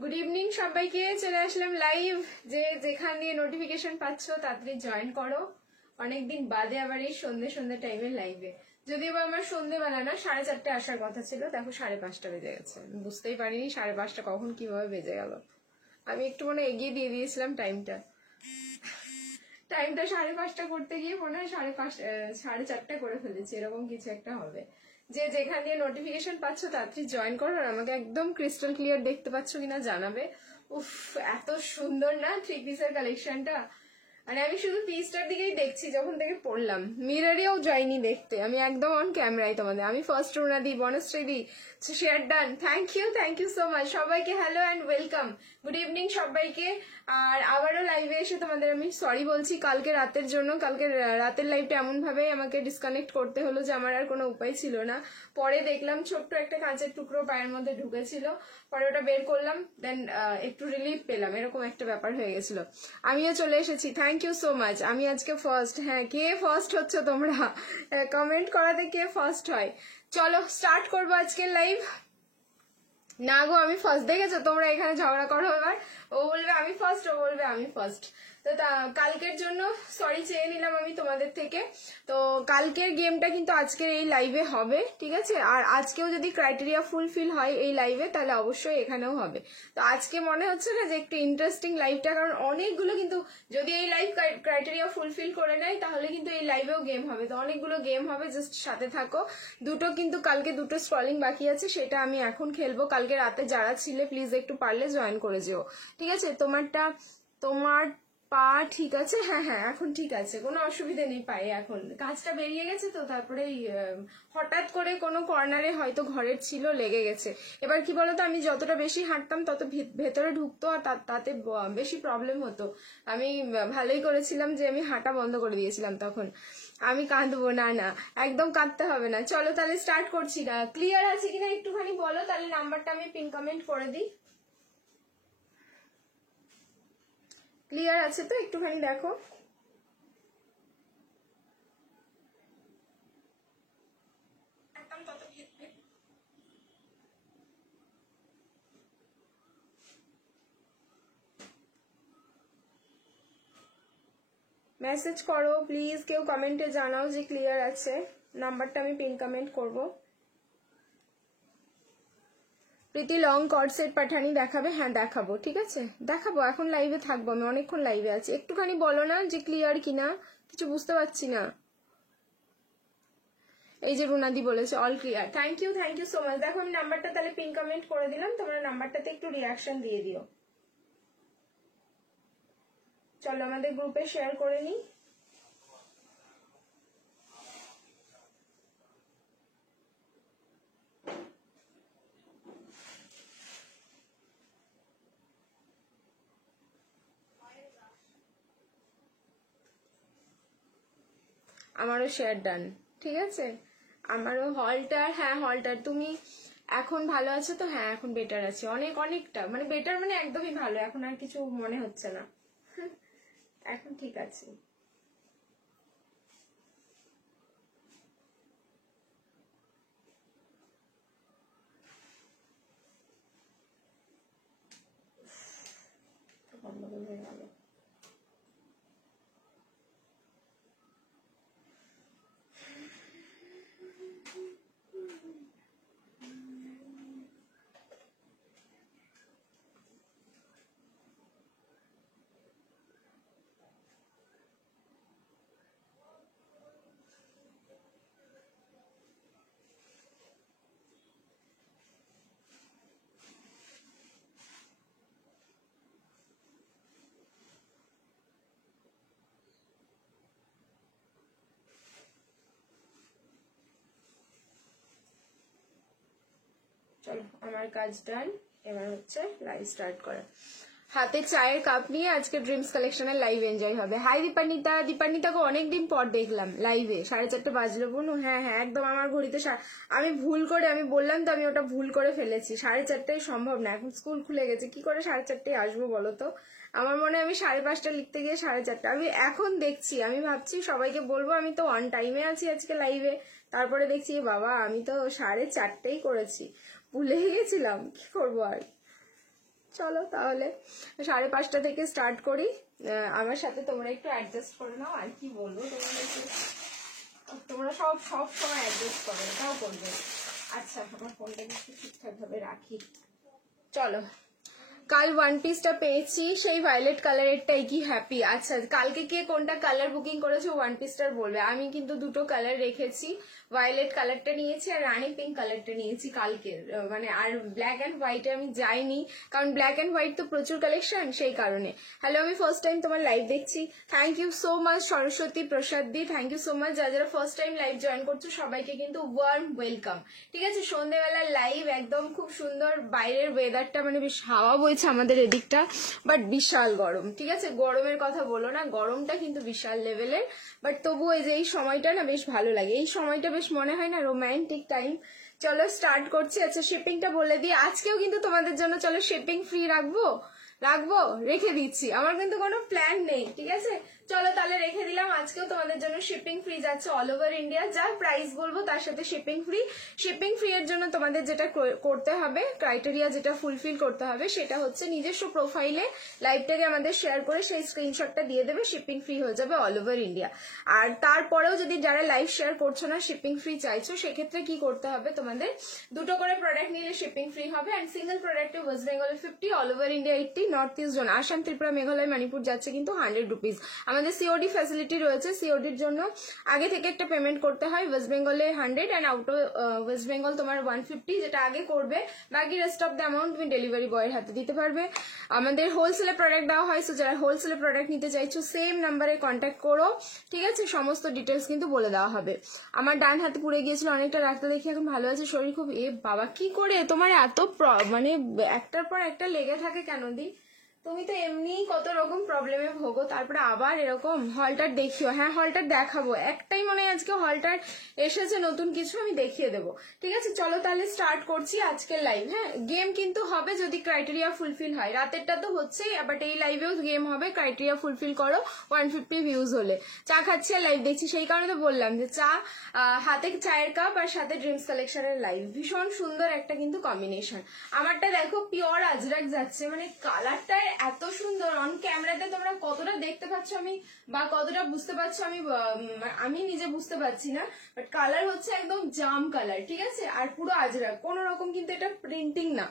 Good evening সবাইকে, চলে আসলাম live. যে যেখানে নোটিফিকেশন পাচ্ছ তাড়াতাড়ি জয়েন করো। অনেকদিন বাদে আবার এই সন্ধ্যে সন্ধ্যে টাইমে লাইভে, যদিও বা আমার সন্ধ্যেবেলা না 4:30 আসার কথা ছিল, দেখো 5:30 বেজে গেছে। বুঝতেই পারিনি 5:30 কখন কিভাবে বেজে গেল। আমি একটু মনে এগিয়ে দিয়ে দিয়েছিলাম টাইমটা 5:30 করতে গিয়ে মনে হয় 4:30 করে ফেলেছি, এরকম কিছু একটা হবে। যে যেখান দিয়ে নোটিফিকেশন পাচ্ছ তাড়াতাড়ি জয়েন করো। আর আমাকে একদম ক্রিস্টাল ক্লিয়ার দেখতে পাচ্ছ কিনা জানাবে। উফ, এত সুন্দর না থ্রি পিসের কালেকশনটা। মানে আমি শুধু পিসটার দিকেই দেখছি যখন থেকে পড়লাম, মিররেও যাইনি দেখতে। আমি একদম অন ক্যামেরায় তোমাদের। আমি ফার্স্ট রুনাদি, Banashree di, share done. Thank you so much সবাইকে। Hello and welcome, good evening সবাইকে। আর আবারও লাইভে এসে তোমাদের আমি সরি বলছি কালকে রাতের জন্য। কালকে রাতের লাইভটা এমন ভাবে আমাকে ডিসকানেক্ট করতে হলো যে আমার আর কোনো উপায় ছিল না। পরে দেখলাম ছোট্ট একটা কাঁচের টুকরো পায়ের মধ্যে ঢুকেছিল, পরে ওটা বের করলাম, দেন একটু রিলিফ পেলাম, এরকম একটা ব্যাপার হয়ে গেছিল। আমিও চলে এসেছি, থ্যাংক ইউ সো মাচ। আমি আজকে ফার্স্ট। হ্যাঁ, কে ফার্স্ট হচ্ছে তোমরা কমেন্ট করাতে, কে ফার্স্ট হয়। চলো স্টার্ট করবো আজকের লাইভ। না গো, আমি ফার্স্ট। দেখেছো তোমরা এখানে ঝগড়া করো এবার। ও বলবে আমি ফার্স্ট, ও বলবে আমি ফার্স্ট। তো কালকের জন্য সরি চেয়ে নিলাম আমি তোমাদের থেকে। তো কালকের গেমটা কিন্তু আজকের এই লাইভে হবে, ঠিক আছে? আর আজকেও যদি ক্রাইটেরিয়া ফুলফিল হয় এই লাইভে, তাহলে অবশ্যই এখানেও হবে। তো আজকে মনে হচ্ছে না যে একটু ইন্টারেস্টিং লাইভটা, কারণ অনেকগুলো কিন্তু যদি এই লাইভ ক্রাইটেরিয়া ফুলফিল করে নেয় তাহলে কিন্তু এই লাইভেও গেম হবে। তো অনেকগুলো গেম হবে, জাস্ট সাথে থাকো। কিন্তু কালকে দুটো স্ক্রলিং বাকি আছে, সেটা আমি এখন খেলবো। কালকে রাতে যারা ছিলে প্লিজ একটু পারলে জয়েন করে যেও, ঠিক আছে? তোমার পা ঠিক আছে? হ্যাঁ হ্যাঁ, এখন ঠিক আছে, কোনো অসুবিধা নেই পায়ে। এখন কাজটা বেরিয়ে গেছে তো, তারপরে হঠাৎ করে কোনো কর্নারে হয়তো ঘরের ছিল, লেগে গেছে। এবার কি বলতো, আমি যতটা বেশি হাঁটতাম তত ভেতরে ঢুকতো, আর তাতে বেশি প্রবলেম হতো। আমি ভালোই করেছিলাম যে আমি হাঁটা বন্ধ করে দিয়েছিলাম তখন। আমি কাঁদবো না, না একদম কাঁদতে হবে না। চলো তাহলে স্টার্ট করছি। না ক্লিয়ার আছে কিনা একটুখানি বলো, তাহলে নাম্বারটা আমি পিন কমেন্ট করে দিই। ক্লিয়ার আছে তো? একটুখানি দেখো। মেসেজ করো প্লিজ, কেউ কমেন্টে জানাও যে ক্লিয়ার আছে। নাম্বারটা আমি পিন কমেন্ট করব। প্রীতি লং কর্ড সেট পাঠানি দেখাবে? হ্যাঁ দেখাবো, ঠিক আছে দেখাবো। এখন লাইভে থাকবো, আমি অনেকক্ষণ লাইভে আছি। একটুখানি বলো না যে ক্লিয়ার কিনা, কিছু বুঝতে পারছি না। এই যে রুনাদি বলেছে all clear. Thank you so much. দেখো আমি নাম্বারটা তাহলে পিন কমেন্ট করে দিলাম, তোমরা নাম্বারটাতে একটু রিয়াকশন দিয়ে দিও। চলো আমাদের গ্রুপে শেয়ার করে নিই। আমারও শেয়ার ডান, ঠিক আছে। আমারও হলটার, হ্যাঁ হলটার। তুমি এখন ভালো আছো তো? হ্যাঁ এখন বেটার আছি, অনেকটা, মানে বেটার মানে একদমই ভালো। এখন আর কিছু মনে হচ্ছে না, এখন ঠিক আছে। গন্ডগোল হয়ে গেল। চলো আমার কাজ ডান, এবার হচ্ছে লাইভ স্টার্ট করা। হাতে চায়ের কাপ নিয়ে আজকে ড্রিমস কালেকশনের লাইভ এনজয় হবে। হাই দীপান্বিতা, দীপান্বিতাকে অনেকদিন পর দেখলাম লাইভে। 4:30 বাজলো বোনু। হ্যাঁ হ্যাঁ একদম, আমার ঘড়িতে আমি ভুল করে, আমি বললাম তো আমি ওটা ভুল করে ফেলেছি। 4:30 সম্ভব না, এখন স্কুল খুলে গেছে, কি করে 4:30 আসবো বলো তো? আমার মনে হয় আমি 5:30 লিখতে গিয়ে 4:30। আমি এখন দেখছি, আমি ভাবছি সবাইকে বলবো আমি তো অন টাইমে আছি আজকে লাইভে, তারপরে দেখছি বাবা আমি তো 4:30 করেছি, ভুলে গেছিলাম, কি করবো আর। চলো তাহলে 5:30 থেকে স্টার্ট করি। আমার সাথে তোমরা একটু অ্যাডজাস্ট করে নাও, আর কি বলবো, তোমরা সব সময় অ্যাডজাস্ট করো, এটাও করবে। আচ্ছা আমার ফোনটাকে একটু ঠিকঠাক ভাবে রাখি। চলো, কাল ওয়ান পিসটা পেয়েছি, সেই ভায়োলেট কালারেরটাই কি হ্যাপি। আচ্ছা কালকে কে কোনটা কালার বুকিং করেছে ওয়ান পিসটার বলবে। আমি কিন্তু দুটো কালার রেখেছি, ভায়োলেট কালারটা নিয়েছি আর রানি পিঙ্ক কালারটা নিয়েছি কালকে, মানে আর ব্ল্যাক অ্যান্ড হোয়াইটে আমি যাইনি, কারণ ব্ল্যাক অ্যান্ড হোয়াইট তো প্রচুর কালেকশন, সেই কারণে। হ্যালো, আমি ফার্স্ট টাইম তোমার লাইভ দেখছি। Thank you so much Saraswati Prasad di, thank you so much. যারা ফার্স্ট টাইম লাইভ জয়েন করছো সবাইকে কিন্তু ওয়ার্ম ওয়েলকাম। ঠিক আছে, সন্ধ্যেবেলার লাইভ একদম খুব সুন্দর, বাইরের ওয়েদারটা মানে বেশ হাওয়া বইছে আমাদের এদিকটা, বাট বিশাল গরম। ঠিক আছে, গরমের কথা বলো না, গরমটা কিন্তু বিশাল লেভেলের, বাট তবুও এই যে এই সময়টা না বেশ ভালো লাগে, এই সময়টা বেশ মনে হয় না রোমান্টিক টাইম। চলো স্টার্ট করছি। আচ্ছা শিপিংটা বলে দিই, আজকেও কিন্তু তোমাদের জন্য চলো শিপিং ফ্রি রাখবো, রেখে দিচ্ছি, আমার কিন্তু কোনো প্ল্যান নেই। ঠিক আছে, চলো তাহলে রেখে দিলাম, আজকেও তোমাদের জন্য শিপিং ফ্রি যাচ্ছে অল ওভার ইন্ডিয়া। যা প্রাইস বলবো তার সাথে শিপিং ফ্রি। শিপিং ফ্রি এর জন্য তোমাদের যেটা করতে হবে, ক্রাইটেরিয়া যেটা ফুলফিল করতে হবে, সেটা হচ্ছে নিজস্ব প্রোফাইলে লাইভটাকে আমাদের শেয়ার করে সেই স্ক্রিনশটটা দিয়ে দেবে, শিপিং ফ্রি হয়ে যাবে অল ওভার ইন্ডিয়া। আর তারপরেও যদি যারা লাইভ শেয়ার করছো না, শিপিং ফ্রি চাইছো, সেক্ষেত্রে কি করতে হবে, তোমাদের দুটো করে প্রোডাক্ট নিলে শিপিং ফ্রি হবে। অ্যান্ড সিঙ্গেল প্রোডাক্টে ওয়েস্ট বেঙ্গলে 50, all over India 80, north east zone Assam, Tripura, Meghalaya, Manipur যাচ্ছে কিন্তু 100 রুপিস। আমাদের সিওডি ফ্যাসিলিটি রয়েছে, সিওডির জন্য আগে থেকে একটা পেমেন্ট করতে হয়, ওয়েস্ট বেঙ্গলে 100 and out of West Bengal তোমার 150, যেটা আগে করবে, বাকি রেস্ট অফ দ্য অ্যামাউন্ট তুমি ডেলিভারি বয়ের হাতে দিতে পারবে। আমাদের হোলসেলে প্রোডাক্ট দেওয়া হয়, সো যারা হোলসেলে প্রোডাক্ট নিতে চাইছো সেম নাম্বারে কন্ট্যাক্ট করো। ঠিক আছে, সমস্ত ডিটেলস কিন্তু বলে দেওয়া হবে। আমার ডান হাতে পুড়ে গিয়েছিল অনেকটা, রাখতে দেখি এখন ভালো আছে, শরীর খুব। এ বাবা, কি করে তোমার এত মানে একটার পর একটা লেগে থাকে কেন দি? তুমি তো এমনি কত রকম প্রবলেমে ভোগো, তারপরে আবার এরকম। হলটার দেখিও, হ্যাঁ হলটার দেখাবো, একটাই মনে হয় আজকে হলটার এসেছে নতুন কিছু, আমি দেখিয়ে দেবো। ঠিক আছে, চলো তাহলে স্টার্ট করছি আজকের লাইভ। হ্যাঁ, গেম কিন্তু হবে যদি ক্রাইটেরিয়া ফুলফিল হয়, রাতেরটা তো হচ্ছেই, বাট এই লাইভেও গেম হবে, ক্রাইটেরিয়া ফুলফিল করো 150 ভিউজ হলে। চা খাচ্ছি আর লাইভ দেখছি, সেই কারণে তো বললাম যে চা, হাতে চায়ের কাপ আর সাথে ড্রিমস কালেকশনের লাইভ, ভীষণ সুন্দর একটা কিন্তু কম্বিনেশন। আমারটা দেখো পিওর আজরাক যাচ্ছে, মানে কালারটা এত সুন্দর, অন ক্যামেরাতে তোমরা কতটা দেখতে পাচ্ছ আমি বা কতটা বুঝতে পারছো আমি নিজে বুঝতে পারছি না, বাট কালার হচ্ছে একদম জাম কালার। ঠিক আছে, আর পুরো আজরাক, কোনো রকম কিন্তু এটা প্রিন্টিং না,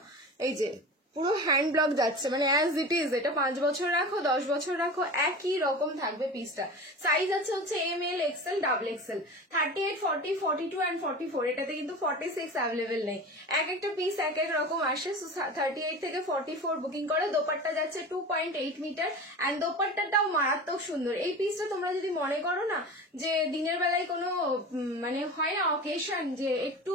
এই যে পুরো হ্যান্ড ব্লক যাচ্ছে, মানে অ্যাজ ইট ইজ। এটা 5 বছর রাখো 10 বছর রাখো একই রকম থাকবে পিসটা। সাইজ আছে হচ্ছে M L, XL, double XL, 38, 40, 42 and 44। এটাতে কিন্তু 46 অ্যাভেলেবেল নেই, এক একটা পিস এক এক রকম আসে। 38 থেকে 44 বুকিং করে। দোপাট্টা যাচ্ছে 2.8 মিটার অ্যান্ড দোপাট্টাটাও মারাত্মক সুন্দর। এই পিসটা তোমরা যদি মনে করো না যে দিনের বেলায় কোনো মানে হয় না অকেশন, যে একটু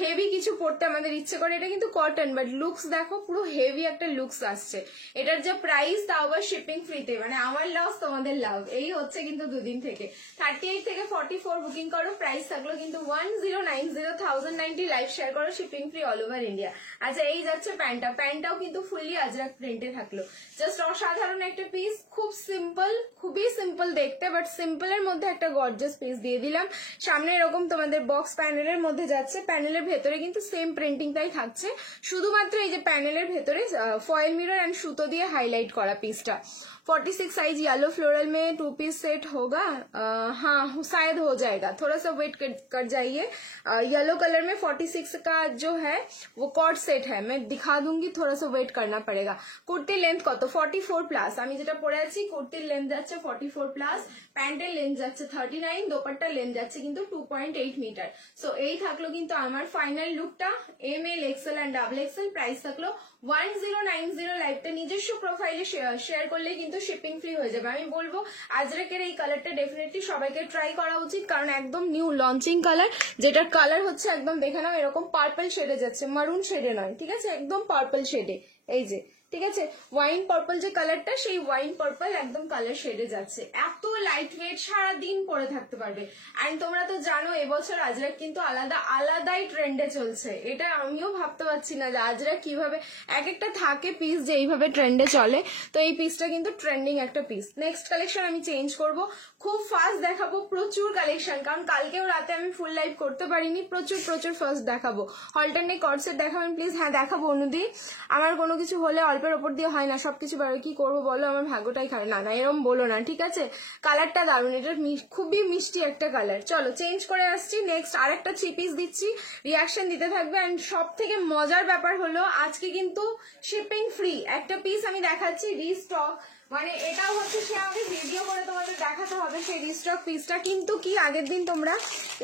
হেভি কিছু পড়তে আমাদের ইচ্ছে করে, এটা কিন্তু কটন, বাট লুকস দেখো পুরো হেভি একটা লুকস আসছে। এটার যে প্রাইস, তাও আবার শিপিং ফ্রিতে, মানে আমার লস তোমাদের লাভ, এই হচ্ছে কিন্তু দুদিন থেকে। 38 থেকে 44 বুকিং করো, প্রাইস থাকলো কিন্তু 1090 লাইভ শেয়ার করো, shipping free all over India. আচ্ছা এই যাচ্ছে প্যান্টটা, প্যান্টটাও কিন্তু ফুললি আজরাক প্রিন্টে থাকলো, জাস্ট অসাধারণ একটা পিস, খুব সিম্পল, খুবই সিম্পল দেখতে, বাট সিম্পলের মধ্যে একটা গর্জিয়াস পিস দিয়ে দিলাম। সামনে এরকম তোমাদের বক্স প্যানেলের মধ্যে যাচ্ছে, প্যানেলের ভেতরে কিন্তু সেম প্রিন্টিংটাই থাকছে, শুধুমাত্র এই যে প্যানেলের ভেতরে ফয়েল মিরর অ্যান্ড সুতো দিয়ে হাইলাইট করা পিসটা। 46 साइज येलो फ्लोरल में 2 पीस सेट होगा, हाँ शायद हो जाएगा, थोड़ा सा वेट कर जाइए। येलो कलर में 46 का जो है वो कॉर्ड सेट है, मैं दिखा दूंगी, थोड़ा सा वेट करना पड़ेगा। कुर्ती लेंथ कत 44 प्लस, আমি যেটা পরে আছি কুর্তির লেন্থ যাচ্ছে 44 প্লাস, প্যান্টের লেন্থ যাচ্ছে 39, দোপাট্টার লেন্থ যাচ্ছে কিন্তু 2.8 মিটার। সো এই থাকলো কিন্তু আমার ফাইনাল লুকটা, M L, XL and double XL. Price থাকলো 1090। লাইভটা নিজস্ব প্রোফাইলে শেয়ার করলে কিন্তু শিপিং ফ্রি হয়ে যাবে। আমি বলবো আজরাকের এই কালারটা ডেফিনেটলি সবাইকে ট্রাই করা উচিত, কারণ একদম নিউ লঞ্চিং কালার, যেটার কালার হচ্ছে একদম দেখে নাও এরকম পার্পল শেডে যাচ্ছে, মারুন শেডে নয়। ঠিক আছে, একদম পার্পল শেডে, এই যে ঠিক আছে ওয়াইন পার্পল যে কালারটা, সেই ওয়াইন পার্পল একদম কালার শেডে যাচ্ছে। এত লাইট ওয়েট, সারাদিন পরে থাকতে পারবে। অ্যান্ড তোমরা তো জানো এবছর আজরাক কিন্তু আলাদা আলাদাই ট্রেন্ডে চলছে, এটা আমিও ভাবতে পারছি না যে আজরাক কিভাবে এক একটা থাকে পিস যে এইভাবে ট্রেন্ডে চলে। তো এই পিসটা কিন্তু ট্রেন্ডিং একটা পিস। নেক্সট কালেকশন আমি চেঞ্জ করব, খুব ফাস্ট দেখাবো প্রচুর কালেকশন, কারণ কালকেও রাতে আমি ফুল লাইভ করতে পারিনি, প্রচুর প্রচুর ফাস্ট দেখাবো। অল্টারনেট কর্ডসেট দেখাবেন প্লিজ? হ্যাঁ দেখাবো অনুদি, আমার কোনো কিছু হলে অল্পের ওপর দিয়ে হয় না, সবকিছু কি করবো বলো, আমার ভাগ্যটাই খারাপ। না না এরকম বলো না, ঠিক আছে? কালারটা দারুণ, এটা খুবই মিষ্টি একটা কালার। চলো চেঞ্জ করে আসছি, নেক্সট আরেকটা 3 পিস দিচ্ছি, রিয়াকশন দিতে থাকবে। অ্যান্ড সব থেকে মজার ব্যাপার হলো আজকে কিন্তু শিপিং ফ্রি একটা পিস আমি দেখাচ্ছি, রিস্টক, মানে এটাও হচ্ছে সে আমাকে ভিডিও করে তোমাদের দেখাতে হবে সেই রিস্টক পিসটা। কিন্তু কি আগের দিন তোমরা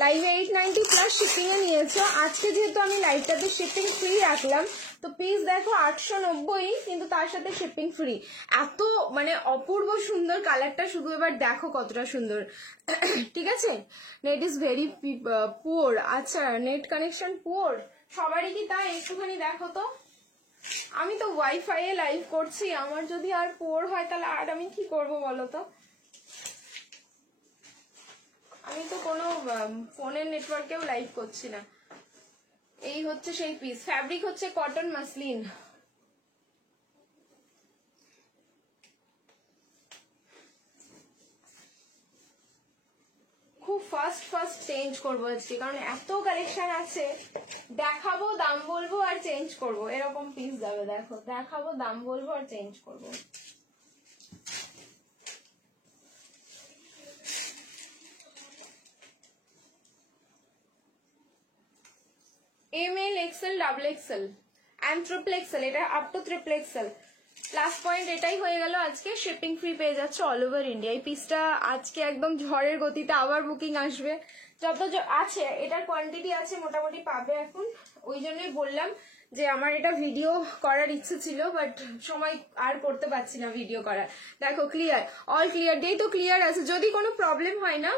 লাইভে 890 প্লাস শিপিং এ নিয়েছো, আজকে যেহেতু আমি লাইভটাতে শিপিং ফ্রি রাখলাম, তো পিস দেখো 890, কিন্তু তার সাথে শিপিং ফ্রি। এত মানে অপূর্ব সুন্দর কালারটা, শুধু এবার দেখো কতটা সুন্দর। ঠিক আছে, নেট ইজ ভেরি পুয়ার। আচ্ছা নেট কানেকশন পুয়ার সবারই কি তাই? একটুখানি দেখো তো, আমি তো ওয়াইফাই এ লাইভ করছি, আমার যদি আর পোর হয় তাহলে আর আমি কি করব বলো তো? আমি তো কোনো ফোনের নেটওয়ার্কেও লাইভ করছি না। এই হচ্ছে সেই পিস, ফ্যাব্রিক হচ্ছে কটন মাসলিন। খুব ফাস্ট চেঞ্জ করবো আজকে, কারণ এত কালেকশন আছে, দেখাবো দাম বলবো আর চেঞ্জ করব, এরকম পিস যাবে। দেখো দেখাবো দাম বলবো আর চেঞ্জ করবো। ML XL double XL and triple XL, এটা up to triple XL। Plus point এটাই হয়ে গেল, আজকে শিপিং ফ্রি পেয়ে যাচ্ছে অল ওভার ইন্ডিয়া। এই পিসটা আজকে একদম ঝড়ের গতিতে আবার বুকিং আসবে, যত আছে এটার কোয়ান্টিটি আছে মোটামুটি পাবে এখন। ওই জন্যই বললাম যে আমার এটা ভিডিও করার ইচ্ছে ছিল, বাট সময় আর করতে পারছি না ভিডিও করার। দেখো ক্লিয়ার, অল ক্লিয়ার, ডেই তো ক্লিয়ার আছে। যদি কোনো প্রবলেম হয় না,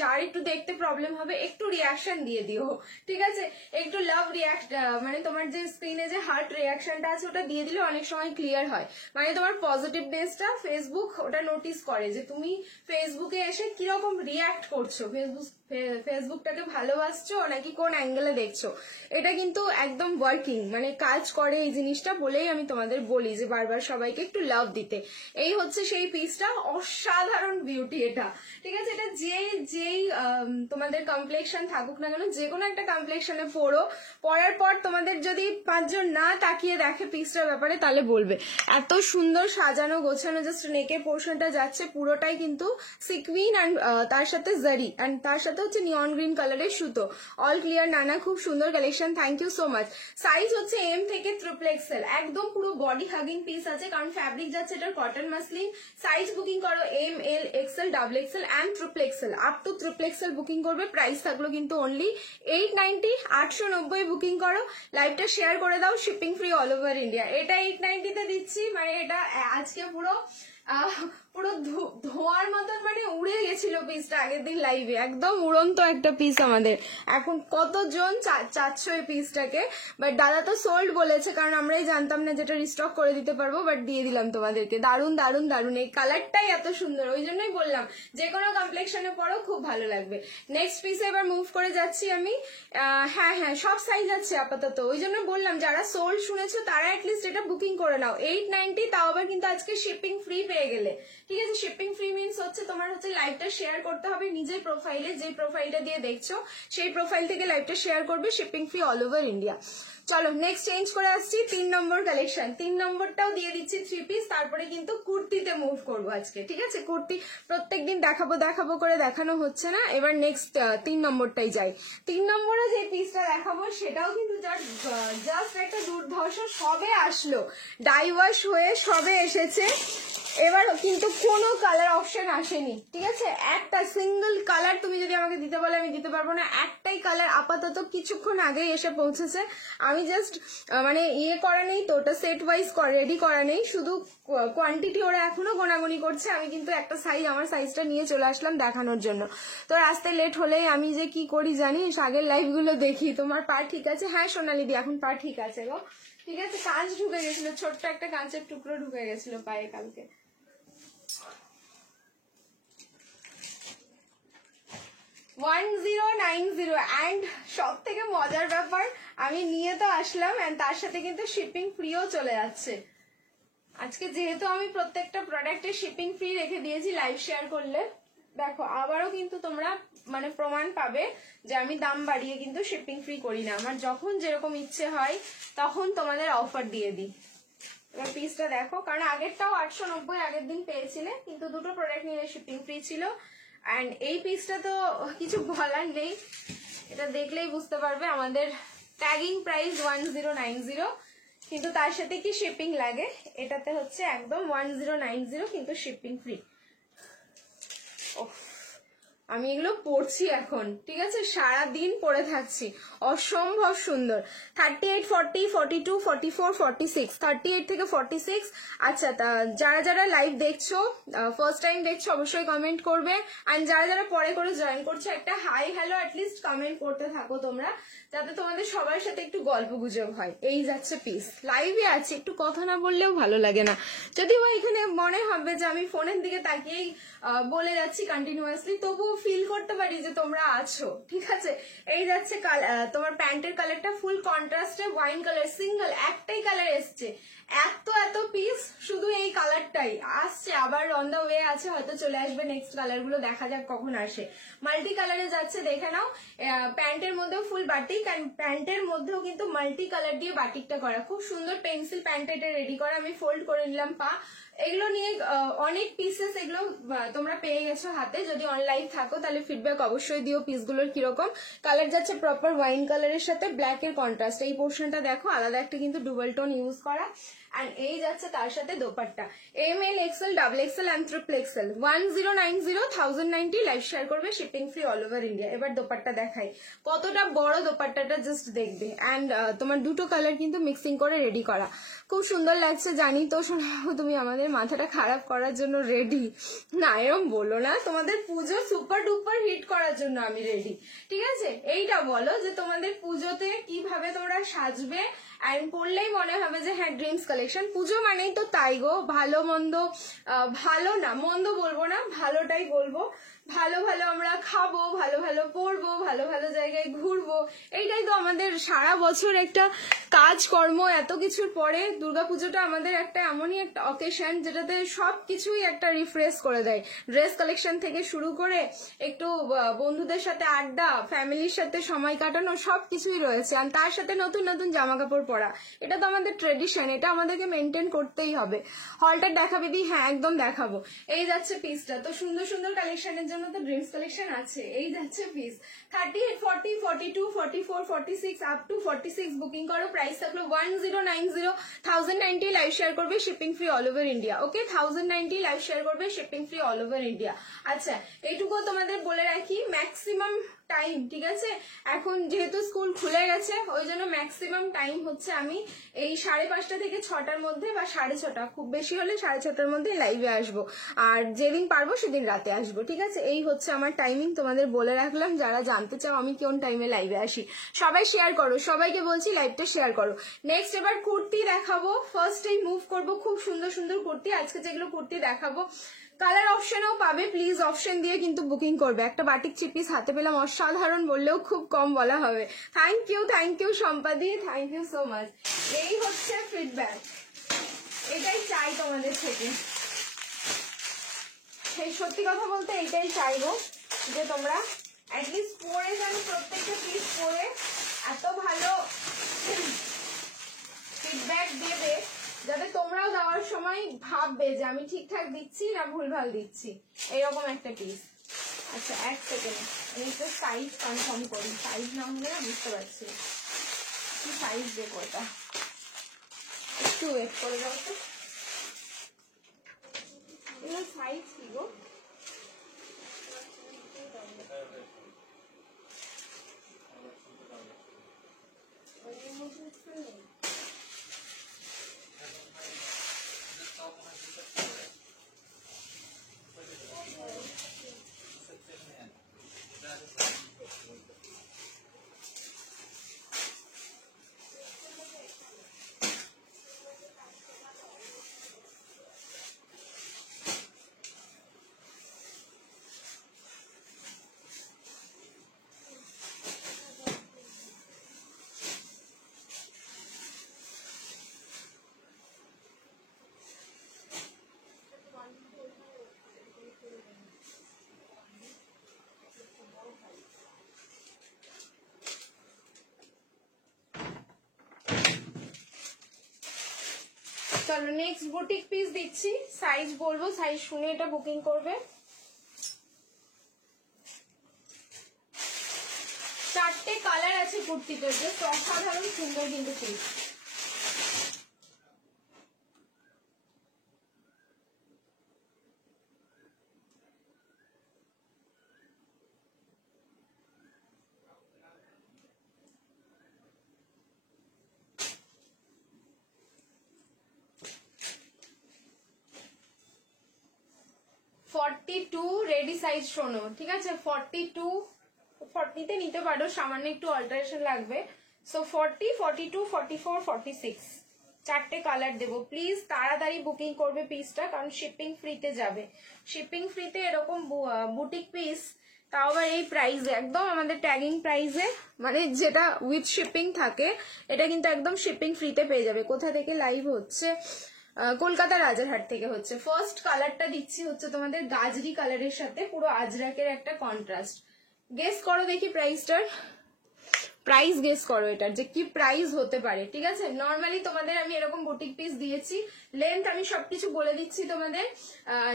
যার একটু দেখতে প্রবলেম হবে, একটু রিয়াকশন দিয়ে দিও, ঠিক আছে? একটু লাভ রিয়াক্ট, মানে তোমার যে স্ক্রিনে যে হার্ট রিয়াকশনটা আছে ওটা দিয়ে দিলে অনেক সময় ক্লিয়ার হয়। মানে তোমার পজিটিভনেসটা ফেসবুক ওটা নোটিস করে যে তুমি ফেসবুকে এসে কিরকম রিয়াক্ট করছো, ফেসবুকটাকে ভালোবাসছো নাকি কোন অ্যাঙ্গেলে দেখছো। এটা কিন্তু একদম ওয়ার্কিং, মানে কাজ করে এই জিনিসটা, বলেই আমি তোমাদের বলি যে বারবার সবাইকে একটু লাভ দিতে। এই হচ্ছে সেই পিসটা, অসাধারণ বিউটি এটা, ঠিক আছে? এটা যেই তোমাদের কমপ্লেক্সন থাকুক না কেন, যে কোনো একটা কমপ্লেক্সনে পরার পর তোমাদের যদি 5 জন না তাকিয়ে দেখে পিসটার ব্যাপারে, তাহলে বলবে এত সুন্দর সাজানো গোছানো। জাস্ট নেকের পোর্শনটা যাচ্ছে পুরোটাই কিন্তু সিকুইন অ্যান্ড তার সাথে জারি, অ্যান্ড তার সাথে হচ্ছে নিয়ন গ্রিন কালারের সুতো। অল ক্লিয়ার নানা, খুব সুন্দর collection, thank you so much. Size হচ্ছে M থেকে ট্রিপল XL, একদম পুরো বডি হাগিং পিস আছে, কারণ ফ্যাব্রিক যাচ্ছে এটার কটন মাসলিন। সাইজ বুকিং করো M, L, XL, double XL and triple XL, up to triple XL booking করবে। প্রাইস থাকলো কিন্তু অনলি 890, 890 বুকিং করো। লাইভটা শেয়ার করে দাও, shipping free all over India. এটা 890 তে দিচ্ছি, মানে এটা আজকে পুরো ধোয়ার মতন, মানে উড়ে গেছিল পিসটা আগের দিন লাইভে, একদম উড়ন্ত একটা পিস আমাদের। এখন কতজন চাচ্ছ এই পিসটাকে, বাট দাদা তো সোল্ড বলেছে, কারণ আমরাই জানতাম না যেটা রিস্টক করে দিতে পারবো, বাট দিয়ে দিলাম তোমাদেরকে। দারুন দারুন দারুন, এই কালারটাই এত সুন্দর, ওই জন্যই বললাম যে কোনো কমপ্লেক্সনে পরো খুব ভালো লাগবে। নেক্সট পিসে এবার মুভ করে যাচ্ছি আমি। হ্যাঁ সব সাইজ আছে আপাতত, ওই জন্য বললাম যারা সোল্ড শুনেছো তারা অ্যাটলিস্ট এটা বুকিং করে নাও। 890, তাও আবার কিন্তু আজকে শিপিং ফ্রি পেয়ে গেলে, ঠিক আছে? শিপিং ফ্রি মিনস হচ্ছে তোমার হচ্ছে লাইভটা শেয়ার করতে হবে নিজের প্রোফাইলে, যে প্রোফাইলটা দিয়ে দেখছো সেই প্রোফাইল থেকে লাইভটা শেয়ার করবে, shipping free all over India. চলো নেক্সট চেঞ্জ করে আসছি, 3 নম্বর কালেকশন। 3 নম্বরটাও দিয়ে দিচ্ছি 3 পিস, তারপরে কিন্তু কুর্তিতে মুভ করবো আজকে, ঠিক আছে? কুর্তি প্রত্যেকদিন দেখাবো করে দেখানো হচ্ছে না, এবার নেক্সট 3 নম্বরটাই যাই। 3 নম্বরে যে পিসটা দেখাবো সেটাও কিন্তু জাস্ট একটা দুর্ধর্ষ, সবে আসলো, ডাই ওয়াশ হয়ে সবে এসেছে, এবার কিন্তু কোনো কালার অপশন আসেনি, ঠিক আছে? একটা সিঙ্গেল কালার তুমি যদি আমাকে দিতে বলে আমি দিতে পারবো না, একটাই কালার আপাতত কিছুক্ষণ আগেই এসে পৌঁছেছে। আমি জাস্ট মানে করা নেই তো, ওটা সেট ওয়াইজ রেডি করা নেই, শুধু কোয়ান্টিটি ওরা এখনো গোনাগুনি করছে। আমি কিন্তু একটা সাইজ, আমার সাইজটা নিয়ে চলে আসলাম দেখানোর জন্য। তো রাস্তায় লেট হলেই আমি যে কি করি জানিস, আগের লাইভগুলো দেখি। তোমার পা ঠিক আছে? হ্যাঁ সোনালি দি, এখন পা ঠিক আছে গো, ঠিক আছে? কাঁচ ঢুকে গেছিল, ছোট্ট একটা কাঁচের টুকরো ঢুকে গেছিল পায়ে কালকে। 1090 অ্যান্ড সব থেকে মজার ব্যাপার আমি নিয়ে তো আসলাম অ্যান্ড তার সাথে কিন্তু শিপিং ফ্রিও চলে যাচ্ছে। আজকে যেহেতু আমি প্রত্যেকটা প্রোডাক্টের শিপিং ফ্রি রেখে দিয়েছি লাইভ শেয়ার করলে, দেখো আবারও কিন্তু তোমরা মানে প্রমাণ পাবে যে আমি দাম বাড়িয়ে কিন্তু শিপিং ফ্রি করি না। আমার যখন যেরকম ইচ্ছে হয় তখন তোমাদের অফার দিয়ে দিই। এবার পিসটা দেখো, কারণ আগেরটাও 890 আগের দিন পেয়েছিলে, কিন্তু দুটো প্রোডাক্ট নিয়ে শিপিং ফ্রি ছিল। অ্যান্ড এই পিসটা তো কিছু বলার নেই, এটা দেখলেই বুঝতে পারবে আমাদের ট্যাগিং প্রাইস 1090, কিন্তু তার সাথে কি শিপিং লাগে, এটাতে হচ্ছে একদম 1090 কিন্তু শিপিং ফ্রি। আমি এগুলো পরছি এখন, ঠিক আছে, সারাদিন পরে থাকছি, অসম্ভব সুন্দর। 38, 40, 42, 44, 46, 38 থেকে 46। আচ্ছা, যারা যারা লাইভ দেখছো, ফার্স্ট টাইম দেখছো, অবশ্যই কমেন্ট করবে। আর যারা যারা পরে করে জয়েন করছো, একটা হাই হ্যালো অ্যাটলিস্ট কমেন্ট করতে থাকো তোমরা, যাতে তোমাদের সবার সাথে একটু গল্প গুজব হয়। এই যাচ্ছে পিস, লাইভে আছে, একটু কথা না বললেও ভালো লাগে না। যদিও এখানে মনে হবে যে আমি ফোনের দিকে তাকিয়েই বলে যাচ্ছি কন্টিনিউয়াসলি, তবুও ফিল করতে পারি যে তোমরা আছো, ঠিক আছে। এই যাচ্ছে তোমার প্যান্টের কালারটা ফুল কন্ট্রাস্টে ওয়াইন কালার, সিঙ্গেল একটাই কালার এসছে। এত পিস শুধু এই কালারটাই আসছে, আবার অন দ্য ওয়ে আছে, হয়তো চলে আসবে নেক্সট কালার গুলো, দেখা যাক কখন আসে। মাল্টি কালারে যাচ্ছে, দেখে নাও। প্যান্টের মধ্যেও ফুল বাটিক, অ্যান্ড প্যান্টের মধ্যেও কিন্তু মাল্টি কালার দিয়ে বাটিকটা করা, খুব সুন্দর পেন্সিল প্যান্ট এটা রেডি করা। আমি ফোল্ড করে নিলাম পা। এগুলো নিয়ে অনেক পিসেস এগুলো তোমরা পেয়ে গেছো হাতে। যদি অনলাইন থাকো তাহলে ফিডব্যাক অবশ্যই দিও পিসগুলোর কিরকম। কালার যাচ্ছে প্রপার ওয়াইন কালারের সাথে ব্ল্যাক এর কন্ট্রাস্ট। এই পোর্শনটা দেখো আলাদা একটা কিন্তু ডুয়াল টোন ইউজ করা। অ্যান্ড এই যাচ্ছে তার সাথে dupatta, ML, XL, XXL and XXL। 1090, 1090 live share করবে, shipping free all over India. এবার দোপাট্টা দেখাই, কতটা বড় দোপাট্টাটা জাস্ট দেখবে। অ্যান্ড তোমার দুটো কালার কিন্তু মিক্সিং করে রেডি করা, খুব সুন্দর লাগছে। জানি তো শোনা, তুমি আমাদের মাথাটা খারাপ করার জন্য রেডি না, এরকম বলো না। তোমাদের পুজো সুপার ডুপার হিট করার জন্য আমি রেডি, ঠিক আছে। এইটা বলো যে তোমাদের পুজোতে কিভাবে তোমরা সাজবে, অ্যান্ড পড়লেই মনে হবে যে হ্যাঁ ড্রিমস কালেকশন। পুজো মানেই তো তাই গো, ভালো মন্দ, ভালো না মন্দ বলবো না, ভালোটাই বলবো। ভালো ভালো আমরা খাবো, ভালো ভালো পরবো, ভালো ভালো জায়গায় ঘুরবো, এইটাই তো আমাদের সারা বছর একটা কাজকর্ম। এত কিছুর পরে দুর্গাপুজোটা আমাদের একটা এমনই একটা অকেশন যেটাতে সবকিছুই একটা রিফ্রেশ করে দেয়। ড্রেস কালেকশন থেকে শুরু করে একটু বন্ধুদের সাথে আড্ডা, ফ্যামিলির সাথে সময় কাটানো, সবকিছুই রয়েছে। আর তার সাথে নতুন নতুন জামা কাপড় পরা, এটা তো আমাদের ট্রেডিশন, এটা আমাদেরকে মেনটেন করতেই হবে। হলটা দেখাবি দি? হ্যাঁ একদম দেখাবো। এই যাচ্ছে পিসটা, তো সুন্দর সুন্দর কালেকশনের জন্য তো ড্রিমস কালেকশন আছে। এই যাচ্ছে পিস, 38, 40, 42, 44, 46 আপ টু 46 বুকিং করো। প্রাইস থাকলো 1090, 1090 লাইভ শেয়ার করবে, shipping free all over India. Okay, 1090 live share করবে, shipping free all over India. আচ্ছা, এইটুকু তোমাদের বলে রাখি, ম্যাক্সিমাম টাইম, ঠিক আছে, এখন যেহেতু স্কুল খুলে গেছে ওই জন্য ম্যাক্সিমাম টাইম হচ্ছে আমি এই 5:30 থেকে 6টার মধ্যে বা 6:30, খুব বেশি হলে 6:30টার মধ্যে লাইভে আসবো। আর যেদিন পারবো সেদিন রাতে আসবো, ঠিক আছে। এই হচ্ছে আমার টাইমিং, তোমাদের বলে রাখলাম। যারা জানতে চাও আমি কোন টাইমে লাইভে আসি, সবাই শেয়ার করো, সবাইকে বলছি লাইভটা শেয়ার করো। নেক্সট এবার কুর্তি দেখাবো, ফার্স্টেই মুভ করবো। খুব সুন্দর সুন্দর কুর্তি আজকে, যেগুলো কুর্তি দেখাবো কালার অপশনও পাবে, প্লিজ অপশন দিয়ে কিন্তু বুকিং করবে। একটা বাটিক চিপিস হাতে পেলাম, অসাধারণ বললেও খুব কম বলা হবে। থ্যাংক ইউ সম্পাদি, থ্যাংক ইউ সো মাচ। এই হচ্ছে ফিডব্যাক, এটাই চাই তোমাদের থেকে। সেই সত্যি কথা বলতে এইটাই চাইবো যে তোমরা অ্যাটলিস্ট পরে যেন প্রত্যেকটা পিস পরে এত ভালো ফিডব্যাক দেবে যাতে তোমরাও দেওয়ার সময় ভাববে যে আমি ঠিকঠাক দিচ্ছি না ভুলভাল দিচ্ছি, এরকম একটা পিস। আচ্ছা এক সেকেন্ড, আমি একটু সাইজ কনফার্ম করি, সাইজ না হলে না বুঝতে পারছি কি সাইজ দেবো। এটা একটু ওয়েট করে দাও তো, এগুলো সাইজ কি গো? চলো নেক্সট বুটিক পিস দিচ্ছি, সাইজ বলবো, সাইজ শুনে এটা বুকিং করবে। 4টে কালার আছে কুর্তিতে, জাস্ট অসাধারণ সুন্দর কিন্তু পিস। রেডি সাইজ শোনো, ঠিক আছে? 40তে নিতে পারো, সামান্য একটু অল্টারেশন লাগবে। সো 40, 42, 44, 46 4টে কালার দেবো। প্লিজ তাড়াতাড়ি বুকিং করবে পিসটা, কারণ শিপিং ফ্রিতে যাবে। শিপিং ফ্রিতে এরকম বুটিক পিস, তাও আবার এই প্রাইসে, একদম আমাদের ট্যাগিং প্রাইসে, মানে যেটা উইথ শিপিং থাকে, এটা কিন্তু একদম শিপিং ফ্রিতে পেয়ে যাবে। কোথা থেকে লাইভ হচ্ছে? কলকাতা রাজারহাট থেকে হচ্ছে। ফার্স্ট কালারটা দিচ্ছি হচ্ছে তোমাদের গাজরি কালারের সাথে পুরো আজরাকের একটা কন্ট্রাস্ট। গেস করো দেখি প্রাইসটার, প্রাইস গেস করো এটার যে কি প্রাইস হতে পারে, ঠিক আছে? নর্মালি তোমাদের আমি এরকম বুটিক পিস দিয়েছি, লেন্থ আমি সবকিছু বলে দিচ্ছি তোমাদের,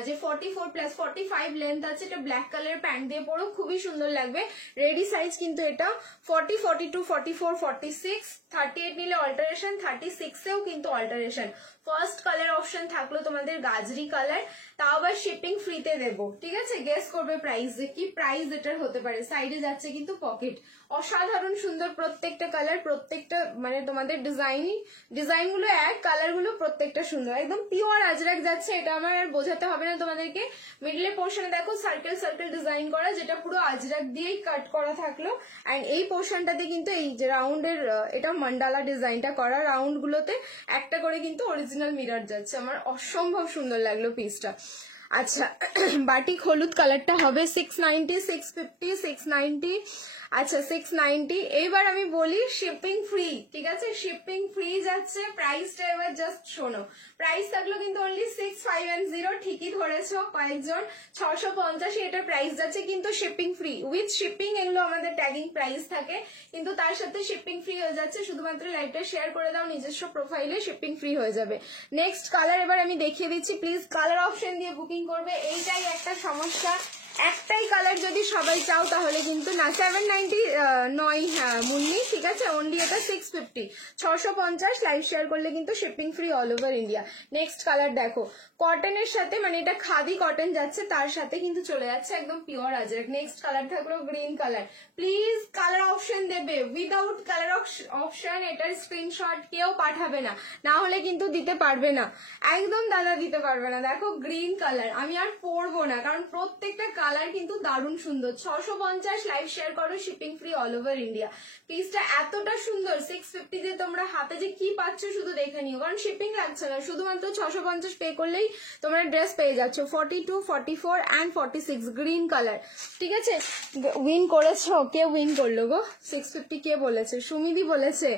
যে 44+45 লেন্থ আছে। এটা ব্ল্যাক কালার প্যান্ট দিয়ে পরো, খুবই সুন্দর লাগবে। রেডি সাইজ কিন্তু এটা 40, 42, 44, 46, 38 নিলে অল্টারেশন, 36এও কিন্তু অল্টারেশন। ফার্স্ট কালার অপশন থাকলো তোমাদের গাজরি কালার, তাও আবার শিপিং ফ্রিতে দেবো, ঠিক আছে? গেস করবে প্রাইস, যে কি প্রাইস এটার হতে পারে। সাইডে যাচ্ছে কিন্তু পকেট, অসাধারণ সুন্দর প্রত্যেকটা কালার, প্রত্যেকটা মানে তোমাদের ডিজাইনগুলো এক, কালারগুলো প্রত্যেকটা সুন্দর, একদম পিওর আজরাক যাচ্ছে। এটা আমার আর বোঝাতে হবে না তোমাদেরকে। মিডলের পোর্শনে দেখো সার্কেল সার্কেল ডিজাইন করা, যেটা পুরো আজরাক দিয়েই কাট করা থাকলো। অ্যান্ড এই পোর্শনটাতে কিন্তু এই যে রাউন্ডের, এটা মান্ডালা ডিজাইনটা করা, রাউন্ড গুলোতে একটা করে কিন্তু অরিজিনাল মিরর যাচ্ছে। আমার অসম্ভব সুন্দর লাগলো পিসটা। আচ্ছা, বাটিক হলুদ কালারটা হবে 690, 650, 690, আচ্ছা 690। এইবার আমি বলি শিপিং ফ্রি, ঠিক আছে? শিপিং ফ্রি যাচ্ছে। প্রাইসটা এবার জাস্ট শোনো, প্রাইস থাকলো কিন্তু অনলি 6510, ঠিকই ধরেছো কয়েকজন। 650 এটার প্রাইস যাচ্ছে, কিন্তু শিপিং ফ্রি উইথ শিপিং, এগুলো আমাদের ট্যাগিং প্রাইস থাকে, কিন্তু তার সাথে শিপিং ফ্রি হয়ে যাচ্ছে। শুধুমাত্র লাইভটা শেয়ার করে দাও নিজস্ব প্রোফাইলে, শিপিং ফ্রি হয়ে যাবে। নেক্সট কালার এবার আমি দেখিয়ে দিচ্ছি, প্লিজ কালার অপশন দিয়ে বুকিং করবে। এইটাই একটা সমস্যা, একটাই কালার যদি সবাই চাও তাহলে কিন্তু না। 790 নয়, হ্যাঁ মুন্নি, ঠিক আছে? অনলি এটা 650, 650 লাইভ শেয়ার করলে কিন্তু shipping free all over India. Next colour দেখো, কটনের সাথে, মানে এটা খাদি কটন যাচ্ছে, তার সাথে কিন্তু চলে যাচ্ছে একদম পিওর আজরাক। নেক্সট কালার থাকলো green colour. Please colour option দেবে, উইদাউট কালার অপশন এটার স্ক্রিনশট কেউ পাঠাবে না, না হলে কিন্তু দিতে পারবে না, একদম দাদা দিতে পারবে না। দেখো গ্রিন কালার, আমি আর পরবো না, কারণ প্রত্যেকটা কালার কিন্তু দারুণ সুন্দর। 650 লাইভ শেয়ার করো, shipping free all over India. পিসটা এতটা সুন্দর, 650 দিয়ে তোমরা হাতে যে কি পাচ্ছ শুধু দেখে নিও, কারণ শিপিং লাগছে না, শুধুমাত্র 650 পে করলেই তোমরা ড্রেস পেয়ে যাচ্ছ। 42, 44 and 46 গ্রিন কালার, ঠিক আছে? উইন করেছো? কে উইন করলো গো? 650 কে বলেছে? সুমিদি বলেছে।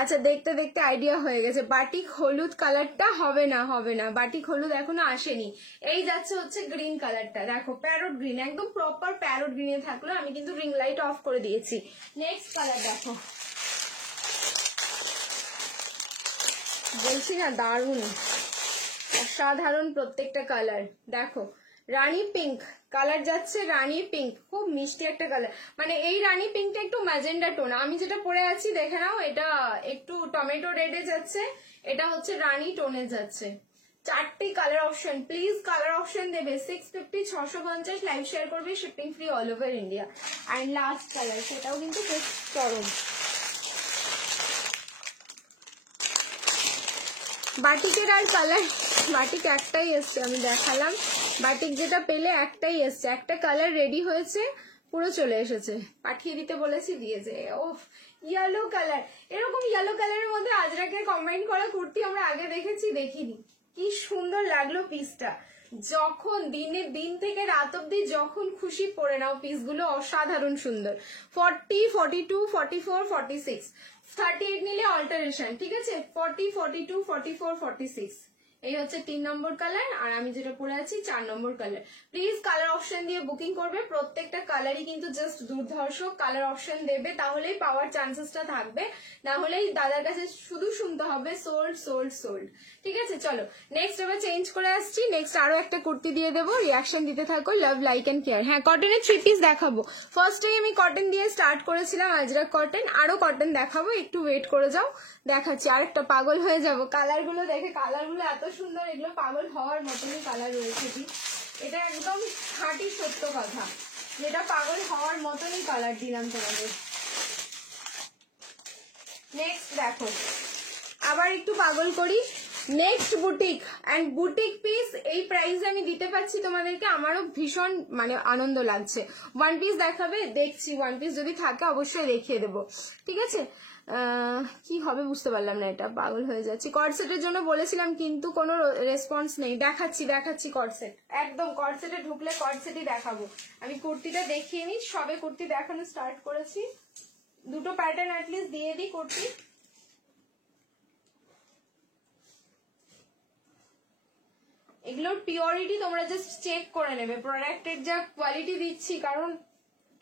আচ্ছা, দেখতে দেখতে আইডিয়া হয়ে গেছে। বাটিক হলুদ কালারটা হবে না, হবে না, বাটিক হলুদ এখনো আসেনি। এই যাচ্ছে হচ্ছে গ্রিন কালারটা, দেখো প্যারট গ্রিন, একদম প্রপার প্যারট গ্রিনে থাকলো। আমি কিন্তু রিং লাইট অফ করে দিয়েছি। নেক্সট কালার দেখো, বলছি না দারুণ অসাধারণ প্রত্যেকটা কালার। দেখো রানী পিঙ্ক কালার যাচ্ছে, রানী পিঙ্ক, খুব মিষ্টি একটা কালার। মানে এই রানী পিঙ্কটা একটু ম্যাজেন্ডা টোন, আমি যেটা পরে আছি দেখে নাও, এটা একটু টমেটো রেডে যাচ্ছে, এটা হচ্ছে রানী টোনে যাচ্ছে। 4টি colour option, please colour option দেবে। 650, 650 লাইভ শেয়ার করবে, shipping free all over India. And last colour, সেটাও কিন্তু খুব চরম। বাটিকের আর কালার, বাটিক একটাই এসছে, আমি দেখালাম। বাটিক যেটা পেলে একটাই এসছে, একটা কালার রেডি হয়েছে, পুরো চলে এসেছে। পাঠিয়ে দিতে বলেছি, দিয়েছে। ও ইয়েলো কালার, এরকম ইয়েলো কালারের মধ্যে আজরাকের কম্বাইন করা কুর্তি আমরা আগে দেখেছি, দেখিনি। কি সুন্দর লাগলো পিসটা, যখন দিন থেকে রাত অব্দি যখন খুশি পরে নাও, পিসগুলো অসাধারণ সুন্দর। 40, 42, 44, 46, 38 নিলে অল্টারেশন, ঠিক আছে? 40, 42, 44, 46 এই হচ্ছে 3 নম্বর কালার, আর আমি যেটা পরে আছি 4 নম্বর কালার। প্লিজ কালার অপশন দিয়ে বুকিং করবে, প্রত্যেকটা কালারই কিন্তু জাস্ট দুর্ধর্ষ। কালার অপশন দেবে তাহলেই পাওয়ার চান্সেসটা থাকবে, না হলেই দাদার কাছে শুধু শুনতে হবে সোল্ড সোল্ড সোল্ড। ঠিক আছে, চলো নেক্সট এবার চেঞ্জ করে আসছি। নেক্সট আরো একটা কুর্তি দিয়ে দেবো, রিয়াকশন দিতে থাকো, লাভ লাইক এন্ড কেয়ার। হ্যাঁ, কটনের 3 পিস দেখাবো। ফার্স্টেই আমি কটন দিয়ে স্টার্ট করেছিলাম, আজরাক কটন, আরো কটন দেখাবো, একটু ওয়েট করে যাও, দেখাচ্ছি। আরেকটা পাগল হয়ে যাবো কালারগুলো দেখে, কালারগুলো এত সুন্দর, এগুলো পাগল হওয়ার মতনই কালার রয়েছে। কি এটা একদম খাঁটি সত্য কথা, যেটা পাগল হওয়ার মতনই কালার দিলাম তোমাদের। নেক্সট দেখো, আবার একটু পাগল করি। Next boutique, and boutique piece এই প্রাইসে আমি দিতে পারছি তোমাদেরকে, আমারও ভীষণ মানে আনন্দ লাগছে। ওয়ান পিস দেখাবে, দেখছি ওয়ান পিস যদি থাকে অবশ্যই দেখিয়ে দেবো। ঠিক আছে, কি হবে বুঝতে পারলাম না, এটা পাগল হয়ে যাচ্ছি। কর্ডসেটের জন্য বলেছিলাম কিন্তু কোনো রেসপন্স নেই। দেখাচ্ছি দেখাচ্ছি কর্ডসেট, একদম কর্ডসেটে ঢুকলে কর্ডসেটই দেখাবো। আমি কুর্তিটা দেখিয়ে নিই, সবে কুর্তি দেখানো স্টার্ট করেছি। দুটো প্যাটার্ন অ্যাটলিস্ট দিয়ে দিই কুর্তি। এগুলোর পিওরিটি তোমরা জাস্ট চেক করে নেবে, প্রোডাক্টের যা কোয়ালিটি দিচ্ছি, কারণ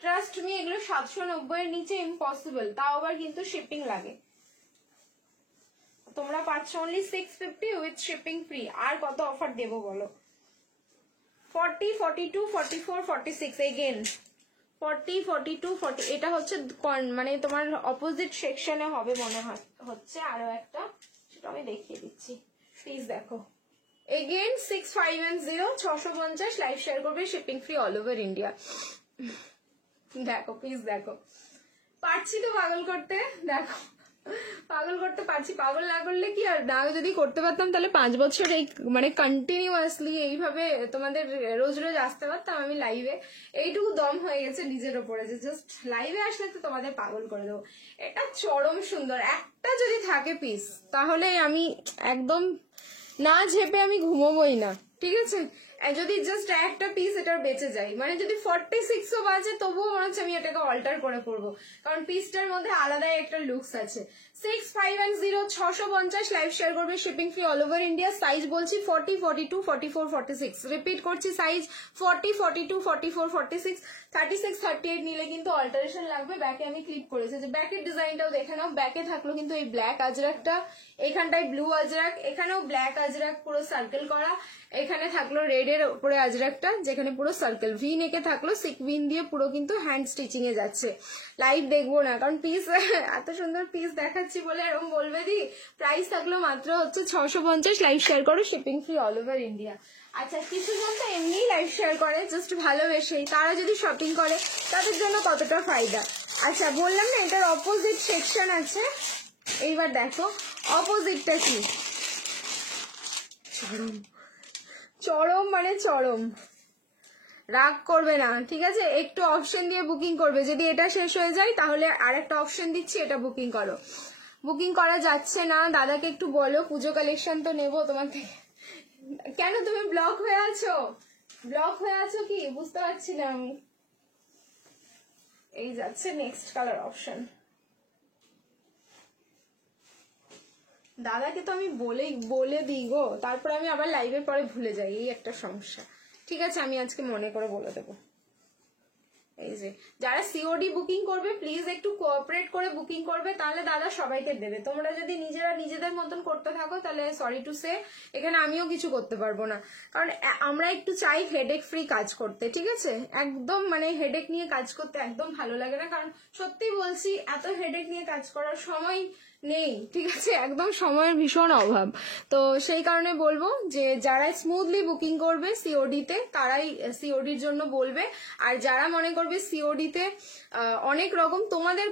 ট্রাস্ট মি এগুলো 790 এর নিচে ইম্পসিবল, তাও আবার কিন্তু শিপিং লাগে। তোমরা পাচ্ছ অনলি 650 উইথ শিপিং ফ্রি। আর কত অফার দেবো বলো? 40, 42, 44, 46 এগেন 40, 42, 40। এটা হচ্ছে মানে তোমার অপোজিট সেকশনে হবে মনে হয়, হচ্ছে আরো একটা, সেটা আমি দেখিয়ে দিচ্ছি, প্লিজ দেখো। এগেন 6510 650, লাইভ শেয়ার করবে, shipping free all over India. দেখো প্লিজ দেখো, পারছি তো পাগল করতে, দেখো পাগল করতে পারছি। পাগল না করলে কি, আর না যদি করতে পারতাম তাহলে 5 বছর এই মানে কন্টিনিউয়াসলি এইভাবে তোমাদের রোজ রোজ আসতে পারতাম আমি লাইভে। এইটুকু দম হয়ে গেছে নিজের ওপরে যে জাস্ট লাইভে আসলে তো তোমাদের পাগল করে দেবো। এটা চরম সুন্দর, একটা যদি থাকে পিস তাহলে আমি একদম না ঝেপে আমি ঘুমোবই না। ঠিক আছে, যদি জাস্ট একটা পিস এটার বেঁচে যায়, মানে যদি 46ও বাজে তবুও মনে হচ্ছে আমি এটাকে অল্টার করে করবো, কারণ পিসটার মধ্যে আলাদাই একটা লুকস আছে। 6510 650, লাইভ শেয়ার করবে, shipping free all over India. Size বলছি 40, 42, 44, 46, রিপিট করছি, সাইজ 40, 42, 44, 46, 36, 38 নিলে কিন্তু অল্টারেশন লাগবে। ব্যাকে আমি ক্লিপ করেছি, যে ব্যাকের ডিজাইনটাও দেখে নাও। ব্যাকে থাকলো কিন্তু এই ব্ল্যাক আজরাকটা, এখানটায় ব্লু আজরাক, এখানেও ব্ল্যাক আজরাক পুরো সার্কেল করা, এখানে থাকলো রেড এর উপরে আজরাকটা যেখানে পুরো সার্কেল, ভি নেকে থাকলো সিকউইন দিয়ে, পুরো কিন্তু হ্যান্ড স্টিচিং এ যাচ্ছে। লাইভ দেখবো না, কারণ পিস এত সুন্দর পিস দেখাচ্ছি বলে এরকম বলবে দি। প্রাইস থাকলো মাত্র হচ্ছে 650, লাইভ শেয়ার করো, shipping free all over India. আচ্ছা, কিছু জন তো এমনি লাইভ শেয়ার করে জাস্ট ভালোবেসেই, তারা যদি শপিং করে তাদের জন্য কতটা ফায়দা। আচ্ছা, বললাম না এটার অপোজিট সেকশন আছে। এইবার দেখো অপোজিটটা কি, চরম চরম মানে চরম। রাগ করবে না, ঠিক আছে, একটু অপশন দিয়ে বুকিং করবে। যদি এটা শেষ হয়ে যায় তাহলে আর একটা অপশন দিচ্ছি, এটা বুকিং করো। বুকিং করা যাচ্ছে না, দাদাকে একটু বলো, পুজো কালেকশন তো নেবো তোমার থেকে। কেন তুমি ব্লক হয়ে আছো? ব্লক হয়ে আছো কি বুঝতে পারছি না আমি। এই যাচ্ছে নেক্সট কালার অপশন। দাদাকে তো আমি বলে দিই গো, তারপরে আমি আবার লাইভের পরে ভুলে যাই, এই একটা সমস্যা। ঠিক আছে, আমি আজকে মনে করে বলে দেবো। এই যে যারা সিওডি বুকিং করবে প্লিজ একটু কোঅপারেট করে বুকিং করবে, তাহলে দাদা সবাইকে দেবে। তোমরা যদি নিজেরা নিজেদের মতন করতে থাকো তাহলে সরি টু সে এখানে আমিও কিছু করতে পারবো না, কারণ আমরা একটু চাই হেডেক ফ্রি কাজ করতে। ঠিক আছে, একদম মানে হেডেক নিয়ে কাজ করতে একদম ভালো লাগে না, কারণ সত্যি বলছি এত হেডেক নিয়ে কাজ করার সময় নেই। ঠিক আছে, একদম সময়ের ভীষণ অভাব। তো সেই কারণে বলবো যে যারা স্মুথলি বুকিং করবে সিওডিতে তারাই সিওডির জন্য বলবে, আর যারা মনে করবে সিওডিতে অনেক রকম তোমাদের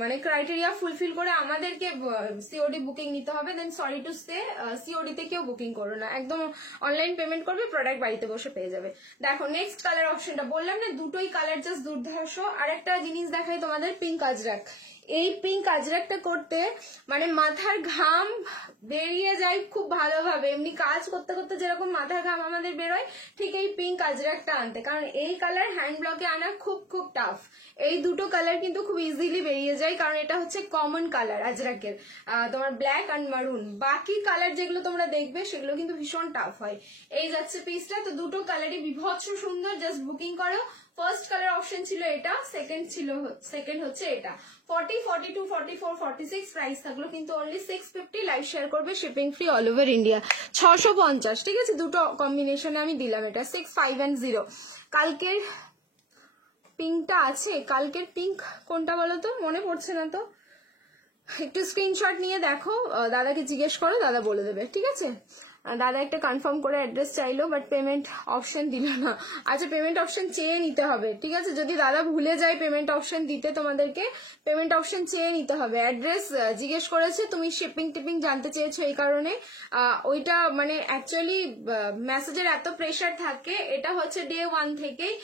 মানে ক্রাইটেরিয়া ফুলফিল করে আমাদেরকে সিওডি বুকিং নিতে হবে, দেন সরি টু সে সিওডিতে কেউ বুকিং করো না, একদম অনলাইন পেমেন্ট করবে, প্রোডাক্ট বাড়িতে বসে পেয়ে যাবে। দেখো নেক্সট কালার অপশনটা, বললাম না দুটোই কালার জাস্ট দুর্ধর্ষ। আর একটা জিনিস দেখাই তোমাদের, পিঙ্ক আজরাক। এই পিঙ্ক আজরাকটা করতে মানে মাথার ঘাম বেরিয়ে যায় খুব ভালোভাবে, এমনি কাজ করতে করতে যেরকম মাথার ঘাম আমাদের বেরোয় ঠিক এই পিঙ্ক আজরাকটা আনতে, কারণ এই কালার হ্যান্ড ব্লকে আনা খুব খুব টাফ। এই দুটো কালার কিন্তু খুব ইজিলি বেরিয়ে যায়, কারণ এটা হচ্ছে কমন কালার আজরাকের, তোমার ব্ল্যাক অ্যান্ড মারুন। বাকি কালার যেগুলো তোমরা দেখবে সেগুলো কিন্তু ভীষণ টাফ হয়। এই যাচ্ছে পিসটা, তো দুটো কালারই বিভৎস সুন্দর, জাস্ট বুকিং করো। ফার্স্ট কালার অপশন ছিল এটা, সেকেন্ড হচ্ছে এটা। 40, 42, 44, 46 প্রাইস থাকলো কিন্তু অনলি 650। লাইভ শেয়ার করবে, shipping free all over India. 650, ঠিক আছে, দুটো কম্বিনেশনে আমি দিলাম এটা 6, 5 and 0। কালকের পিঙ্কটা আছে, কালকের পিঙ্ক কোনটা বলো তো, মনে পড়ছে না তো, একটু স্ক্রিনশট নিয়ে দেখো, দাদাকে জিজ্ঞেস করো, দাদা বলে দেবে, ঠিক আছে। দাদা একটা কনফার্ম করে অ্যাড্রেস চাইলো, বাট পেমেন্ট অপশন দিল না। আচ্ছা, পেমেন্ট অপশন চেয়ে নিতে হবে, ঠিক আছে, যদি দাদা ভুলে যায় পেমেন্ট অপশন দিতে, তোমাদেরকে পেমেন্ট অপশন চেয়ে নিতে হবে। অ্যাড্রেস জিজ্ঞেস করেছে, তুমি শিপিং টিপিং জানতে চেয়েছো, এই কারণে ওইটা মানে অ্যাকচুয়ালি মেসেজের এত প্রেশার থাকে, এটা হচ্ছে ডে 1 থেকেই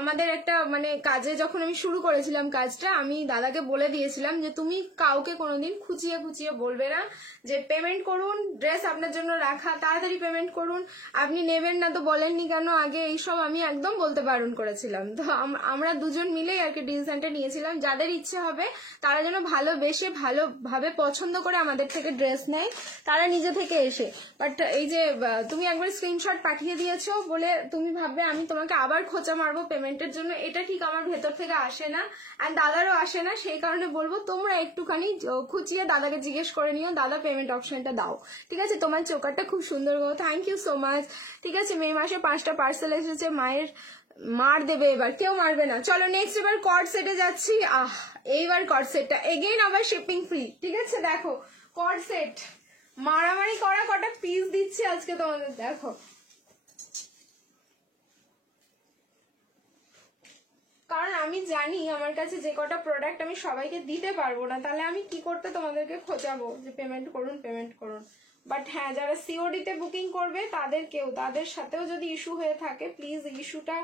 আমাদের একটা মানে কাজে যখন আমি শুরু করেছিলাম কাজটা, আমি দাদাকে বলে দিয়েছিলাম যে তুমি কাউকে কোনোদিন খুঁচিয়ে খুঁচিয়ে বলবে না যে পেমেন্ট করুন, ড্রেস আপনার জন্য রাখা, তাড়াতাড়ি পেমেন্ট করুন, আপনি নেবেন না তো বলেননি কেন আগে, এইসব আমি একদম বলতে বারণ করেছিলাম। তো আমরা দুজন মিলেই আর কি ডিসিশনটা নিয়েছিলাম, যাদের ইচ্ছে হবে তারা যেন ভালোবেসে ভালোভাবে পছন্দ করে আমাদের থেকে ড্রেস নেয়, তারা নিজে থেকে এসে। বাট এই যে তুমি একবার স্ক্রিনশট পাঠিয়ে দিয়েছো বলে তুমি ভাববে আমি তোমাকে আবার খোঁচা মারবো পেমেন্টের জন্য, এটা ঠিক আমার ভেতর থেকে আসে না, অ্যান্ড দাদারও আসে না। সেই কারণে বলবো তোমরা একটুখানি খুঁচিয়ে দাদাকে জিজ্ঞেস করে নিও, দাদা পেমেন্ট অপশনটা দাও, ঠিক আছে। তোমার চোকারটা খুব সুন্দর গো, থ্যাংক ইউ সো মাচ, ঠিক আছে। মে মাসে 5টা পার্সেল এসেছে, মায়ের মার দেবে, এবার কেউ মারবে না। চলো নেক্সট, এবার কর্ড সেটে যাচ্ছি। এইবার কর্ড সেটটা এগেইন আবার শিপিং ফ্রি, ঠিক আছে। দেখো কর্ড সেট মারামারি করা কটা পিস দিচ্ছি আজকে তোমাদের, দেখো। কারণ আমি জানি আমার কাছে যে কটা প্রোডাক্ট আমি সবাইকে দিতে পারবো না, তাহলে আমি কি করতে তোমাদেরকে খোঁজাবো যে পেমেন্ট করুন পেমেন্ট করুন। বাট হ্যাঁ, যারা সিওডিতে বুকিং করবে তাদের সাথেও যদি ইস্যু হয়ে থাকে, প্লিজ ইস্যুটা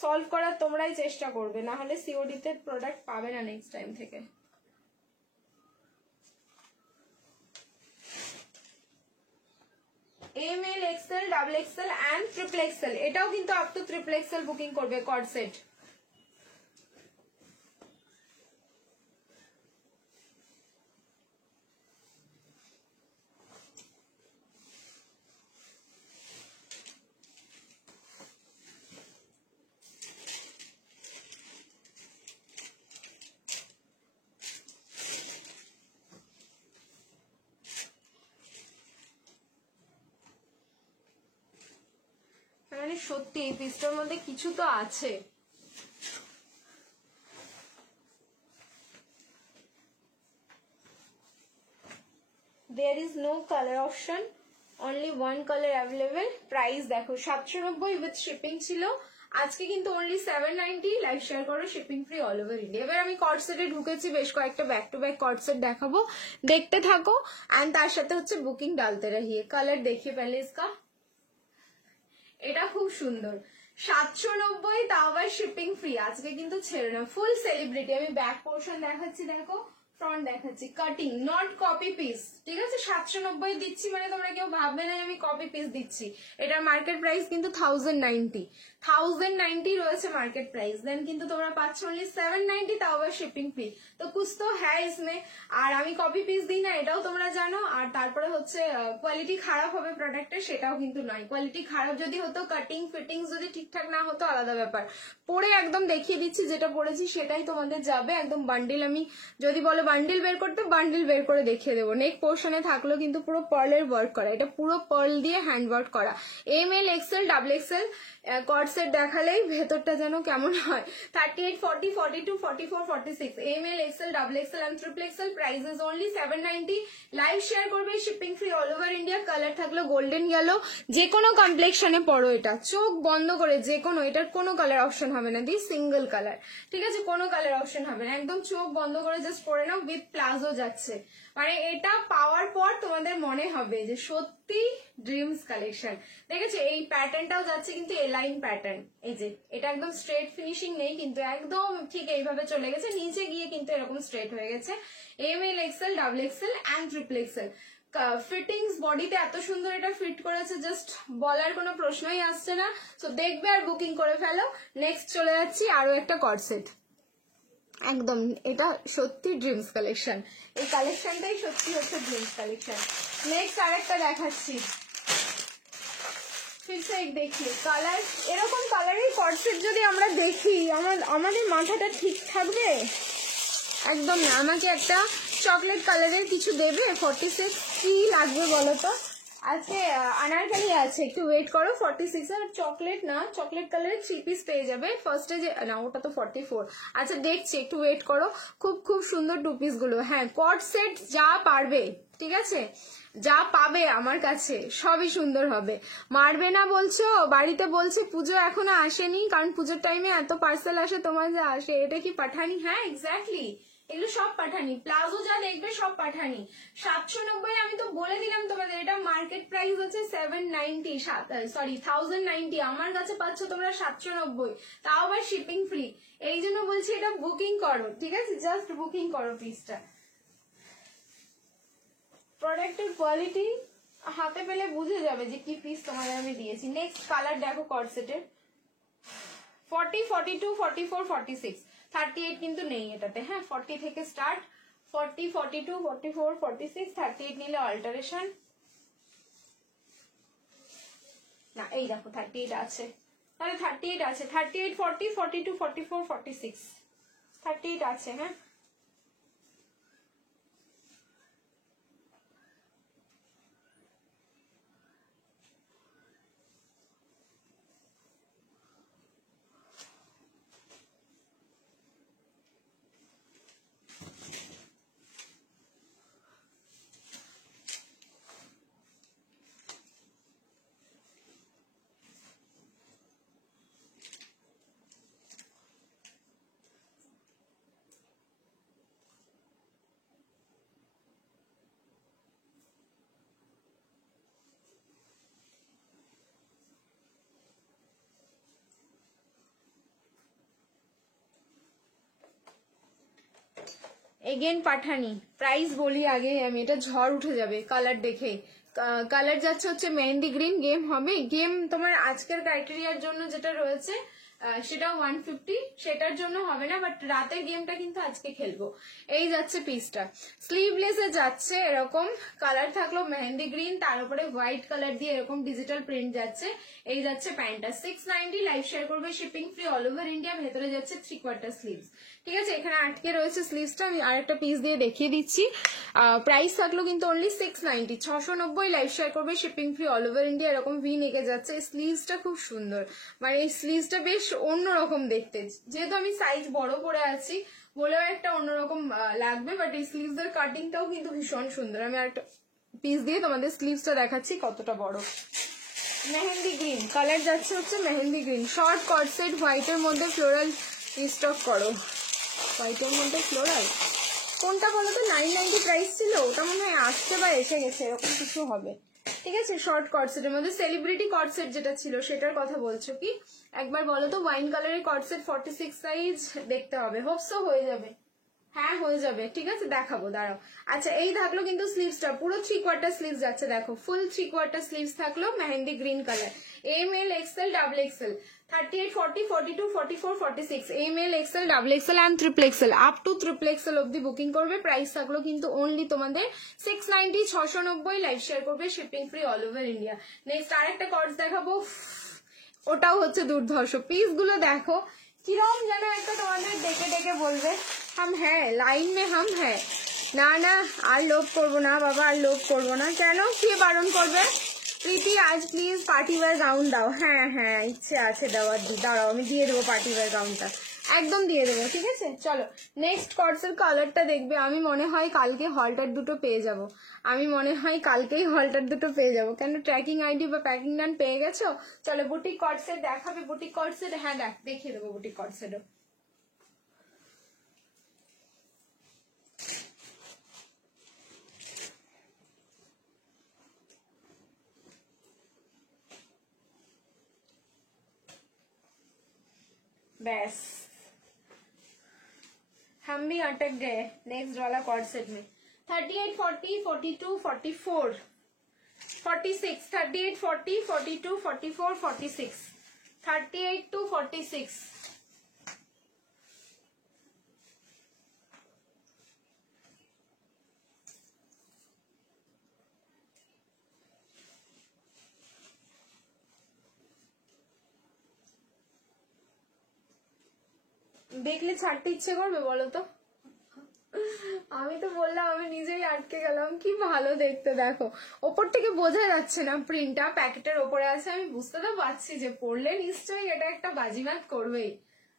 সলভ করার তোমরাই চেষ্টা করবে, না হলে সিওডিতে প্রোডাক্ট পাবে না নেক্সট টাইম থেকে। ML, XL, double XL and triple XL, এটাও কিন্তু up to triple XL booking করবে কর্ড সেট। মানে সত্যি এই পিসটার মধ্যে কিছু তো আছে। There is no color option, only one color available. Price দেখো 790 with shipping ছিল, আজকে কিন্তু only 790। লাইভ শেয়ার করো, shipping free all over India. এবার আমি কর্ড সেটে ঢুকেছি, বেশ কয়েকটা back to back co-ord set দেখাবো, দেখতে থাকো। এন্ড তার সাথে হচ্ছে বুকিং ডালতে রহিয়ে। কালার দেখিয়ে পেলে ইসকা, এটা খুব সুন্দর, 790, তাও আবার শিপিং ফ্রি। আজকে কিন্তু ছেড়ে না, ফুল সেলিব্রিটি। আমি ব্যাক পোর্শন দেখাচ্ছি, দেখো, ফ্রন্ট দেখাচ্ছি, কাটিং, নট কপি পিস, ঠিক আছে। 790 দিচ্ছি মানে তোমরা কেউ ভাববে না আমি কপি পিস দিচ্ছি। এটার মার্কেট প্রাইস কিন্তু 1090 রয়েছে মার্কেট প্রাইস, দেন কিন্তু তোমরা পাচ্ছ অনলি 790, তাও আবার শিপিং ফ্রি। তো কুছ তো হ্যাঁ ইসমে। আর আমি কপি পিস দিই না, এটাও তোমরা জানো। আর তারপরে হচ্ছে কোয়ালিটি খারাপ হবে প্রোডাক্টের, সেটাও কিন্তু নয়। কোয়ালিটি খারাপ যদি হতো, কাটিং ফিটিংস যদি ঠিকঠাক না হতো, আলাদা ব্যাপার। পরে একদম দেখিয়ে দিচ্ছি, যেটা পরেছি সেটাই তোমাদের যাবে একদম বান্ডিল। আমি যদি বলো বান্ডিল বের করতে, বান্ডিল বের করে দেখিয়ে দেবো। নেক পোর্শনে থাকলো কিন্তু পুরো পার্লের ওয়ার্ক করা, এটা পুরো পার্ল দিয়ে হ্যান্ড ওয়ার্ক করা। M L, XL, double XL cord set দেখালেই ভেতরটা যেন কেমন হয়। 38, 40, 42, 44, 46 M L, XL, double XL and triple XL. Price is only 790। Live share করবে, shipping free all over India. Colour থাকলো গোল্ডেন ইয়েলো, যে কোনো কমপ্লেক্সনে পড়ো, এটা চোখ বন্ধ করে যে কোনো, এটার কোনো কালার অপশন হবে না দি, সিঙ্গেল কালার, ঠিক আছে, কোনো কালার অপশন হবে না, একদম চোখ বন্ধ করে জাস্ট পরে নাও। উইথ প্লাজো যাচ্ছে, মানে এটা পাওয়ার পর তোমাদের মনে হবে যে সত্যি ড্রিমস কালেকশন। দেখেছো এই প্যাটার্নটাও যাচ্ছে কিন্তু এলাইন প্যাটার্ন। প্যাটার্ন। এই যে এটা একদম স্ট্রেট ফিনিশিং নেই, কিন্তু একদম ঠিক এইভাবে চলে গেছে, নিচে গিয়ে কিন্তু এরকম স্ট্রেট হয়ে গেছে। M L XL, double XL and triple XL. Fittings বডিতে এত সুন্দর এটা ফিট করেছে, জাস্ট বলার কোনো প্রশ্নই আসছে না। তো দেখবে আর বুকিং করে ফেলো। নেক্সট চলে যাচ্ছি আরো একটা কর্ডসেট, একদম এটা সত্যি ড্রিমস কালেকশন, এই কালেকশনটাই সত্যি হচ্ছে ড্রিমস কালেকশন। নেক্সট আরেকটা দেখাচ্ছি, দেখি কালার, এরকম কালারের কর্ডসেট যদি আমরা দেখি আমাদের মাথাটা ঠিক থাকবে? একদম না। আমাকে একটা চকলেট কালারের কিছু দেবে 46, কি লাগবে বলো তো? আজকে আনারকালি আছে, একটু ওয়েট করো। 46 আর চকলেট না, চকলেট কালারের 3 পিস পেয়ে যাবে ফার্স্টে, যে না ওটা তো 44। আচ্ছা দেখছি, একটু ওয়েট করো। খুব খুব সুন্দর 2 পিস গুলো। হ্যাঁ কর্ড সেট যা পারবে, ঠিক আছে, যা পাবে আমার কাছে সবই সুন্দর হবে। মারবে না বলছো, বাড়িতে বলছে পুজো এখনো আসেনি, কারণ পুজোর টাইমে এত পার্সেল আসে তোমার যা আসে, এটা কি পাঠানি? হ্যাঁ এক্স্যাক্টলি, এগুলো সব পাঠানি। প্লাজো যা দেখবে সব পাঠানি। 790 আমি তো বলে দিলাম তোমাদের, এটা মার্কেট প্রাইস হচ্ছে 790, সরি 1090, আমার কাছে পাচ্ছ তোমরা 790, তাও আবার শিপিং ফ্রি। এই জন্য বলছি এটা বুকিং করো, ঠিক আছে, জাস্ট বুকিং করো পিসটা। প্রোডাক্টের কোয়ালিটি হাতে পেলে বুঝে যাবে যে কি পিস তোমাদের আমি দিয়েছি। নেক্সট কালার দেখো কর্ডসেটের, 40, 42, 44, 46, 38 কিন্তু নেই এটাতে। হ্যাঁ 40 থেকে স্টার্ট, 40, 42, 44, 46, 38 নিলে অল্টারেশন না। এই দেখো 38 আছে, তাহলে 38 আছে, 38, 40, 42, 44, 46, 38 আছে। হ্যাঁ এগেন পাঠানি। প্রাইস বলি আগে আমি, এটা ঝড় উঠে যাবে কালার দেখে। কালার যাচ্ছে হচ্ছে মেহেন্দি গ্রিন। গেম হবে, গেম তোমার আজকের ক্রাইটেরিয়ার জন্য যেটা রয়েছে সেটা 150, সেটার জন্য হবে না, বাট রাতের গেমটা কিন্তু আজকে খেলবো। এই যাচ্ছে পিসটা, স্লিভলেসে যাচ্ছে, এরকম কালার থাকলো মেহেন্দি গ্রিন, তার উপরে হোয়াইট কালার দিয়ে এরকম ডিজিটাল প্রিন্ট যাচ্ছে। এই যাচ্ছে প্যান্টটা 690, লাইভ শেয়ার করবে, shipping free all over India. ভেতরে যাচ্ছে 3/4 স্লিভস, ঠিক আছে। এখানে আটকে রয়েছে স্লিভসটা, আমি আরেকটা পিস দিয়ে দেখিয়ে দিচ্ছি। প্রাইস থাকলো কিন্তু অনলি 690, 690, লাইভ শেয়ার করবে, shipping free all over India. এরকম ভি নেকে যাচ্ছে, স্লিভসটা খুব সুন্দর, মানে এই স্লিভসটা বেশ অন্যরকম দেখতে। যেহেতু আমি সাইজ বড় পরে আছি বলেও একটা অন্যরকম লাগবে, বাট এই স্লিভস এর কাটিংটাও কিন্তু ভীষণ সুন্দর। আমি আরেকটা পিস দিয়ে তোমাদের স্লিভসটা দেখাচ্ছি কতটা বড়। মেহেন্দি গ্রিন কালার যাচ্ছে হচ্ছে মেহেন্দি গ্রিন, শর্ট কর্ডসেট হোয়াইটের মধ্যে ফ্লোরাল স্টক করো। হোয়াইটের মধ্যে ফ্লোরাল কোনটা বলো তো? 990 প্রাইস ছিল, ওটা মনে হয় আসছে বা এসে গেছে, এরকম কিছু হবে, ঠিক আছে। শর্ট কর্ডসেটের মধ্যে সেলিব্রিটি কর্ডসেট যেটা ছিল সেটার কথা বলছো কি? একবার বলো তো। ওয়াইন কালারের কর্ডসেট 46 সাইজ দেখতে হবে, হোপসো হয়ে যাবে। হ্যাঁ হয়ে যাবে, ঠিক আছে, দেখাবো, দাঁড়াও। আচ্ছা এই থাকলো কিন্তু স্লিভসটা, পুরো 3/4 স্লিভস যাচ্ছে, দেখো ফুল 3/4 স্লিভস থাকলো mehndi green colour. M L XL double XL, 38, 40, 42, 44, 46, M L XL double XL and triple XL, up to triple XL অব্দি বুকিং করবে। প্রাইস থাকলো কিন্তু অনলি তোমাদের 690, 690, লাইভ শেয়ার করবে, shipping free all over India. Next আরেকটা co-ords দেখাবো, ওটাও হচ্ছে দুর্ধর্ষ। পিস গুলো দেখো কিরম যেন একটা তোমাদের ডেকে ডেকে বলবে হাম হ্যাঁ, লাইন মে হাম হ্যাঁ। না না আর লোভ করবো না বাবা, আর লোভ করবো না। কেন, কে বারণ করবে? প্রীতি আজ প্লিজ পার্টি ওয়্যার গাউন দাও। হ্যাঁ হ্যাঁ ইচ্ছে আছে দেওয়ার, দাঁড়াও আমি দিয়ে দেবো পার্টি ওয়্যার গাউনটা, একদম দিয়ে দেবো, ঠিক আছে। চলো নেক্সট কর্ডসের কালারটা দেখবে, আমি মনে হয় কালকে হলটার দুটো পেয়ে যাব, আমি মনে হয় কালকেই হলটার দুটো পেয়ে যাব। কেন, ট্র্যাকিং আইডি বা প্যাকিং ডান পেয়ে গেছো? চলো বুটিক কর্ডসেট দেখাবে, বুটিক কর্ডসেট, হ্যাঁ দেখিয়ে দেবো বুটিক কর্ডসেটও। बस हम भी अटक गए नेक्स्ट वाला कॉर्ड सेट में। 38, 40, 42, 44, 46, 38, 40, 42, 44, 46, 38 to 46। দেখলে ছাড়তে ইচ্ছে করবে বলো তো? আমি তো বললাম আমি নিজেই আটকে গেলাম। কি ভালো দেখতে, দেখো ওপর থেকে বোঝা যাচ্ছে না, প্রিন্টটা প্যাকেটের ওপরে আছে, আমি বুঝতে তো পারছি যে পরলে নিশ্চয়ই এটা একটা বাজিমাত করবেই।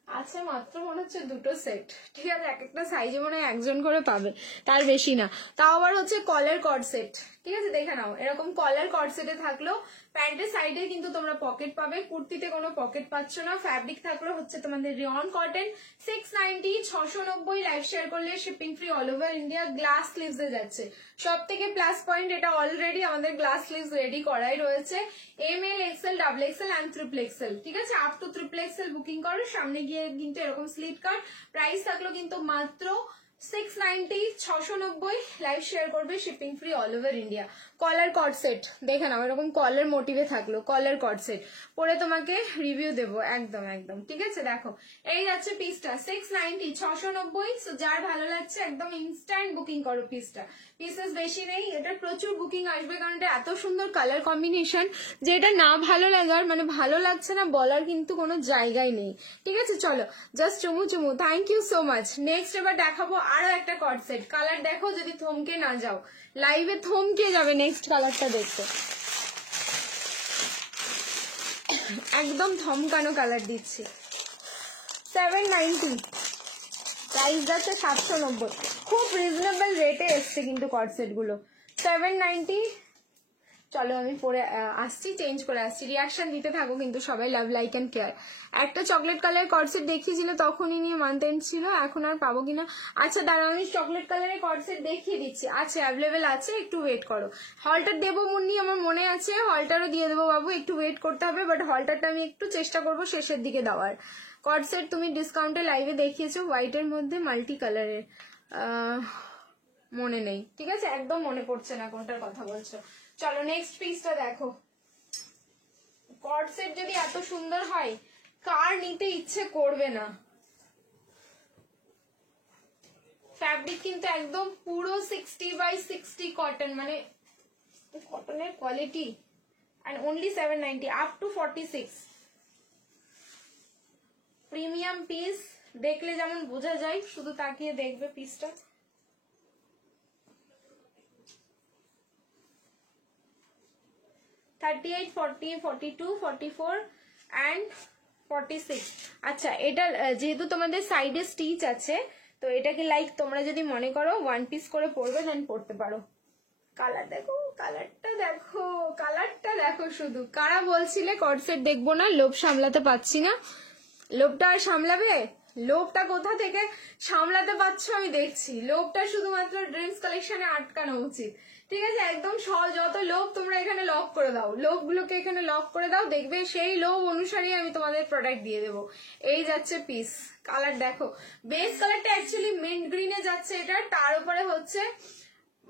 আছে মাত্র মনে হচ্ছে 2টো সেট, ঠিক আছে, এক একটা সাইজে মনে হয় একজন করে পাবে, তার বেশি না। তাও আবার হচ্ছে কলার কর্ড সেট, ঠিক আছে, দেখে নাও এরকম কলার কর্ড সেটে থাকলো প্যান্টের সাইডে কিন্তু তোমরা পকেট পাবে, কুর্তিতে কোনো পকেট পাচ্ছ না। ফ্যাব্রিক থাকলো হচ্ছে তোমাদের রিয়ন কটন, 690, 690, লাইভ শেয়ার করলে shipping free all over India. Glass sleeves এ যাচ্ছে, সব থেকে প্লাস পয়েন্ট এটা অলরেডি আমাদের গ্লাস স্লিভস রেডি করাই রয়েছে। ML, XL, XXL and triple XL, ঠিক আছে, up to triple XL booking করো। সামনে গিয়ে কিন্তু এরকম স্লিট কাট, প্রাইস থাকলো কিন্তু মাত্র 690, 690, লাইভ শেয়ার করবে shipping free all over India. Collar cord set দেখে নাও, এরকম কলার মোটিভে থাকলো কলার কর্ড সেট, পরে তোমাকে রিভিউ দেবো একদম একদম, ঠিক আছে। দেখো এই যাচ্ছে পিসটা 690, 690। সো যার ভালো লাগছে একদম ইনস্ট্যান্ট বুকিং করো পিসটা, পিসেস বেশি নেই, এটা প্রচুর বুকিং আসবে কারণ এটা এত সুন্দর কালার কম্বিনেশন যে এটা না ভালো লাগার মানে ভালো লাগছে না বলার কিন্তু কোনো জায়গায় নেই, ঠিক আছে। চলো জাস্ট চুমু চুমু, thank you so much. Next এবার দেখাবো আরো একটা কর্ড সেট, কালার দেখো যদি থমকে না যাও, লাইভে থমকে যাবে নেক্সট কালারটা দেখতে, একদম থমকানো কালার দিচ্ছি। 790, প্রাইস যাচ্ছে 790, খুব রিজনেবল রেটে এসছে কিন্তু কর্ড সেট গুলো। 790, চলো আমি পরে আসছি, চেঞ্জ করে আসছি, রিয়াকশন দিতে থাকো কিন্তু সবাই, লাভ লাইক এন্ড কেয়ার। একটা চকলেট কালার কর্ড সেট দেখিয়েছিল তখনই নিয়ে মান্থ এন্ড ছিল, এখন আর পাবো কিনা। আচ্ছা দাঁড়াও আমি চকলেট কালারের কর্ড সেট দেখিয়ে দিচ্ছি, আছে অ্যাভেলেবেল আছে, একটু ওয়েট করো। হলটার দেবো মুন্নি, আমার মনে আছে হলটারও দিয়ে দেবো বাবু, একটু ওয়েট করতে হবে, বাট হলটারটা আমি একটু চেষ্টা করবো শেষের দিকে দেওয়ার। কর্ড সেট তুমি ডিসকাউন্টে লাইভে দেখিয়েছো হোয়াইটের মধ্যে মাল্টি কালারের, মনে নেই, ঠিক আছে, একদম মনে পড়ছে না কোনটার কথা বলছো। চলো নেক্সট পিসটা দেখো, কর্ড সেট যদি এত সুন্দর হয় কার নিতে ইচ্ছে করবে না। ফ্যাব্রিক কিন্তু একদম পুরো 60/60 কটন, মানে কটনের quality, and only 790 up to 46, premium piece, দেখলে যেমন বোঝা যায় শুধু তাকিয়ে দেখবে পিসটা। $38, $40, $42, $44 and $46। আচ্ছা এটা যেহেতু তোমাদের সাইডে স্টিচ আছে তো এটাকে লাইক তোমরা যদি মনে করো ওয়ান পিস করে পরবে দেন পরতে পারো। কালার দেখো, কালারটা দেখো, কালারটা দেখো, শুধু কারা বলছিলে কর্ড সেট দেখবো না, লোভ সামলাতে পারছি না। লোভটা আর সামলাবে? লোভটা কোথা থেকে সামলাতে পারছো আমি দেখছি, লোভটা শুধুমাত্র ড্রিমস কালেকশনে আটকানো উচিত, ঠিক আছে। একদম যত লোভ তোমরা এখানে লক করে দাও, লোভগুলোকে এখানে লক করে দাও, দেখবে সেই লোভ অনুসারে আমি তোমাদের প্রোডাক্ট দিয়ে দেবো। এই যাচ্ছে পিস, কালার দেখো, বেস কালারটা অ্যাকচুয়ালি মিন্ট গ্রিনে যাচ্ছে এটা, তার উপরে হচ্ছে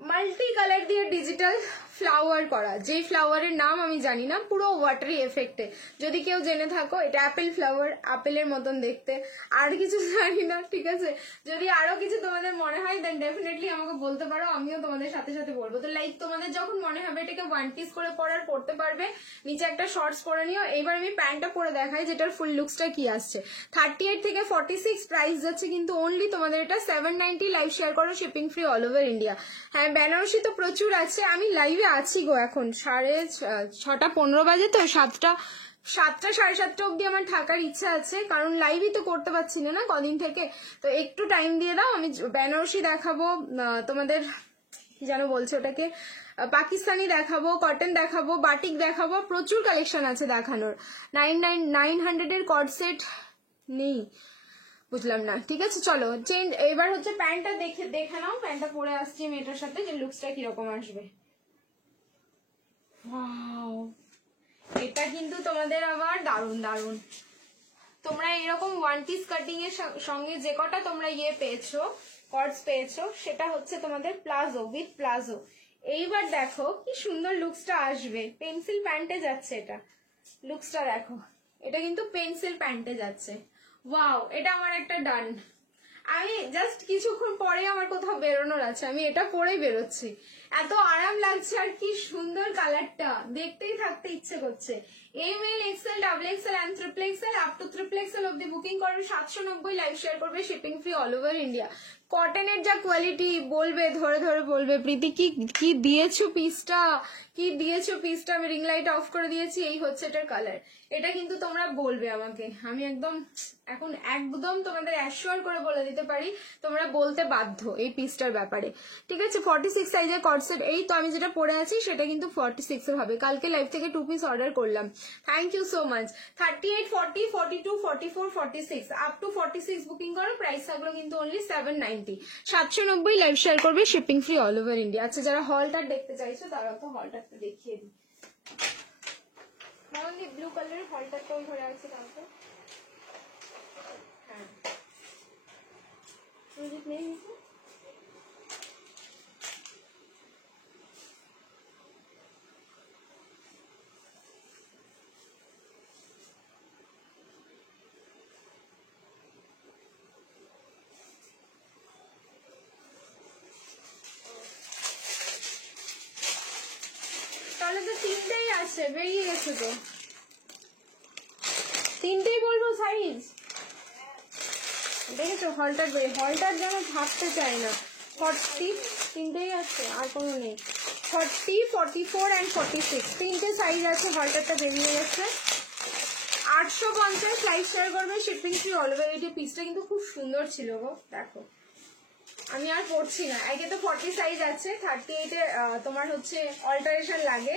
মাল্টি কালার দিয়ে ডিজিটাল ফ্লাওয়ার করা, যেই ফ্লাওয়ারের নাম আমি জানি না, পুরো ওয়াটারি এফেক্টে, যদি কেউ জেনে থাকো এটা অ্যাপেল ফ্লাওয়ার, আপেলের মতন দেখতে, আর কিছু জানি না, ঠিক আছে। যদি আরো কিছু তোমাদের মনে হয় দেন ডেফিনেটলি আমাকে বলতে পারো, আমিও তোমাদের সাথে সাথে বলবো। তো লাইক তোমাদের যখন মনে হবে এটাকে ওয়ান পিস করে পরতে পারবে, নিচে একটা শর্টস পরে নিও। এইবার আমি প্যান্টটা পরে দেখাই যেটার ফুল লুকসটা কি আসছে। 38 থেকে 46 প্রাইস যাচ্ছে কিন্তু অনলি তোমাদের এটা 790, লাইভ শেয়ার করো shipping free all over India. হ্যাঁ বেনারসি তো প্রচুর আছে, আমি লাইভে আছি গো, এখন 6:15 বাজে, তো 7টা 7:30 অব্দি আমার থাকার ইচ্ছা আছে, কারণ লাইভই তো করতে পারছি না কদিন থেকে, তো একটু টাইম দিয়ে দাও। আমি বেনারসি দেখাবো তোমাদের, কি যেন বলছে ওটাকে, পাকিস্তানি দেখাবো, কটন দেখাবো, বাটিক দেখাবো, প্রচুর কালেকশন আছে দেখানোর। 900 এর কর্ড সেট নেই, বুঝলাম না, ঠিক আছে। চলো চেঞ্জ, এবার হচ্ছে প্যান্টটা দেখে নাও, প্যান্টটা পরে আসছি আমি এটার সাথে, যে লুকসটা কিরকম আসবে। ওয়াও, এটা কিন্তু তোমাদের আবার দারুণ দারুণ, তোমরা এরকম ওয়ান পিস কাটিং এর সঙ্গে যে কটা তোমরা ইয়ে পেয়েছো, কর্ডস পেয়েছো, সেটা হচ্ছে তোমাদের প্লাজো উইথ প্লাজো। এইবার দেখো কি সুন্দর লুকসটা আসবে, পেন্সিল প্যান্টে যাচ্ছে এটা, লুকসটা দেখো, এটা কিন্তু পেন্সিল প্যান্টে যাচ্ছে। ওয়াও, এটা আমার একটা ডান। আমি জাস্ট কিছুক্ষণ পরে আমার কোথাও বেরোনোর আছে, আমি এটা পরেই বেরোচ্ছি, এত আরাম লাগছে আর কি সুন্দর কালারটা, দেখতেই থাকতে ইচ্ছে করছে। ML, XL, double XL and triple XL up to triple XL অব্দি বুকিং করবে, 790, লাইভ শেয়ার করবে, shipping free all over India. কটনের যা কোয়ালিটি, বলবে ধরে ধরে বলবে প্রীতি কি কি দিয়েছো পিসটা, কি দিয়েছো পিসটা, আমি রিং লাইট অফ করে দিয়েছি, এই হচ্ছে এটার কালার। এটা কিন্তু তোমরা বলবে আমাকে, আমি একদম এখন একদম তোমাদের অ্যাসিওর করে বলে দিতে পারি, তোমরা বলতে বাধ্য এই পিসটার ব্যাপারে, ঠিক আছে। 46 সাইজের কটসেট, এই তো আমি যেটা পরে আছি সেটা কিন্তু 46 এর হবে, কালকে লাইভ থেকে 2 পিস অর্ডার করলাম, thank you so much. 38, 40, 42, 44, 46 up to 46 booking করো, প্রাইস থাকলো কিন্তু অনলি 790, 790 লাইভ শেয়ার করবে, shipping free all over India. আচ্ছা, যারা হলটার দেখতে চাইছো তারা তো হলটারটা দেখিয়ে দিই, অনলি ব্লু কালারের হলটারটা ওই ঘরে আছে কালকে। হ্যাঁ, নেই তাহলে তো তিনটেই আছে, বেরিয়ে গেছে তো, তিনটেই বলবো সাইজ, দেখেছো হলটার হলটার যেন ভাবতে চাই না, 40 তিনটেই আছে, আর কোনো নেই, 40, 44 and 46 তিনটে সাইজ আছে, হলটারটা বেরিয়ে গেছে। 850 লাইভ শেয়ার করবে, shipping free all over India. পিসটা কিন্তু খুব সুন্দর ছিল গো, দেখো আমি আর পড়ছি না, একে তো 40 সাইজ আছে, 38 এ তোমার হচ্ছে অল্টারেশন লাগে।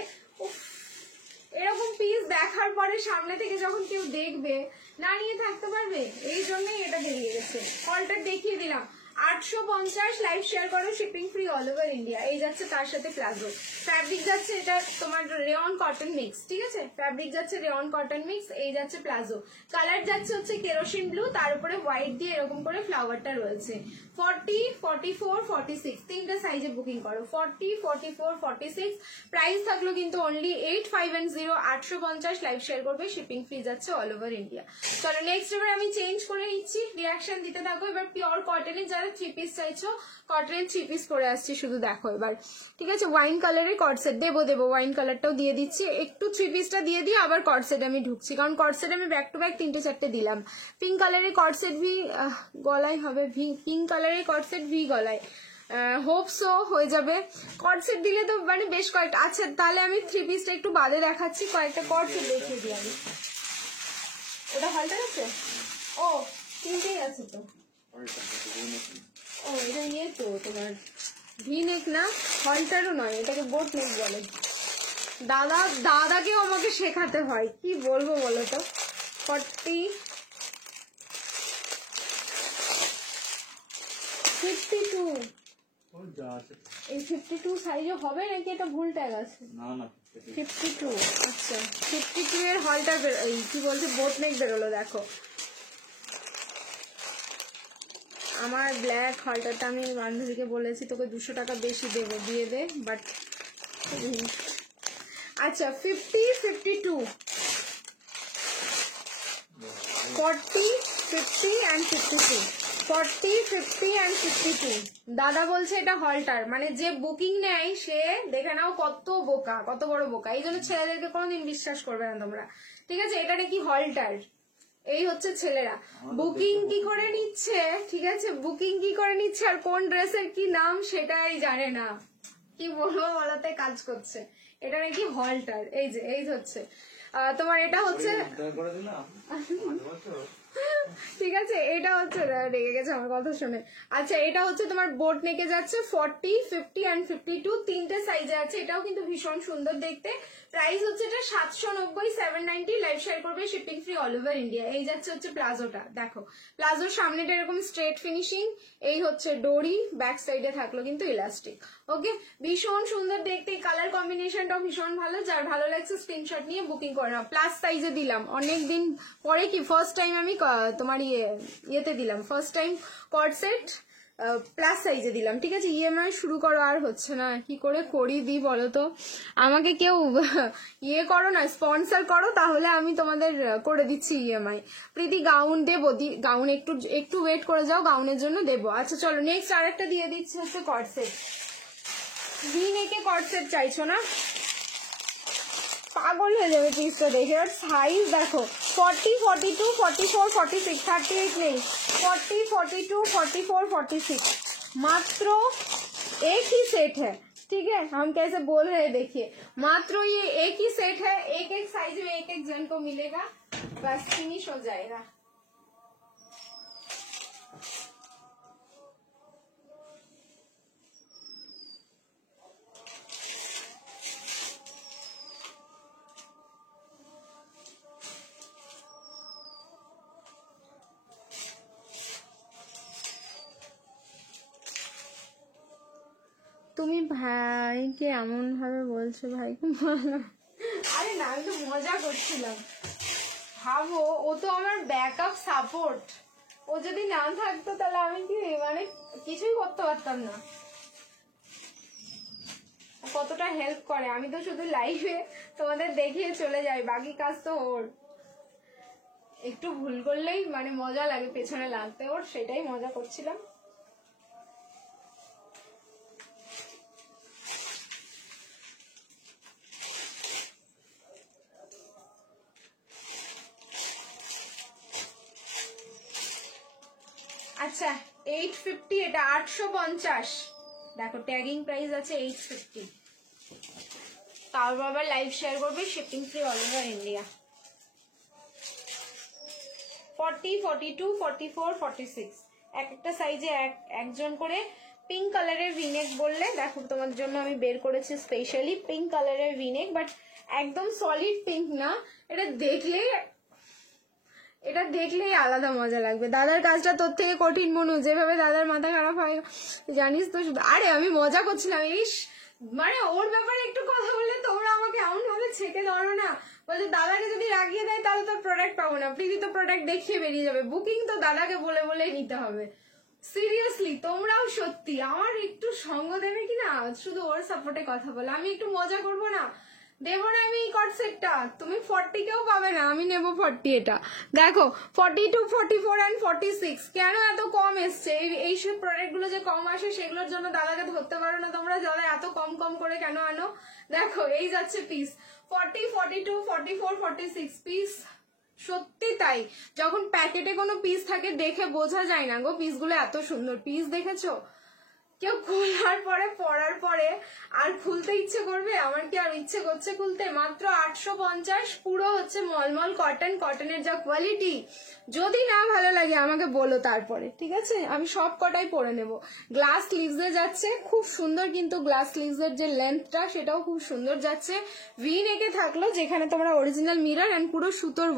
এরকম পিস দেখার পরে সামনে থেকে যখন কেউ দেখবে না নিয়ে থাকতে পারবে, এই জন্যই এটা বেরিয়ে গেছে। অল্টার দেখিয়ে দিলাম, 850 লাইভ শেয়ার করো, shipping free all over India. এই যাচ্ছে তার সাথে প্লাজো, ফ্যাব্রিক যাচ্ছে এটা তোমার রেয়ন কটন মিক্স, ঠিক আছে, ফ্যাব্রিক যাচ্ছে রেয়ন কটন মিক্স, এই যাচ্ছে প্লাজো, কালার যাচ্ছে হচ্ছে কেরোসিন ব্লু, তার উপরে হোয়াইট দিয়ে এরকম করে ফ্লাওয়ারটা রয়েছে। 40, 44, 46 তিনটা সাইজে বুকিং করো, 40, 44, 46 প্রাইস থাকলো কিন্তু অনলি 8510, 850 লাইভ শেয়ার করবে, শিপিং ফ্রি যাচ্ছে অল ওভার ইন্ডিয়া। চলো নেক্সট এবার আমি চেঞ্জ করে নিচ্ছি, রিয়াকশন দিতে থাকো। এবার পিওর কটনের যারা 3 পিস চাইছো, কটনের 3 পিস পরে আসছি, শুধু দেখো এবার, ঠিক আছে। ওয়াইন কালারের কটসেট দেবো, ওয়াইন কালারটাও দিয়ে দিচ্ছি, একটু 3 পিসটা দিয়ে দিয়ে আবার কটসেট আমি ঢুকছি, কারণ কটসেট আমি ব্যাক টু ব্যাক 3-4 দিলাম। পিঙ্ক কালারের কটসেট ভি গলায় হবে, পিঙ্ক কালারের কটসেট ভি গলায়, হোপ সো হয়ে যাবে। কটসেট দিলে তো মানে বেশ কয়েকটা, আচ্ছা তাহলে আমি 3 পিসটা একটু বাদে দেখাচ্ছি, কয়েকটা কটসেট দেখিয়ে দিই আমি। ওটা হলটার আছে, ও তিনটেই আছে তো, ও এটা নিয়ে তো তোমার ভি নেক না, হলটারও নয়, এটাকে বোট নেক বলে। দাদাকেও আমাকে শেখাতে হয়, কি বলবো বলো তো। 40, 52 এই 52 সাইজে হবে নাকি, এটা ভুল ট্যাগ আছে? না না 52, আচ্ছা 52 এর হলটা এই কি বলছে বোট নেক বেরোলো, দেখো আমার ব্ল্যাক হলটারটা আমি বান্ধবীকে বলেছি তোকে 200 টাকা বেশি দেবো, দিয়ে দে, বাট আচ্ছা 50, 52, 40, 50 and 52, 40, 50 and 52। দাদা বলছে এটা হলটার, মানে যে বুকিং নেয় সে দেখে নাও কত বোকা, কত বড় বোকা, এই জন্য ছেলেদেরকে কোনোদিন বিশ্বাস করবে না তোমরা, ঠিক আছে। এটা নাকি হলটার, এই হচ্ছে ছেলেরা বুকিং কি করে নিচ্ছে, ঠিক আছে, বুকিং কি করে নিচ্ছে আর কোন ড্রেসের কি নাম সেটাই জানে না, কি বলবো বলাতে কাজ করছে। এটা নাকি হলটার, এই যে এই হচ্ছে তোমার, এটা হচ্ছে ঠিক আছে, এটা হচ্ছে, রেগে গেছে আমার কথা শুনে। আচ্ছা, এটা হচ্ছে তোমার বোট নেকে যাচ্ছে 40, 50 and 52, তিনটে সাইজে আছে। এটাও কিন্তু ভীষণ সুন্দর দেখতে। প্রাইস হচ্ছে এটা 790, 790, লাইভ শেয়ার করবে, shipping free all over India. এই যাচ্ছে হচ্ছে প্লাজোটা, দেখো প্লাজোর সামনেটা এরকম স্ট্রেট ফিনিশিং, এই হচ্ছে ডোরি, ব্যাক সাইডে থাকলো কিন্তু ইলাস্টিক। ওকে, ভীষণ সুন্দর দেখতে, কালার কম্বিনেশনটাও ভীষণ ভালো। যার ভালো লাগছে স্ক্রিনশট নিয়ে বুকিং করে নাও। প্লাস সাইজে দিলাম অনেকদিন পরে, কি ফার্স্ট টাইম আমি তোমার ইয়েতে দিলাম, first time co-ord set plus সাইজে দিলাম। ঠিক আছে, ইএমআই শুরু করো, আর হচ্ছে না, কি করে করি দি বলো তো, আমাকে কেউ ইয়ে করো না, স্পন্সর করো, তাহলে আমি তোমাদের করে দিচ্ছি ইএমআই। প্রীতি গাউন দেবো, গাউন একটু একটু ওয়েট করে যাও, গাউনের জন্য দেবো। আচ্ছা চলো নেক্সট আরেকটা দিয়ে দিচ্ছি হচ্ছে কর্ড সেট। ভি নেকে কর্ড সেট চাইছো না, পাগল হয়ে যাবে পিসটা দেখে। আর সাইজ দেখো 40, 42, 44, 46, 38 নেই, 40, 42, 44, 46, मात्र एक ही सेट है। ठीक है, हम कैसे बोल रहे हैं देखिए, मात्र ये एक ही सेट है, एक एक साइज में एक एक जन को मिलेगा, बस फिनिश हो जाएगा। তুমি ভাইকে এমন ভাবে বলছো, ভাইকে আরে না, আমি তো মজা করছিলাম। ভাবো, ও তো আমার ব্যাকআপ সাপোর্ট, ও যদি না থাকতো তাহলে আমি কি মানে কিছুই করতে পারতাম না। কতটা হেল্প করে, আমি তো শুধু লাইভে তোমাদের দেখিয়ে চলে যাই, বাকি কাজ তো ওর। একটু ভুল করলেই মানে মজা লাগে পেছনে লাগতে ওর, সেটাই মজা করছিলাম। আচ্ছা 850, এটা 850, দেখো ট্যাগিং প্রাইস আছে 850, তারপর আবার লাইভ শেয়ার করবে, shipping free all over India. 40, 42, 44, 46, এক একটা সাইজে একজন করে। পিঙ্ক কালারের ভিনেক বললে, দেখো তোমার জন্য আমি বের করেছি স্পেশালি পিঙ্ক কালারের ভিনেক, বাট একদম সলিড পিঙ্ক না, এটা দেখলেই আলাদা মজা লাগবে। দাদার কাজটা তোর থেকে কঠিন মনু, যেভাবে দাদার মাথা খারাপ হয় জানিস তো শুধু। আরে আমি মজা করছিলাম, ইস মানে ওর ব্যাপারে একটু কথা বললে তোমরা আমাকে এমন ভাবে ছেকে ধরো না, বলছে দাদাকে যদি রাগিয়ে দেয় তাহলে তো প্রোডাক্ট পাবো না, প্রীতি তো প্রোডাক্ট দেখিয়ে বেরিয়ে যাবে, বুকিং তো দাদাকে বলে বলেই নিতে হবে। সিরিয়াসলি তোমরাও সত্যি আমার একটু সঙ্গ দেবে কিনা, শুধু ওর সাপোর্টে কথা বলে, আমি একটু মজা করবো না, দেবো না আমি এই কট সেটটা, তুমি 40 কেও পাবে না, আমি নেবো 40। এটা দেখো 42, 44 and 46, কেন এত কম এসছে? এইসব প্রোডাক্ট গুলো যে কম আসে সেগুলোর জন্য দাদাকে ধরতে পারো না তোমরা, দাদা এত কম কম করে কেন আনো? দেখো এই যাচ্ছে পিস 40, 42, 44, 46 পিস। সত্যি তাই, যখন প্যাকেটে কোনো পিস থাকে দেখে বোঝা যায় না গো পিসগুলো এত সুন্দর। পিস দেখেছো? কেউ খোলার পরে পরার পরে আর খুলতে ইচ্ছে করবে? আমার কি আর ইচ্ছে করছে খুলতে? মাত্র 850, পুরো হচ্ছে মলমল কটন, কটনের যা কোয়ালিটি। যদি না ভালো লাগে আমাকে বলো তারপরে, ঠিক আছে? আমি সব কটাই পরে নেব। গ্লাস স্লিভসে যাচ্ছে, খুব সুন্দর, কিন্তু গ্লাস স্লিভসের যে লেন্থটা সেটাও খুব সুন্দর যাচ্ছে। ভি নেকে থাকলো, যেখানে তোমরা অরিজিনাল মিরর এন্ড পুরো সুতোর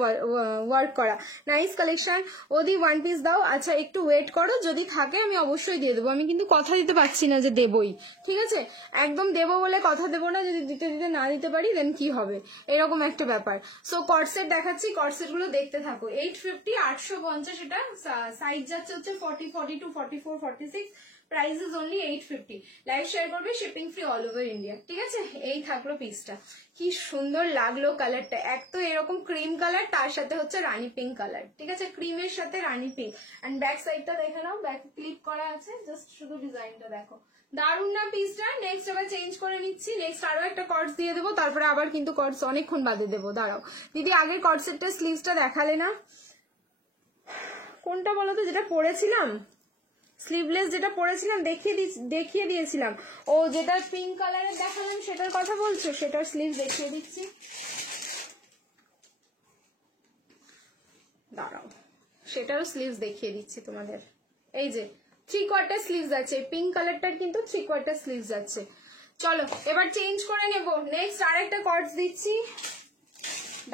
ওয়ার্ক করা, নাইস কালেকশন। ওদি ওয়ান পিস দাও। আচ্ছা একটু ওয়েট করো, যদি থাকে আমি অবশ্যই দিয়ে দেবো। আমি কিন্তু কথা দিতে পারছি না যে দেবই, ঠিক আছে? একদম দেবো বলে কথা দেবো না, যদি দিতে দিতে না দিতে পারি দেন কি হবে, এরকম একটা ব্যাপার। সো কর্ডসেট দেখাচ্ছি, কর্ডসেট গুলো দেখতে থাকো। 850, 850, এটা সাইজ যাচ্ছে হচ্ছে 40, 42, 44, 46, price is only 850। Live share করবে, shipping free all over India. ঠিক আছে, এই থাকলো পিসটা। কি সুন্দর লাগলো কালারটা, এক তো এরকম ক্রিম কালার, তার সাথে হচ্ছে রানী পিঙ্ক কালার। ঠিক আছে, ক্রিমের সাথে রানী পিঙ্ক। এন্ড ব্যাক সাইডটা দেখে নাও, ব্যাক ক্লিপ করা আছে, জাস্ট শুধু ডিজাইনটা দেখো, দারুন না পিসটা? নেক্সট আবার চেঞ্জ করে নিচ্ছি, নেক্সট আরো একটা কর্ডস দিয়ে দেবো, তারপরে আবার কিন্তু কর্ডস অনেকক্ষণ বাদে দেবো। দাঁড়াও দিদি, আগের কর্ডসেটটা স্লিভসটা দেখালে না, কোনটা বলো তো? যেটা পরেছিলাম স্লিভলেস, যেটা পরেছিলাম দেখিয়ে দিয়েছিলাম। ও যেটা পিঙ্ক কালারের দেখালাম সেটার কথা বলছো? সেটার স্লিভ দেখিয়ে দিচ্ছি, দাঁড়াও। সেটারও স্লিভস দেখিয়ে দিচ্ছি তোমাদের। এই যে 3/4 স্লিভস আছে, পিঙ্ক কালারটার কিন্তু 3/4 স্লিভস আছে। চলো এবার চেঞ্জ করে নেব। নেক্সট আরেকটা কর্ডস দিচ্ছি,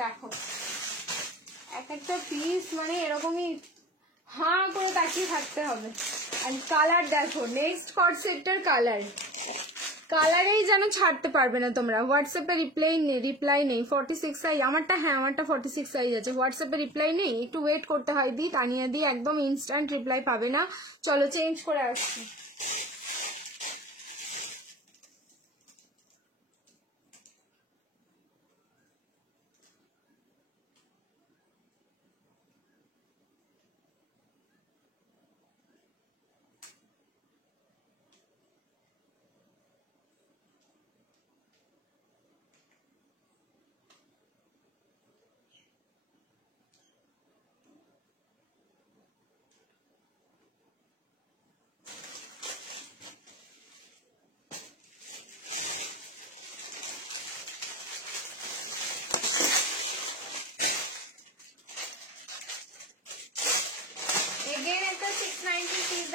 দেখো এক একটা পিস মানে এরকমই হাঁ করে তাকিয়ে থাকতে হবে। আর কালার দেখো, নেক্সট কর্ড সেটটার কালারেই যেন ছাড়তে পারবে না তোমরা। হোয়াটসঅ্যাপে রিপ্লাই নেই 46 সাইজ আমারটা, হ্যাঁ আমারটা 46 সাইজ আছে। হোয়াটসঅ্যাপে রিপ্লাই নেই, একটু ওয়েট করতে হয় দি তানিয়া দি, একদম ইনস্ট্যান্ট রিপ্লাই পাবে না। চলো চেঞ্জ করে আসছি।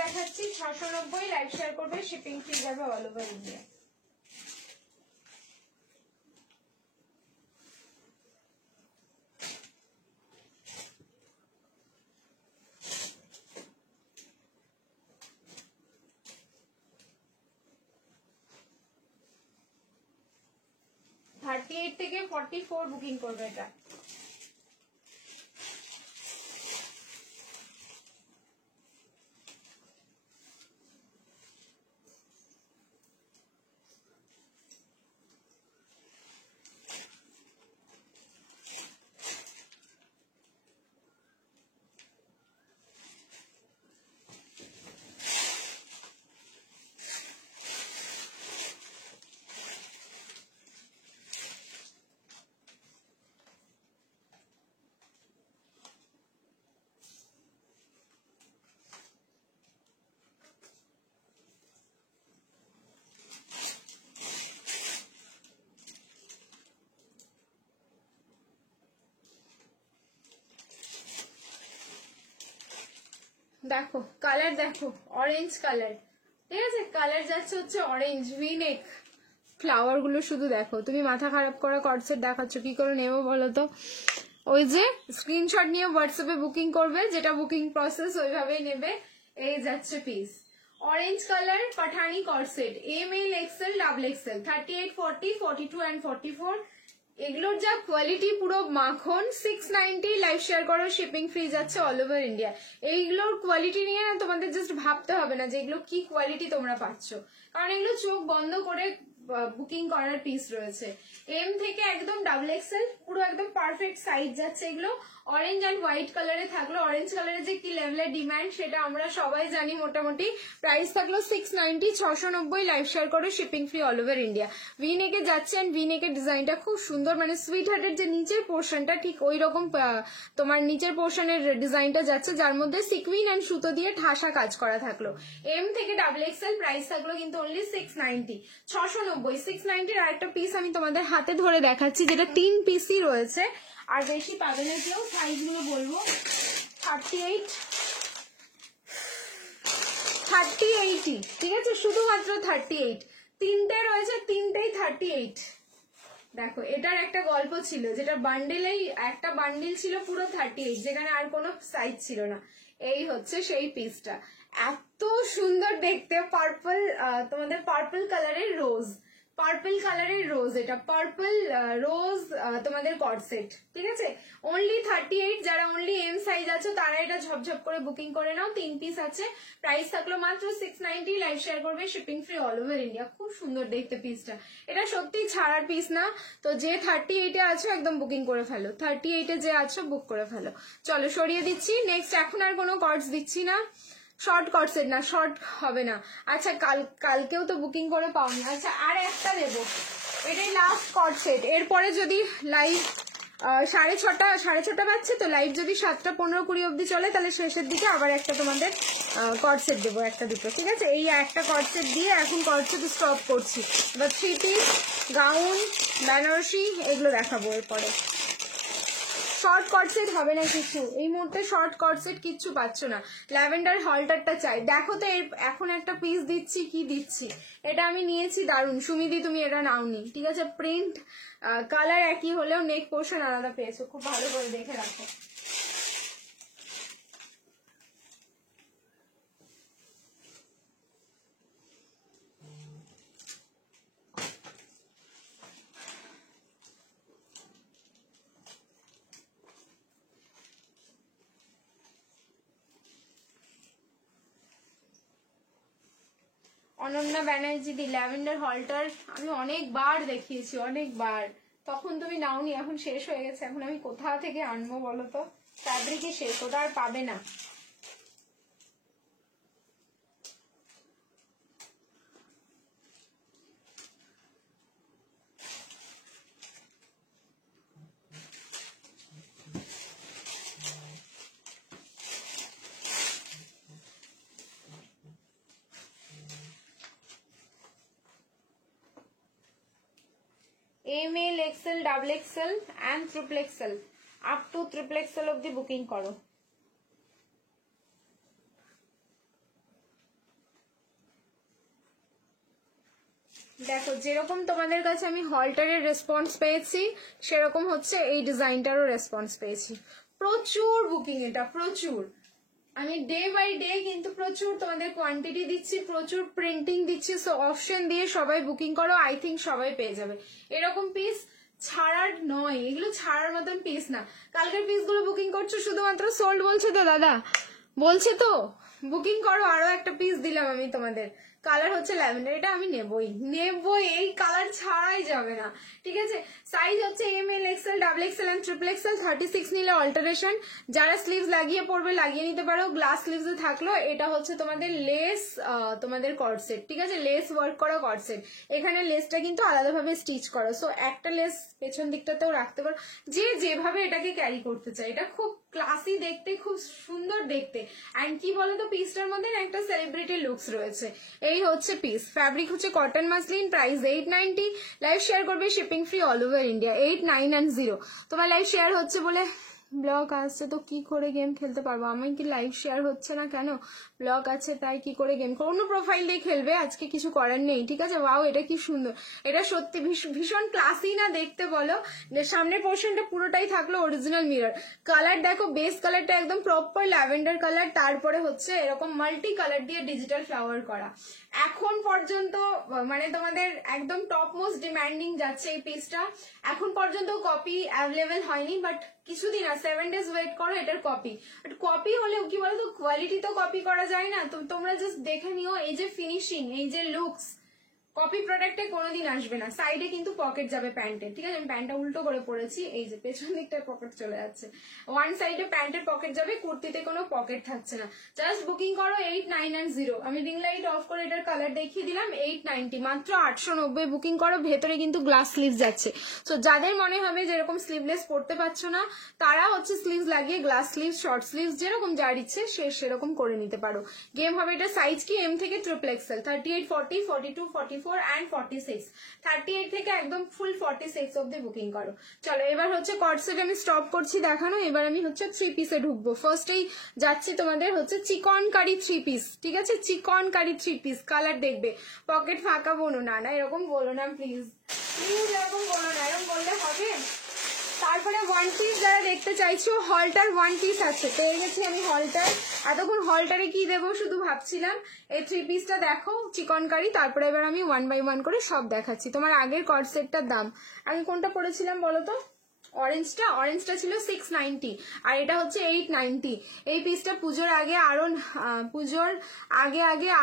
দেখাচ্ছি 690, লাইভ শেয়ার করবে, শিপিং ফ্রি যাবে অল ওভার ইন্ডিয়া। থেকে 44 বুকিং করবে এটা। দেখো কালার, দেখো অরেঞ্জ কালার, ঠিক আছে, কালার যাচ্ছে হচ্ছে অরেঞ্জ, ভি নেক, ফ্লাওয়ার গুলো শুধু দেখো। তুমি মাথা খারাপ করা কর্ডসেট দেখাচ্ছ, কি করে নেবো বলো তো? ওই যে স্ক্রিনশট নিয়ে হোয়াটসঅ্যাপে বুকিং করবে, যেটা বুকিং প্রসেস ওইভাবেই নেবে। এই যাচ্ছে piece, orange colour Pathani cord set, M L XL double XL, 38, 40, 42 and 44। এগুলোর যা কোয়ালিটি পুরো মাখন। 690, লাইভ শেয়ার করো, শিপিং ফ্রি যাচ্ছে অল ওভার ইন্ডিয়া। এইগুলোর কোয়ালিটি নিয়ে না তোমাদের জাস্ট ভাবতে হবে না যে এগুলো কি কোয়ালিটি তোমরা পাচ্ছ, কারণ এগুলো চোখ বন্ধ করে বুকিং করার পিস রয়েছে। এম থেকে একদম ডাবল এক্সেল, পুরো একদম পারফেক্ট সাইজ যাচ্ছে এগুলো। অরেঞ্জ অ্যান্ড হোয়াইট কালারে থাকলো, অরেঞ্জ কালারে যে কি লেভেলের ডিমান্ড সেটা আমরা সবাই জানি মোটামুটি। প্রাইস থাকলো 690, 690, লাইভ শেয়ার করে, shipping free all over India. V নেকে যাচ্ছে, অ্যান্ড ভি নেকের ডিজাইনটা খুব সুন্দর, মানে সুইট হার্টের যে নিচের পোর্শনটা ঠিক ওই রকম তোমার নিচের পোর্শনের ডিজাইনটা যাচ্ছে, যার মধ্যে সিকুইন অ্যান্ড সুতো দিয়ে ঠাসা কাজ করা থাকলো। এম থেকে ডাবল এক্সেল, প্রাইস থাকলো কিন্তু অনলি 690, 690। 690 আর একটা পিস আমি তোমাদের হাতে ধরে দেখাচ্ছি, যেটা 3 পিসই রয়েছে, আর বেশি পাবে না কেউ। সাইজ গুলো বলবো 38, 30, ঠিক আছে, শুধুমাত্র 38। তিনটে রয়েছে, তিনটেই 38। দেখো এটার একটা গল্প ছিল, যেটা বান্ডেলেই একটা বান্ডিল ছিল পুরো 38, যেখানে আর কোনো সাইজ ছিল না। এই হচ্ছে সেই পিসটা, এত সুন্দর দেখতে, পার্পল, তোমাদের পার্পল কালারের রোজ, পার্পল কালারের রোজ, এটা পার্পল রোজ তোমাদের কর্ডসেট, ঠিক আছে। অনলি 38, যারা অনলি এম সাইজ আছে তারা এটা ঝপঝপ করে বুকিং করে নাও। 3 পিস আছে, প্রাইস থাকলো মাত্র 690, লাইভ শেয়ার করবে, shipping free all over India. খুব সুন্দর দেখতে পিসটা, এটা সত্যি ছাড়ার পিস না। তো যে 38-এ আছো একদম বুকিং করে ফেলো, 38-এ যে আছো বুক করে ফেলো। চলো সরিয়ে দিচ্ছি। নেক্সট এখন আর কোনো কর্ডস দিচ্ছি না, শর্ট কর্ডসেট না, শর্ট হবে না। আচ্ছা কালকেও তো বুকিং করে পাওনি। আচ্ছা আর একটা দেবো, এটাই লাস্ট কর্ডসেট। এরপরে যদি লাইভ 6:30 বাজছে, তো লাইভ যদি 7টা 15-20 অব্দি চলে, তাহলে শেষের দিকে আবার একটা তোমাদের কর্ডসেট দেবো, একটা দুটো, ঠিক আছে। এই একটা কর্ডসেট দিয়ে এখন কর্ডসেট স্টপ করছি। এবার 3 পিস গাউন, বেনারসি এগুলো দেখাবো এরপরে। শর্ট কটসেট হবে না কিছু, এই মুহূর্তে শর্ট কটসেট কিচ্ছু পাচ্ছ না। ল্যাভেন্ডার হলটারটা চাই। দেখো তো এখন একটা পিস দিচ্ছি, কি দিচ্ছি, এটা আমি নিয়েছি দারুণ। সুমিদি তুমি এটা নাওনি, ঠিক আছে? প্রিন্ট কালার একই হলেও নেক পোর্শন আলাদা পেয়েছো, খুব ভালো করে দেখে রাখো। অনন্যা ব্যানার্জি দি ল্যাভেন্ডার হলটার আমি অনেকবার দেখিয়েছি, অনেকবার, তখন তুমি নাওনি, এখন শেষ হয়ে গেছে। এখন আমি কোথা থেকে আনবো বলো তো? ফ্যাব্রিকে শেষ, ওটা আর পাবে না। ML, XL, double XL and triple XL, up to triple XL অব্দি বুকিং করো। দেখো যেরকম তোমাদের কাছে আমি হলটারের রেসপন্স পেয়েছি, সেরকম হচ্ছে এই ডিজাইনটারও রেসপন্স পেয়েছি। প্রচুর বুকিং, এটা প্রচুর। আমি ডে বাই ডে কিন্তু প্রচুর তোমাদের কোয়ান্টিটি দিচ্ছি, প্রচুর প্রিন্টিং দিচ্ছি। সো অপশন দিয়ে সবাই বুকিং করো, আই থিঙ্ক সবাই পেয়ে যাবে। এরকম পিস ছাড়ার নয়, এগুলো ছাড়ার মতন পিস না। কালকের পিসগুলো বুকিং করছো শুধুমাত্র সোল্ড বলছে তো দাদা, বলছে তো বুকিং করো। আরো একটা পিস দিলাম আমি তোমাদের, কালার হচ্ছে ল্যাভেন্ডার, এটা আমি নেবই, এই কালার ছাড়াই যাবে না, ঠিক আছে? সাইজ হচ্ছে ML, XL, double XL and triple XL। 36 নিলে অল্টারেশন, যারা স্লিভস লাগিয়ে পড়বে লাগিয়ে নিতে পারো, গ্লাস স্লিভস থাকলো। এটা হচ্ছে তোমাদের লেস, তোমাদের কর্ডসেট, ঠিক আছে? লেস ওয়ার্ক করা কর্ডসেট, এখানে লেসটা কিন্তু আলাদাভাবে স্টিচ করো। সো একটা লেস পেছন দিকটাতেও রাখতে পারো, যে যেভাবে এটাকে ক্যারি করতে চাই। এটা খুব ক্লাসি দেখতে, খুব সুন্দর দেখতে। অ্যান্ড কি বলতো, পিসটার মধ্যে একটা সেলিব্রিটি লুকস রয়েছে। এই হচ্ছে পিস, ফ্যাব্রিক হচ্ছে cotton muslin, price 890। Live share করবে, shipping free all over India. 8990 তোমার লাইভ শেয়ার হচ্ছে বলে ব্লগ আসছে, তো কি করে গেম খেলতে পারবো? আমি কি লাইভ শেয়ার হচ্ছে না কেন? ব্লগ আছে তাই কি করে গেম? অন্য প্রোফাইল দিয়ে খেলবে, আজকে কিছু করার নেই, ঠিক আছে? ওয়াও, এটা কি সুন্দর, এটা সত্যি ভীষণ ক্লাসি না দেখতে বলো? যে সামনের পোর্শনটা পুরোটাই থাকলো অরিজিনাল মিরর। কালার দেখো, বেস কালারটা একদম প্রপার ল্যাভেন্ডার কালার, তারপরে হচ্ছে এরকম মাল্টি কালার দিয়ে ডিজিটাল ফ্লাওয়ার করা। এখন পর্যন্ত মানে তোমাদের একদম টপ মোস্ট ডিমান্ডিং যাচ্ছে এই পিসটা। এখন পর্যন্ত কপি অ্যাভেলেবেল হয়নি, বাট কিছুদিন আর 7 days ওয়েট করো, এটার কপি। বাট কপি হলেও কি বলতো, কোয়ালিটি তো কপি করা যায় না। তো তোমরা জাস্ট দেখে নিও, এই যে ফিনিশিং, এই যে লুকস, কপি প্রোডাক্টে কোনোদিন আসবে না। সাইডে কিন্তু পকেট যাবে প্যান্টের, ঠিক আছে? আমি প্যান্টটা উল্টো করে পরেছি, এই যে পেছন দিকটায় পকেট চলে যাচ্ছে। ওয়ান সাইডে প্যান্টের পকেট যাবে, কুর্তিতে কোনো পকেট থাকছে না। জাস্ট বুকিং করো 8990। আমি রিং লাইট অফ করে এটার কালার দেখিয়ে দিলাম। 890, মাত্র 890 বুকিং করো। ভেতরে কিন্তু গ্লাস স্লিভস যাচ্ছে। সো যাদের মনে হবে যেরকম স্লিভলেস পড়তে পারছো না, তারা হচ্ছে স্লিভস লাগিয়ে গ্লাস স্লিভস, শর্ট স্লিভস, যেরকম যার ইচ্ছে সেরকম করে নিতে পারো। গেম হবে। এটা সাইজ কি? M থেকে ট্রিপল XL, 38, 40, 42, 44 and 46। 38 থেকে একদম ফুল 46 অব্দি বুকিং করো। চলো এবার হচ্ছে কর্ডসেট আমি স্টপ করছি দেখানো। এবার আমি হচ্ছে 3 পিসে ঢুকবো। ফার্স্টেই যাচ্ছি তোমাদের হচ্ছে চিকন কারি 3 পিস, ঠিক আছে? চিকন কারি 3 পিস। কালার দেখবে, পকেট ফাঁকা বলো না, না এরকম বলো না প্লিজ, এরকম বলো না, এরকম বললে হবে? তারপরে ওয়ান পিস যারা দেখতে চাইছো, হলটার ওয়ান পিস আছে, পেয়ে গেছি আমি হলটার। এতক্ষণ হলটারে কি দেবো শুধু ভাবছিলাম। এই 3 পিসটা দেখো, চিকন কারি। তারপরে এবার আমি 1 by 1 করে সব দেখাচ্ছি। তোমার আগের কর্ড সেটটার দাম আমি কোনটা পড়েছিলাম বলো তো? অরেঞ্জটা ছিল 690 আর এটা হচ্ছে 890। এই পিসটা পুজোর আগে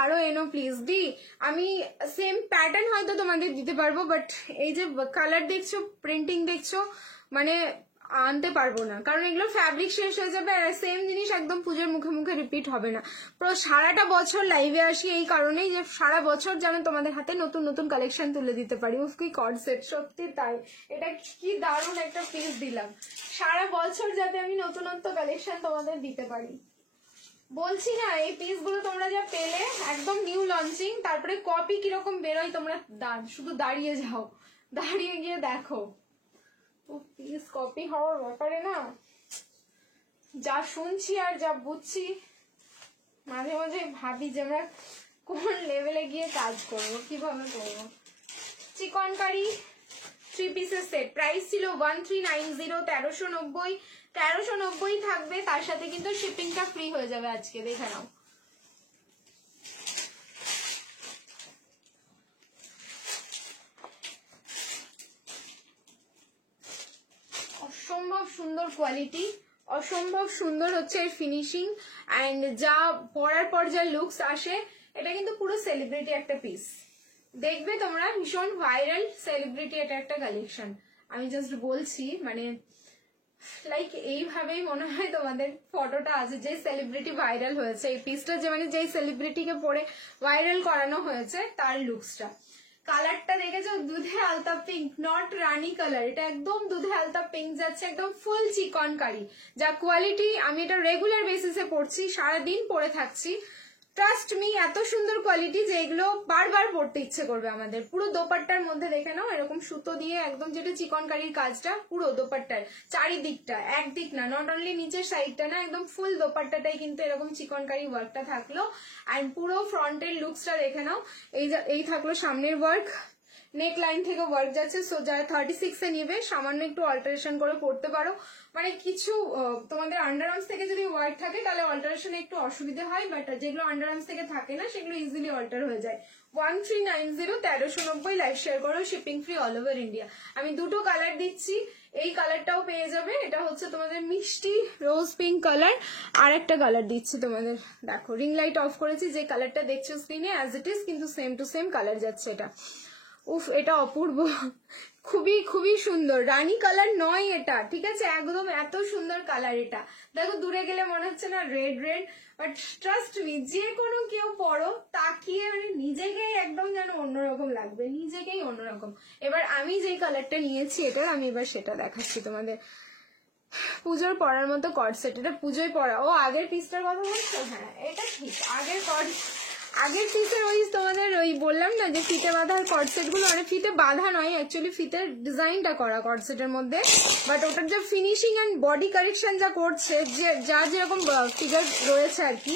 আরো এনো প্লিজ দি। আমি সেম প্যাটার্ন হয়তো তোমাদের দিতে পারবো, বাট এই যে কালার দেখছো, প্রিন্টিং দেখছো, মানে আনতে পারবো না, কারণ এগুলো ফ্যাব্রিক শেষ হয়ে যাবে। আর সেম জিনিস একদম পুজোর মুখে মুখে রিপিট হবে না। পুরো সারাটা বছর লাইভে আসি এই কারণেই যে সারা বছর যেন তোমাদের হাতে নতুন নতুন কালেকশন তুলে দিতে পারি। উফ কি কনসেপ্ট, সত্যি তাই। এটা কি দারুণ একটা পিস দিলাম, সারা বছর যাতে আমি নতুনত্ব কালেকশন তোমাদের দিতে পারি। বলছি না, এই পিসগুলো তোমরা যা পেলে একদম নিউ লঞ্চিং। তারপরে কপি কিরকম বেরোয় তোমরা শুধু দাঁড়িয়ে যাও, দাঁড়িয়ে গিয়ে দেখো। পিস কপি হওয়ার ব্যাপারে না যা শুনছি আর যা বুঝছি মাঝে মাঝে ভাবি যে আমরা কোন লেভেলে গিয়ে কাজ করব, কিভাবে করব। চিকনকারি 3 পিসের সেট, প্রাইস ছিল 1390, 1390, 1390 থাকবে, তার সাথে কিন্তু শিপিংটা ফ্রি হয়ে যাবে আজকে, দেখে নাও। অসম্ভব সুন্দর কোয়ালিটি, অসম্ভব সুন্দর হচ্ছে এর ফিনিশিং, অ্যান্ড যা পরার পর যা লুকস আসে, এটা কিন্তু পুরো সেলিব্রিটি একটা পিস। দেখবে তোমরা ভীষণ ভাইরাল সেলিব্রিটি এটা একটা কালেকশন, আমি জাস্ট বলছি, মানে লাইক এইভাবেই মনে হয় তোমাদের ফটোটা আছে, যে সেলিব্রিটি ভাইরাল হয়েছে এই পিসটা, যে মানে যেই সেলিব্রিটিকে পরে ভাইরাল করানো হয়েছে তার লুকসটা। কালারটা দেখেছো, দুধে আলতা পিঙ্ক, নট রানি কালার, এটা একদম দুধে আলতা পিঙ্ক যাচ্ছে, একদম ফুল চিকনকারি, যা কোয়ালিটি। আমি এটা রেগুলার বেসিসে পরছি, সারাদিন পরে থাকছি, ট্রাস্ট মি, এত সুন্দর কোয়ালিটি যে এগুলো বারবার পরতে ইচ্ছে করবে আমাদের। পুরো দোপাট্টার মধ্যে দেখে নাও, এরকম সুতো দিয়ে একদম, যেটা চিকনকারির কাজটা পুরো দোপাট্টার চারিদিকটা, একদিক না, নট অনলি নিচের সাইডটা না, একদম ফুল দোপাট্টাটাই কিন্তু এরকম চিকনকারি ওয়ার্কটা থাকলো। অ্যান্ড পুরো ফ্রন্টের লুকসটা দেখে নাও, এই থাকলো সামনের ওয়ার্ক, নেক লাইন থেকে ওয়ার্ক যাচ্ছে। সো যারা 36-এ নিবে সামান্য একটু অল্টারেশন করে পড়তে পারো, মানে কিছু তোমাদের আন্ডার আর্মস থেকে যদি ওয়ার্ক থাকে তাহলে অল্টারেশনে একটু অসুবিধা হয়, বাট যেগুলো আন্ডার আর্মস থেকে থাকে না সেগুলো ইজিলি অল্টার হয়ে যায়। 1390, 1390, লাইক শেয়ার করো, shipping free all over India. আমি দুটো কালার দিচ্ছি, এই কালারটাও পেয়ে যাবে, এটা হচ্ছে তোমাদের মিষ্টি রোজ পিঙ্ক কালার, আর একটা কালার দিচ্ছি তোমাদের, দেখো রিং লাইট অফ করেছি, যে কালারটা দেখছো স্ক্রিনে অ্যাজ ইট ইজ, কিন্তু সেম টু সেম কালার যাচ্ছে এটা। উফ, এটা অপূর্ব, খুবই খুবই সুন্দর, রানী কালার নয় এটা, ঠিক আছে, একদম এত সুন্দর কালার এটা। দেখো দূরে গেলে মনে হচ্ছে না red red, but trust me, যে কোনো কেউ পরো তাকিয়ে মানে নিজেকেই একদম যেন অন্যরকম লাগবে, নিজেকেই অন্যরকম। এবার আমি যেই কালারটা নিয়েছি এটার, আমি এবার সেটা দেখাচ্ছি তোমাদের। পুজোর পরার মতো কট সেট, এটা পুজোয় পরা। ও আগের পিসটার কথা বলছো? হ্যাঁ এটা ঠিক, আগের পিসের ওই তোমাদের ওই বললাম না যে ফিতে বাঁধার কটসেট গুলো, মানে ফিতে বাঁধা নয়, অ্যাকচুয়ালি ফিতের ডিজাইনটা করা কটসেটের মধ্যে, বাট ওটার যে ফিনিশিং অ্যান্ড বডি কারেকশন যা করছে, যে যা যেরকম ফিগার রয়েছে আর কি,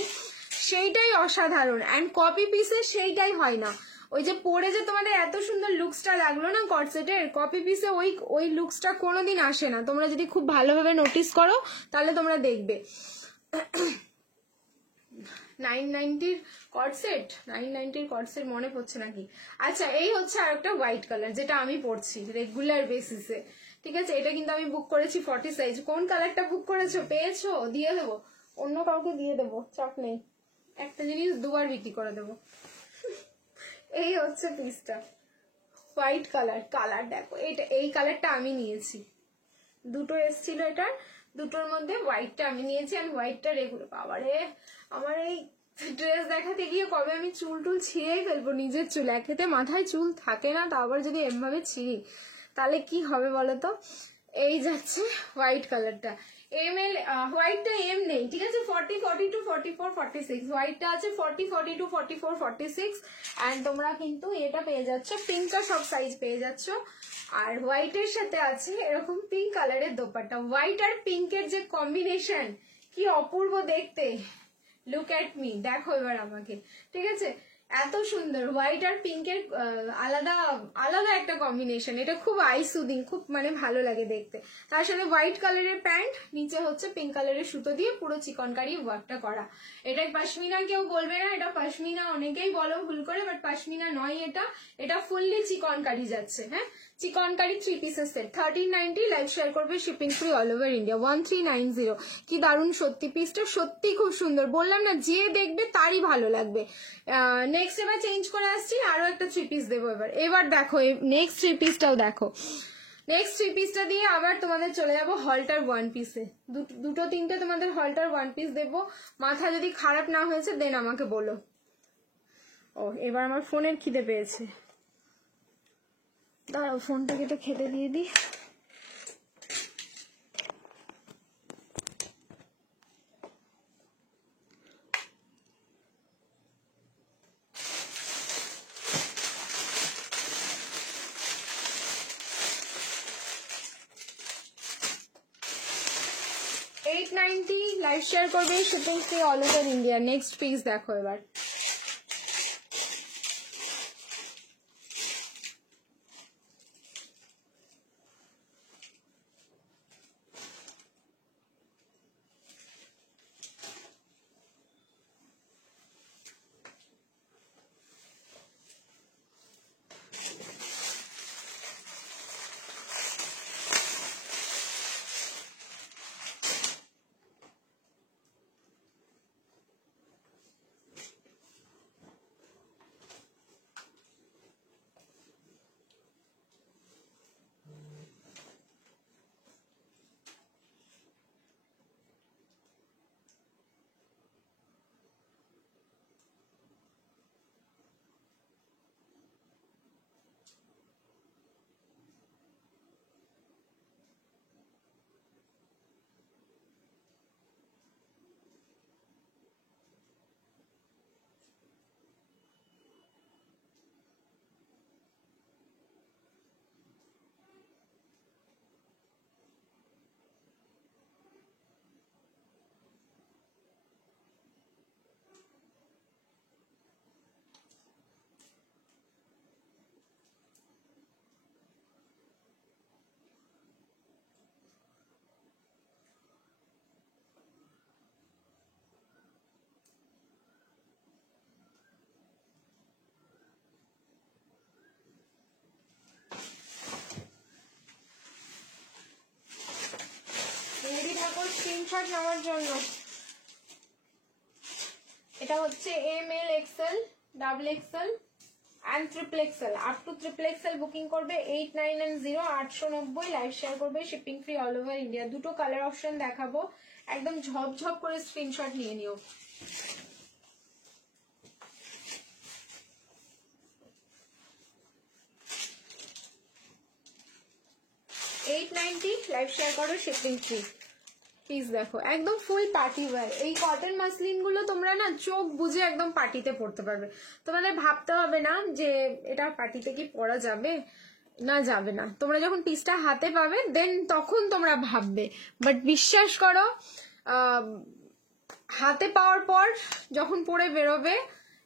সেইটাই অসাধারণ। অ্যান্ড কপি পিসে সেইটাই হয় না, ওই যে পরে যে তোমাদের এত সুন্দর লুকসটা লাগলো না কটসেটের, কপি পিসে ওই লুকসটা কোনোদিন আসে না। তোমরা যদি খুব ভালোভাবে নোটিস করো তাহলে তোমরা দেখবে। 990 কটসেট, 990 কটসেট মনে পড়ছে নাকি। আচ্ছা, এই হচ্ছে আর একটা হোয়াইট কালার, যেটা আমি পরছি রেগুলার বেসিসে, ঠিক আছে। এটা কিন্তু আমি বুক করেছি 40 সাইজ। কোন কালারটা বুক করেছো, পেয়েছো? দিয়ে দেবো, অন্য কাউকে দিয়ে দেবো, চাপ নেই, একটা জিনিস দুবার বিক্রি করে দেবো। এই হচ্ছে পিসটা, হোয়াইট কালার দেখো, এই কালারটা আমি নিয়েছি, দুটো এসছিল, এটা দুটোর মধ্যে হোয়াইটটা আমি নিয়েছি। আর হোয়াইটটা রেগুলার, বাবারে আমার এই ড্রেস দেখাতে গিয়ে কবে আমি চুল টুল ছিঁড়েই ফেলবো, নিজের চুল, একেতে মাথায় চুল থাকে না, তা আবার যদি এমভাবে ছিঁড়ি তাহলে কি হবে বলতো। এই যাচ্ছে হোয়াইট কালারটা, এল হোয়াইটটা এম নেই, ঠিক আছে, 40, 42, 44, 46, হোয়াইটটা আছে 40, 42, 44, 46। অ্যান্ড তোমরা কিন্তু এটা পেয়ে যাচ্ছ, পিঙ্কটা সব সাইজ পেয়ে যাচ্ছ। আর হোয়াইটের সাথে আছে এরকম পিঙ্ক কালারের দোপাট্টা। হোয়াইট আর পিঙ্কের যে কম্বিনেশন, কি অপূর্ব দেখতে, লুক অ্যাট মি, দেখো এবার আমাকে, ঠিক আছে, এত সুন্দর হোয়াইট আর পিঙ্কের আলাদা আলাদা একটা কম্বিনেশন, এটা খুব আই সুদিং, খুব মানে ভালো লাগে দেখতে। তার সাথে হোয়াইট কালারের প্যান্ট, নিচে হচ্ছে পিঙ্ক কালারের সুতো দিয়ে পুরো চিকনকারি ওয়ার্কটা করা। এটা পশমিনা কেউ বলবে না, এটা পশমিনা অনেকেই বলো ভুল করে, বাট পশমিনা নয়, এটা ফুললি চিকনকারি যাচ্ছে। হ্যাঁ, চিকনকারি 3 পিসের সেট, 1390, লাইক শেয়ার করবে, shipping free all over India. 1390, কি দারুণ সত্যি, পিসটা সত্যি খুব সুন্দর, বললাম না, যে দেখবে তারই ভালো লাগবে। নেক্সট এবার চেঞ্জ করে আসছি, আরো একটা 3 পিস দেবো এবার দেখো নেক্সট 3 পিসটাও দেখো। নেক্সট 3 পিসটা দিয়ে আবার তোমাদের চলে যাবো হলটার 1 পিসে, দুটো তিনটে তোমাদের হলটার 1 পিস দেবো। মাথা যদি খারাপ না হয়েছে দেন আমাকে বলো। ও এবার আমার ফোনের খিদে পেয়েছে, দাঁড়াও ফোনটাকে তো খেতে দিয়ে দিই। 890 লাইভ শেয়ার করবে, shipping free all over India. Next piece দেখো এবার। স্ক্রিনশট নেওয়ার জন্য এটা হচ্ছে ML XL double XL and triple XL up to triple XL booking করবে 8990 890 লাইভ শেয়ার করবে shipping free all over India. দুটো কালার অপশন দেখাবো, একদম ঝপঝপ করে স্ক্রিনশট নিয়ে নিও। 890 লাইভ শেয়ার করো শিপিং ফ্রি। পিস দেখো একদম ফুল পার্টি ওয়্যার। এই কটন মাসলিন গুলো তোমরা না চোখ বুঝে একদম পার্টিতে পরতে পারবে, তোমাদের ভাবতে হবে না যে এটা পার্টিতে কি পরা যাবে না যাবে না। তোমরা যখন পিসটা হাতে পাবে দেন তখন তোমরা ভাববে, বাট বিশ্বাস করো হাতে পাওয়ার পর যখন পরে বেরোবে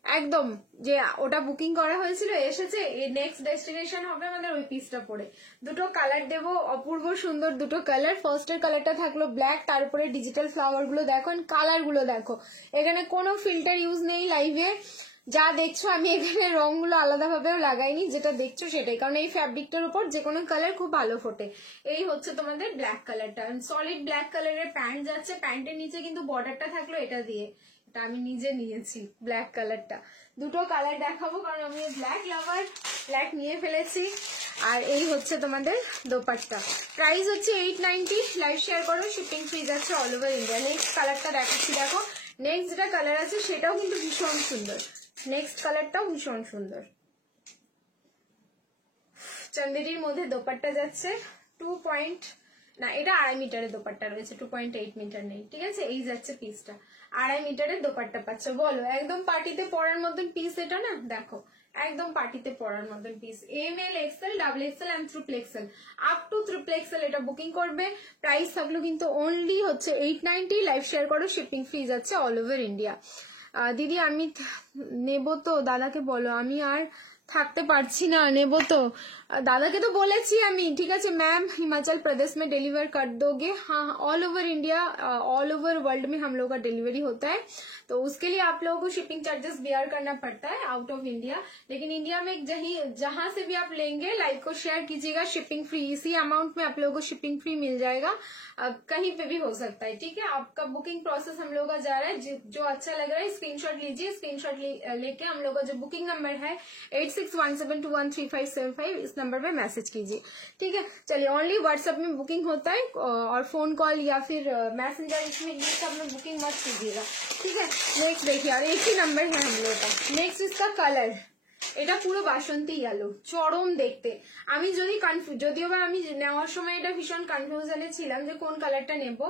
একদম যে ওটা বুকিং করা হয়েছিল এসেছে, নেক্সট ডেস্টিনেশন হবে আমাদের ওই পিসটা পরে। দুটো কালার দেবো, অপূর্ব সুন্দর দুটো কালার। ফার্স্টের কালারটা থাকলো ব্ল্যাক, তার উপরে ডিজিটাল ফ্লাওয়ার গুলো দেখো, কালার গুলো দেখো, এখানে কোনো ফিল্টার ইউজ নেই লাইভে। যা দেখছো আমি এখানে রংগুলো আলাদাভাবেও লাগাইনি, যেটা দেখছো সেটাই, কারণ এই ফ্যাব্রিকটার উপর যে কোনো কালার খুব ভালো ফোটে। এই হচ্ছে তোমাদের ব্ল্যাক কালারটা, সলিড ব্ল্যাক কালারের প্যান্ট যাচ্ছে, প্যান্টের নিচে কিন্তু বর্ডারটা থাকলো এটা দিয়ে, এটা আমি নিজে নিয়েছি ব্ল্যাক কালারটা। দুটো কালার দেখাবো কারণ আমি ব্ল্যাক লাভার, ব্ল্যাক নিয়ে ফেলেছি। আর এই হচ্ছে তোমাদের দোপাট্টা, প্রাইস হচ্ছে 890, লাইভ শেয়ার করো শিপিং ফ্রি যাচ্ছে অল ওভার ইন্ডিয়া। নেক্সট কালারটা দেখাচ্ছি দেখো, নেক্সট যেটা কালার আছে সেটাও কিন্তু ভীষণ সুন্দর, নেক্সট কালারটাও ভীষণ সুন্দর। চান্দেরির মধ্যে দোপাট্টা যাচ্ছে 2 না এটা 2.5 মিটারের দোপাট্টা রয়েছে, 2.8 মিটার নেই, ঠিক আছে। এই যাচ্ছে পিসটা 2.5 মিটারের দোপাট্টা পাচ্ছ। বলো একদম পার্টিতে পরার মতন পিস এটা না, দেখো একদম পার্টিতে পরার মতন piece. ML XL double XL and triple XL up to triple XL এটা বুকিং করবে। প্রাইস থাকলো কিন্তু অনলি হচ্ছে 890, লাইভ শেয়ার করো শিপিং ফ্রি যাচ্ছে অল ওভার ইন্ডিয়া। দিদি আমি নেবো তো, দাদাকে বলো আমি আর থাকতে পারছি না, নেবো তো। दादा के तो बोले छी আমি, ঠিক আছে मैम हिमाचल प्रदेश में डिलीवर कर दोगे? हाँ, all over India all over world में हम लोग का डिलीवरी होता है, तो उसके लिए आप लोगों को शिपिंग चार्जेस बेयर करना पड़ता है आउट ऑफ इंडिया। लेकिन इंडिया में जहां से भी आप लेंगे लाइव को शेयर कीजिएगा, शिपिंग फ्री इसी अमाउंट में आप लोगों को शिपिंग फ्री मिल जाएगा। कहीं पे भी हो सकता है, ठीक है। आपका बुकिंग प्रोसेस हम लोग का जा रहा है, जो अच्छा लग रहा है स्क्रीनशॉट लीजिए, स्क्रीनशॉट लेके हम लोग का जो बुकिंग नंबर है 8617213575 इस नंबर पे मैसेज कीजिए, ठीक है। चलिए ओनली व्हाट्सएप में बुकिंग होता है और फोन कॉल या फिर मैसेंजर इसमें ये सब में बुकिंग मत कीजिएगा, ठीक है। नेक्स्ट देखिए और एक ही नंबर है हम लोग का। नेक्स्ट इसका कलर, এটা পুরো বাসন্তী ইয়েলো, চরম দেখতে। আমি যদিও বা আমি নেওয়ার সময় এটা ভীষণ কনফিউশনে ছিলাম যে কোন কালারটা নেব,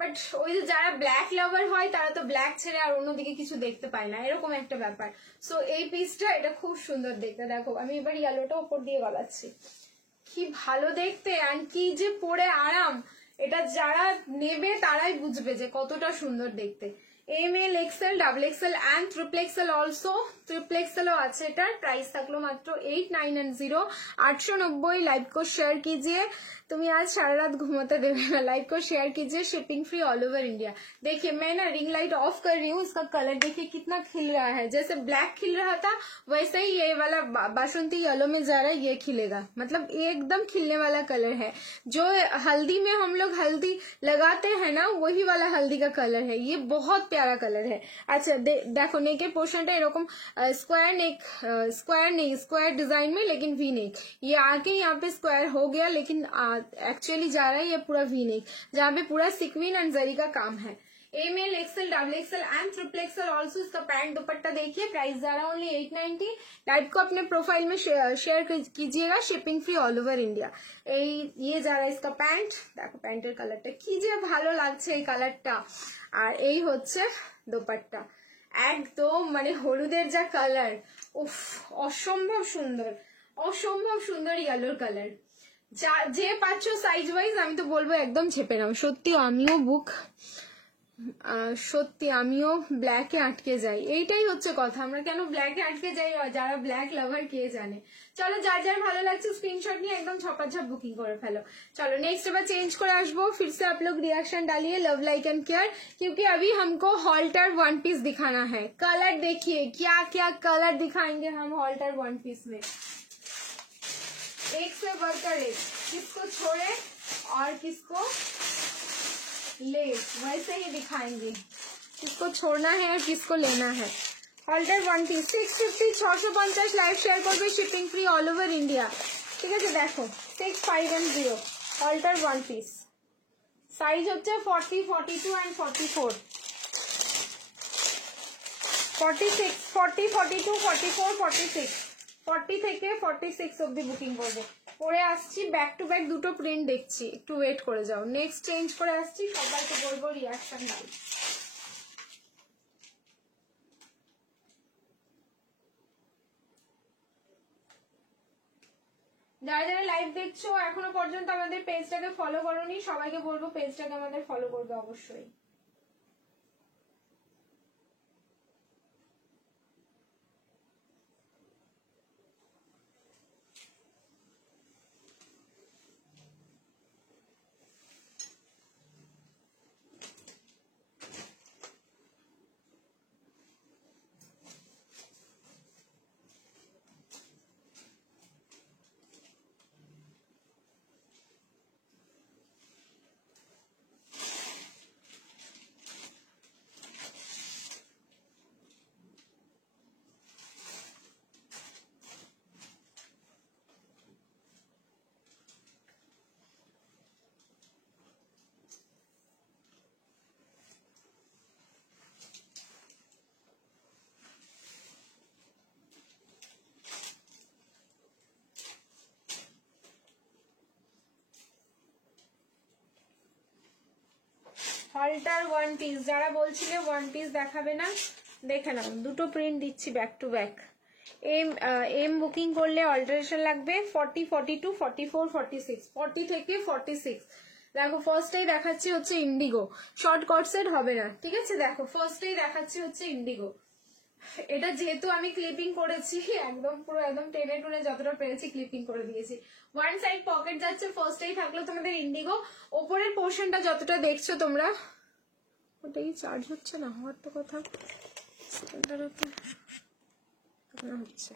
বাট ওই যে যারা ব্ল্যাক লাভার হয় তারা তো ব্ল্যাক ছেড়ে আর অন্যদিকে কিছু দেখতে পায় না, এরকম একটা ব্যাপার। সো এই পিসটা এটা খুব সুন্দর দেখতে, দেখো আমি এবার ইয়েলোটা উপর দিয়ে গলাচ্ছি, কি ভালো দেখতে, আর কি যে পরে আরাম। এটা যারা নেবে তারাই বুঝবে যে কতটা সুন্দর দেখতে। M L, XL, double XL and triple XL also. Triple এক্সেলও আছে। এটার প্রাইস থাকলো মাত্র 8990। 890। लाइव को शेयर कीजिए। तुम्हें आज सारा रात घूमते देवे ना। लाइव को शेयर कीजिए। Shipping free all over India. देखिए मैं ना रिंग लाइट ऑफ कर रही हूँ। इसका कलर देखिए कितना खिल रहा है। जैसे ब्लैक खिल रहा था वैसे ही ये वाला बासंती येलो में जा रहा है, ये खिलेगा। मतलब ये एकदम खिलने वाला कलर है। जो हल्दी में हम लोग हल्दी लगाते हैं ना, वही वाला हल्दी का कलर है। ये बहुत प्यारा कलर है। अच्छा देखो नेकेर पोर्शनটা এরকম स्क्वायर नेक, स्क्वायर नहीं, स्क्वायर डिजाइन में लेकिन वी नेक। ये आके यहाँ पे स्क्वायर हो गया लेकिन एक्चुअली जा रहा है ये पूरा वी नेक, जहाँ पे पूरा सिक्विन एंड जरी का काम है। ML, XL, double XL and triple XL also. इसका पैंट दुपट्टा देखिए, प्राइस जा रहा है ओनली 890। लाइव को अपने प्रोफाइल में शेयर कीजिएगा। Shipping free all over India. ये जा रहा है इसका पैंट। देखो पैंटेर কালারটা কি যে ভালো লাগছে এই কালারটা। আর এই হচ্ছে দোপাট্টা, একদম মানে হলুদের যা কালার, উফ অসম্ভব সুন্দর, অসম্ভব সুন্দর ইয়েলোর কালার। যে পাচ্ছ সাইজ ওয়াইজ আমি তো বলবো একদম ছেপে নাও। সত্যি আমিও বুক, সত্যি আমিও ব্ল্যাকে আটকে যাই। এইটাই হচ্ছে কথা, আমরা কেন ব্ল্যাকে আটকে যাই, যারা ব্ল্যাক লাভার কে জানে। চলো যার যার ভালো লাগছে स्क्रीनशॉट নিয়ে একদম ঝপাঝপ বুকিং করে ফেলো। चलो नेक्स्ट बार चेंज করে আসবো। फिर से आप लोग रिएक्शन डालिए लव लाइक एंड केयर, क्योंकि अभी हमको हॉल्टर वन पीस दिखाना है। कलर देखिए क्या क्या कलर दिखाएंगे हम हॉल्टर वन पीस में, एक से बढ़कर एक, किसको छोड़े और किसको ले वैसे ही दिखाएंगे, किसको छोड़ना है और किसको लेना है। Halter one piece 650 650 live share करबे। Shipping free all over India. ठीक है देखो 6510 हॉल्टर वन पीस। साइज होच्छे 40, 42 एंड 44, 46, 40, 42, 44, 46, 40 থেকে 46 অবধি বুকিং করবে। পরে আসছি ব্যাক টু ব্যাক দুটো প্রিন্ট দেখছি, একটু ওয়েট করে যাও। নেক্সট চেঞ্জ করে আসছি, সবাইকে বলবো রিঅ্যাকশন দাও। যারা যারা লাইভ দেখছো এখনো পর্যন্ত আমাদের পেজটাকে ফলো করোনি, সবাইকে বলবো পেজটাকে আমাদের ফলো করবে অবশ্যই। हॉल्टर वन पीस যারা বলছিলে ওয়ান পিস দেখাবে না, দেখে নাও দুটো প্রিন্ট দিচ্ছি back to back. M booking করলে অল্টারেশন লাগবে 40, 42, 44, 46, 40 থেকে 46। দেখো ফার্স্টেই দেখাচ্ছি হচ্ছে ইন্ডিগো, শর্ট কট সেট হবে না। ঠিক আছে দেখো ফার্স্টেই দেখাচ্ছি হচ্ছে ইন্ডিগো। এটা যেহেতু আমি ক্লিপিং করেছি একদম পুরো একদম টেনে টুনে যতটা পেরেছি ক্লিপিং করে দিয়েছি। ওয়ান সাইড পকেট যাচ্ছে, ফার্স্টেই থাকলো তোমাদের ইন্ডিগো। ওপরের পোর্শনটা যতটা দেখছো তোমরা, ওটাই চার্জ হচ্ছে না, হওয়ার তো কথা হচ্ছে।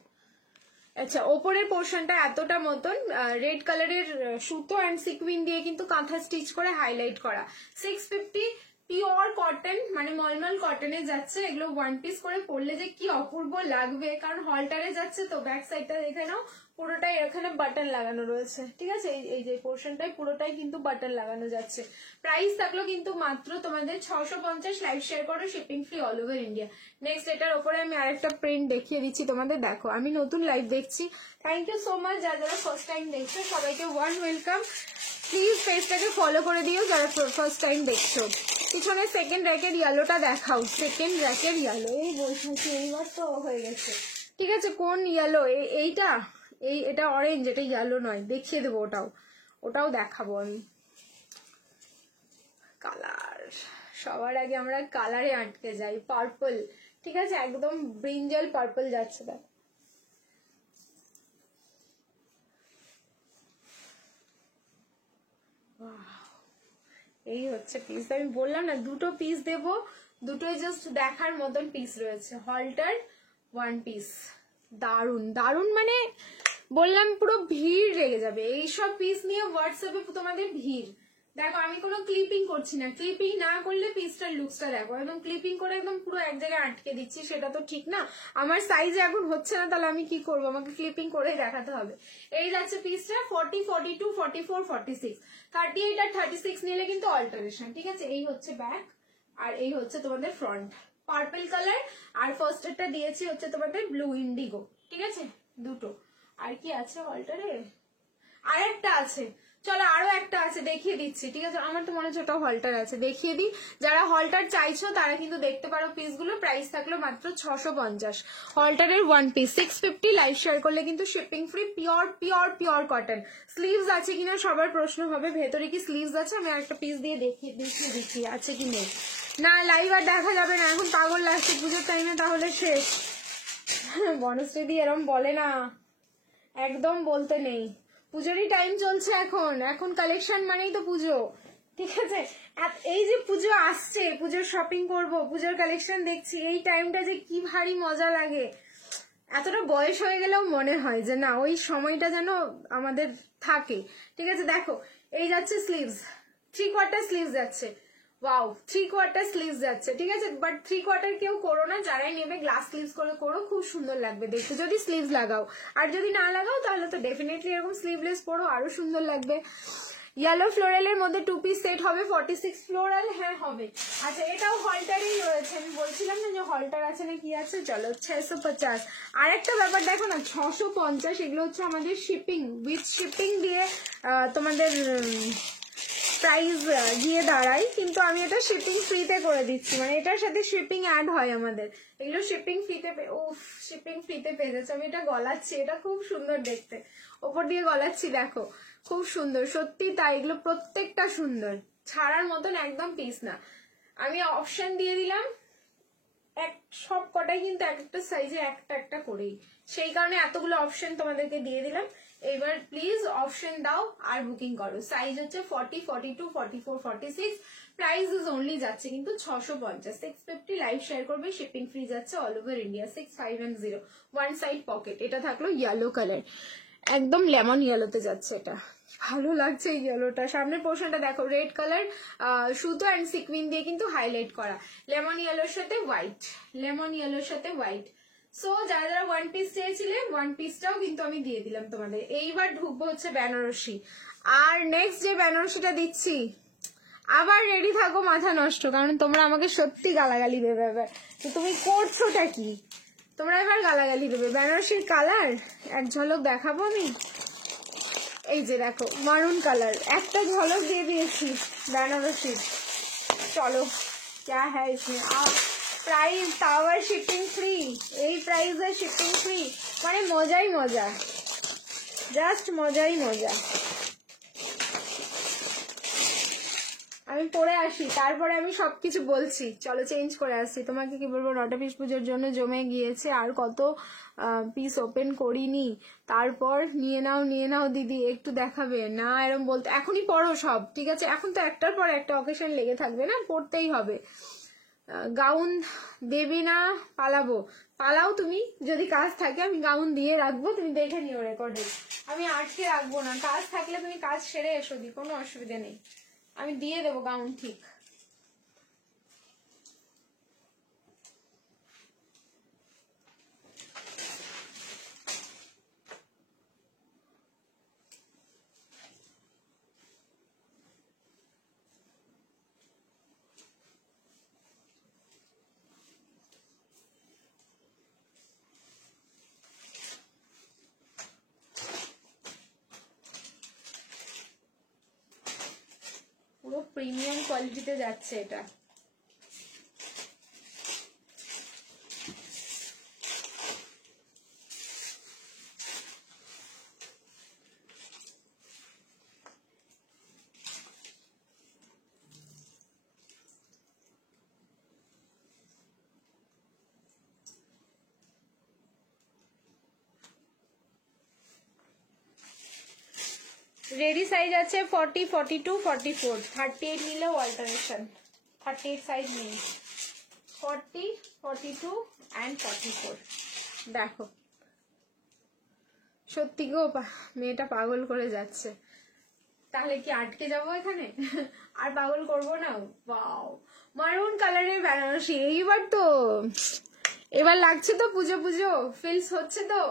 আচ্ছা ওপরের পোর্শনটা এতটা মতন রেড কালারের সুতো অ্যান্ড সিকুইন দিয়ে কিন্তু কাঁথা স্টিচ করে হাইলাইট করা। 650 পিওর কটন, মানে মলমল কটনে যাচ্ছে। এগুলো ওয়ান পিস করে পরলে যে কি অপূর্ব লাগবে, কারণ হলটারে যাচ্ছে তো। ব্যাক সাইডটা দেখে নাও, পুরোটাই এখানে বাটন লাগানো রয়েছে। ঠিক আছে এই যে পোর্শনটাই পুরোটাই কিন্তু বাটন লাগানো যাচ্ছে। প্রাইস থাকলো কিন্তু মাত্র তোমাদের 650। লাইভ শেয়ার করো, shipping free all over India. Next এটার ওপরে আমি আরেকটা প্রিন্ট দেখিয়ে দিচ্ছি তোমাদের। দেখো আমি নতুন লাইভ দেখছি, থ্যাংক ইউ সো মাচ। যারা যারা ফার্স্ট টাইম দেখছো সবাইকে ওয়ার্ম ওয়েলকাম। প্লিজ পেজটাকে ফলো করে দিও যারা ফার্স্ট টাইম দেখছো। পিছনে সেকেন্ড র্যাকের ইয়েলোটা দেখাও, সেকেন্ড র্যাকের ইয়েলো। এই বলছি এইবার তো হয়ে গেছে। ঠিক আছে কোন ইয়েলো? এইটা, এটা অরেঞ্জ, এটা ইয়েলো নয়, দেখিয়ে দেবো। ওটাও দেখাবো আমি। কালার, সবার আগে আমরা কালারে আটকে যাই, পার্পল, ঠিক আছে, একদম ব্রিঞ্জাল পার্পল যাচ্ছে। দেখ এই হচ্ছে পিস, আমি বললাম না দুটো পিস দেবো, দুটোই জাস্ট দেখার মতন পিস রয়েছে। হলটার ওয়ান পিস, দারুন দারুন, মানে বললাম পুরো ভিড় লেগে যাবে এইসব পিস নিয়ে। হোয়াটসঅ্যাপে তোমাদের ভিড়। দেখো আমি কোনো ক্লিপিং করছি না, ক্লিপিং না করলে পিসটার লুকসটা দেখো, একদম ক্লিপিং করে একদম পুরো এক জায়গায় আটকে দিচ্ছি, সেটা তো ঠিক না। আমার সাইজে এখন হচ্ছে না, তাহলে আমি কি করবো, আমাকে ক্লিপিং করে দেখাতে হবে। এই যাচ্ছে পিসটা 40, 42, 44, 46, 38 আর 36 নিলে কিন্তু অল্টারেশন, ঠিক আছে। এই হচ্ছে ব্যাক আর এই হচ্ছে তোমাদের ফ্রন্ট, পার্পল কালার। আর ফার্স্টেরটা দিয়েছি হচ্ছে তোমাদের ব্লু ইন্ডিগো, ঠিক আছে, দুটো। আর কি আছে অল্টারে, আর একটা আছে, চলো আরো একটা আছে দেখিয়ে দিচ্ছি, ঠিক আছে। আমার তো মনে হচ্ছে ওটা হলটার আছে, দেখিয়ে দিই। যারা হলটার চাইছো তারা কিন্তু দেখতে পারো পিসগুলো, প্রাইস থাকলো মাত্র 650। হলটারের ওয়ান পিস 650, লাইভ শেয়ার করলে কিন্তু shipping free, pure pure pure cotton. Sleeves আছে কিনা সবার প্রশ্ন হবে, ভেতরে কি স্লিভস আছে, আমি একটা পিস দিয়ে দেখিয়ে দিচ্ছি আছে কি নেই। না লাইভ আর দেখা যাবে না, এখন পাগল লাগছে পুজোর টাইমে, তাহলে শেষ। বনশ্রী দি এরম বলে না, একদম বলতে নেই, পুজোরই টাইম চলছে এখন, এখন কালেকশন মানেই তো পুজো, ঠিক আছে। এই যে পুজো আসছে, পুজোর শপিং করব, পুজোর কালেকশন দেখছি, এই টাইমটা যে কি ভারী মজা লাগে। এতটা বয়স হয়ে গেলেও মনে হয় যে না, ওই সময়টা যেন আমাদের থাকে, ঠিক আছে। দেখো এই যাচ্ছে স্লিভস, 3/4 স্লিভস যাচ্ছে, ওয়াও 3/4 স্লিভস যাচ্ছে, ঠিক আছে। বাট 3/4 কেউ করো না, যারাই নেবে গ্লাস স্লিভস করে করো, খুব সুন্দর লাগবে দেখতে যদি স্লিভস লাগাও। আর যদি না লাগাও তাহলে তো ডেফিনেটলি এরকম স্লিভলেস পরো, আরো সুন্দর লাগবে। ইয়েলো ফ্লোরালের মধ্যে 2 পিস সেট হবে, 46 ফ্লোরাল, হ্যাঁ হবে। আচ্ছা এটাও হলটারেই রয়েছে, আমি বলছিলাম না যে হলটার আছে না কি আছে। চলো 650। আর একটা ব্যাপার দেখো না, 650, এগুলো হচ্ছে আমাদের শিপিং, উইথ শিপিং দিয়ে তোমাদের প্রাইস গিয়ে দাঁড়ায়, কিন্তু আমি এটা শিপিং ফ্রিতে করে দিচ্ছি, মানে এটার সাথে শিপিং অ্যাড হয় আমাদের, এগুলো শিপিং ফ্রিতে। উফ, শিপিং ফ্রিতে পেয়ে যাচ্ছে। আমি এটা গলাচ্ছি, এটা খুব সুন্দর দেখতে, ওপর দিয়ে গলাচ্ছি, দেখো খুব সুন্দর, সত্যি তাই, এগুলো প্রত্যেকটা সুন্দর, ছাড়ার মতন একদম পিস না। আমি অপশন দিয়ে দিলাম, সব কটাই কিন্তু এক একটা সাইজে একটা একটা করেই, সেই কারণে এতগুলো অপশন তোমাদেরকে দিয়ে দিলাম। এবার প্লিজ অপশন দাও আর বুকিং করো। সাইজ হচ্ছে 40, 42, 44, 46, প্রাইস ইজ অনলি যাচ্ছে কিন্তু 650, 650 লাইভ শেয়ার করবে, শিপিং ফ্রি যাচ্ছে all over India, 6510। One side pocket, এটা থাকলো ইয়েলো কালার, একদম লেমন ইয়েলোতে যাচ্ছে, এটা ভালো লাগছে এই ইয়েলোটা। সামনের পোর্শনটা দেখো, রেড কালার সুতো অ্যান্ড সিকুইন দিয়ে কিন্তু হাইলাইট করা, লেমন ইয়েলোর সাথে হোয়াইট, লেমন ইয়েলোর সাথে হোয়াইট। সো যারা যারা ওয়ান পিস চেয়েছিলে, ওয়ান পিসটাও কিন্তু আমি দিয়ে দিলাম তোমাদের। এইবার ঢুকবো হচ্ছে বেনারসি, আর নেক্সট যে বেনারসিটা দিচ্ছি, আবার রেডি থাকো মাথা নষ্ট, কারণ তোমরা আমাকে সত্যি গালাগালি দেবে এবার, তো তুমি করছোটা কি, তোমরা এবার গালাগালি দেবে। বেনারসির কালার এক ঝলক দেখাবো আমি, এই যে দেখো মারুন কালার, একটা ঝলক দিয়ে দিয়েছি বেনারসির। চলো क्या है इसमें, প্রাইস টাওয়ার শিপিং ফ্রি, এই প্রাইসে শিপিং ফ্রি, মানে মজাই মজা, জাস্ট মজাই মজা। আমি পরে আসি, তারপরে আমি সবকিছু বলছি। চলো চেঞ্জ করে আসছি, তোমাকে কি বলবো, 9টা পিস পুজোর জন্য জমে গিয়েছে, আর কত পিস ওপেন করিনি, তারপর নিয়ে নাও দিদি একটু দেখাবে না, এরকম বলতে এখনই পড়ো সব, ঠিক আছে। এখন তো একটার পর একটা অকেশন লেগে থাকবে না, পড়তেই হবে। গাউন দেবে না, পালাও তুমি, যদি কাজ থাকে আমি গাউন দিয়ে রাখবো, তুমি দেখে নিও রেকর্ডে, আমি আটকে রাখবো না, কাজ থাকলে তুমি কাজ সেরে এসো, দি কোনো অসুবিধা নেই, আমি দিয়ে দেবো গাউন ঠিক। পুরো প্রিমিয়াম কোয়ালিটিতে যাচ্ছে এটা। রেডি সাইজ আছে 40, 42, 44, 38 নিলেও অল্টারেশন, 38 সাইজ নেই, 40, 42 and 44। দেখো সত্যি গো মেয়েটা পাগল করে যাচ্ছে, তাহলে কি আটকে যাবো এখানে? আর পাগল করবো না। ওয়াও, মারুন কালারের বেনারসি, এবার লাগছে তো পুজো পুজো ফিলস হচ্ছে তো।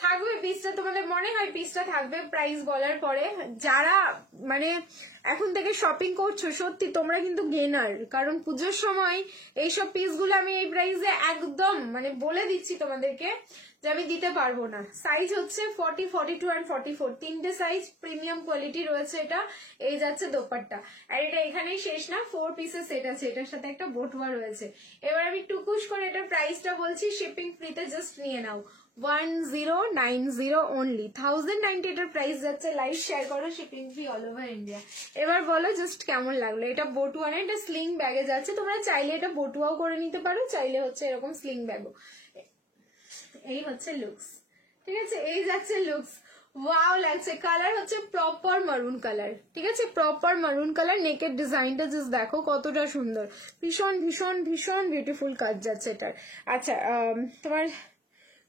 থাকবে পিসটা, তোমাদের মনে হয় পিসটা থাকবে প্রাইস বলার পরে? যারা মানে এখন থেকে শপিং করছো সত্যি তোমরা কিন্তু গেনার, কারণ পুজোর সময় এইসব পিসগুলো আমি এই প্রাইসে একদম মানে বলে দিচ্ছি তোমাদেরকে যে আমি দিতে পারবো না। সাইজ হচ্ছে 40, 42 and 44, তিনটে সাইজ, প্রিমিয়াম কোয়ালিটি রয়েছে এটা। এই যাচ্ছে দোপাট্টা, আর এটা এখানেই শেষ না, 4 পিসের সেট আছে, এটার সাথে একটা বটুয়া রয়েছে। এবার আমি টুকুস করে এটার প্রাইসটা বলছি, শিপিং ফ্রিতে জাস্ট নিয়ে নাও 1090 অনলি, 1090 এটার প্রাইস যাচ্ছে। লাইভ শেয়ার করো, shipping free all over India. এবার বলো জাস্ট কেমন লাগলো। এটা বটুয়া না, এটা স্লিং ব্যাগে যাচ্ছে, তোমরা চাইলে এটা বটুয়াও করে নিতে পারো, চাইলে হচ্ছে এরকম স্লিং ব্যাগও। এই হচ্ছে লুকস, ঠিক আছে, এই যাচ্ছে লুকস। ওয়াও লাগছে, কালার হচ্ছে প্রপার মারুন কালার, ঠিক আছে, প্রপার মারুন কালার। নেকের ডিজাইনটা জাস্ট দেখো কতটা সুন্দর, ভীষণ ভীষণ ভীষণ বিউটিফুল কাজ যাচ্ছে এটার। আচ্ছা তোমার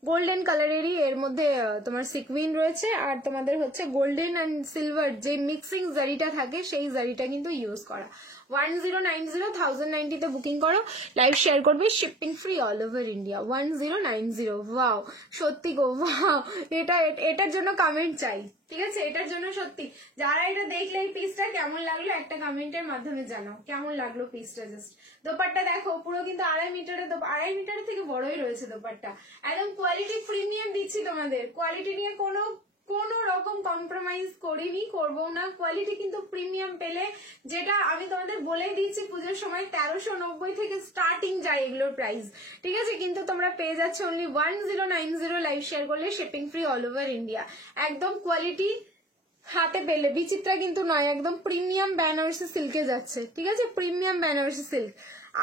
গোল্ডেন কালারেরই এর মধ্যে তোমার সিকুইন রয়েছে, আর তোমাদের হচ্ছে গোল্ডেন অ্যান্ড সিলভার যে মিক্সিং জারিটা থাকে সেই জারিটা কিন্তু ইউজ করা। 1090, 1090 তে বুকিং করো, লাইভ শেয়ার করবে, shipping free all over India. 1090। Wow সত্যি গো, ওয়াও, এটার জন্য কমেন্ট চাই, ঠিক আছে, এটার জন্য সত্যি যারা এটা দেখলে এই পিসটা কেমন লাগলো একটা কমেন্টের মাধ্যমে জানাও কেমন লাগলো পিসটা। জাস্ট দোপাট্টা দেখো, পুরো কিন্তু 2.5 মিটারের, 2.5 মিটারের থেকে বড়ই রয়েছে দোপাট্টা। একদম কোয়ালিটি প্রিমিয়াম দিচ্ছি তোমাদের, কোয়ালিটি নিয়ে কোনো রকম কম্প্রোমাইজ করিনি, করবো না। কোয়ালিটি কিন্তু প্রিমিয়াম পেলে, যেটা আমি তোমাদের বলেই দিচ্ছি পুজোর সময় 1390 থেকে স্টার্টিং যায় এগুলোর প্রাইস, ঠিক আছে, কিন্তু তোমরা পেয়ে যাচ্ছে অনলি 1090। লাইভ শেয়ার করলে shipping free all over India. একদম কোয়ালিটি হাতে পেলে, বিচিত্রা কিন্তু নয়, একদম প্রিমিয়াম বেনারসি সিল্কে যাচ্ছে, ঠিক আছে, প্রিমিয়াম বেনারসি সিল্ক।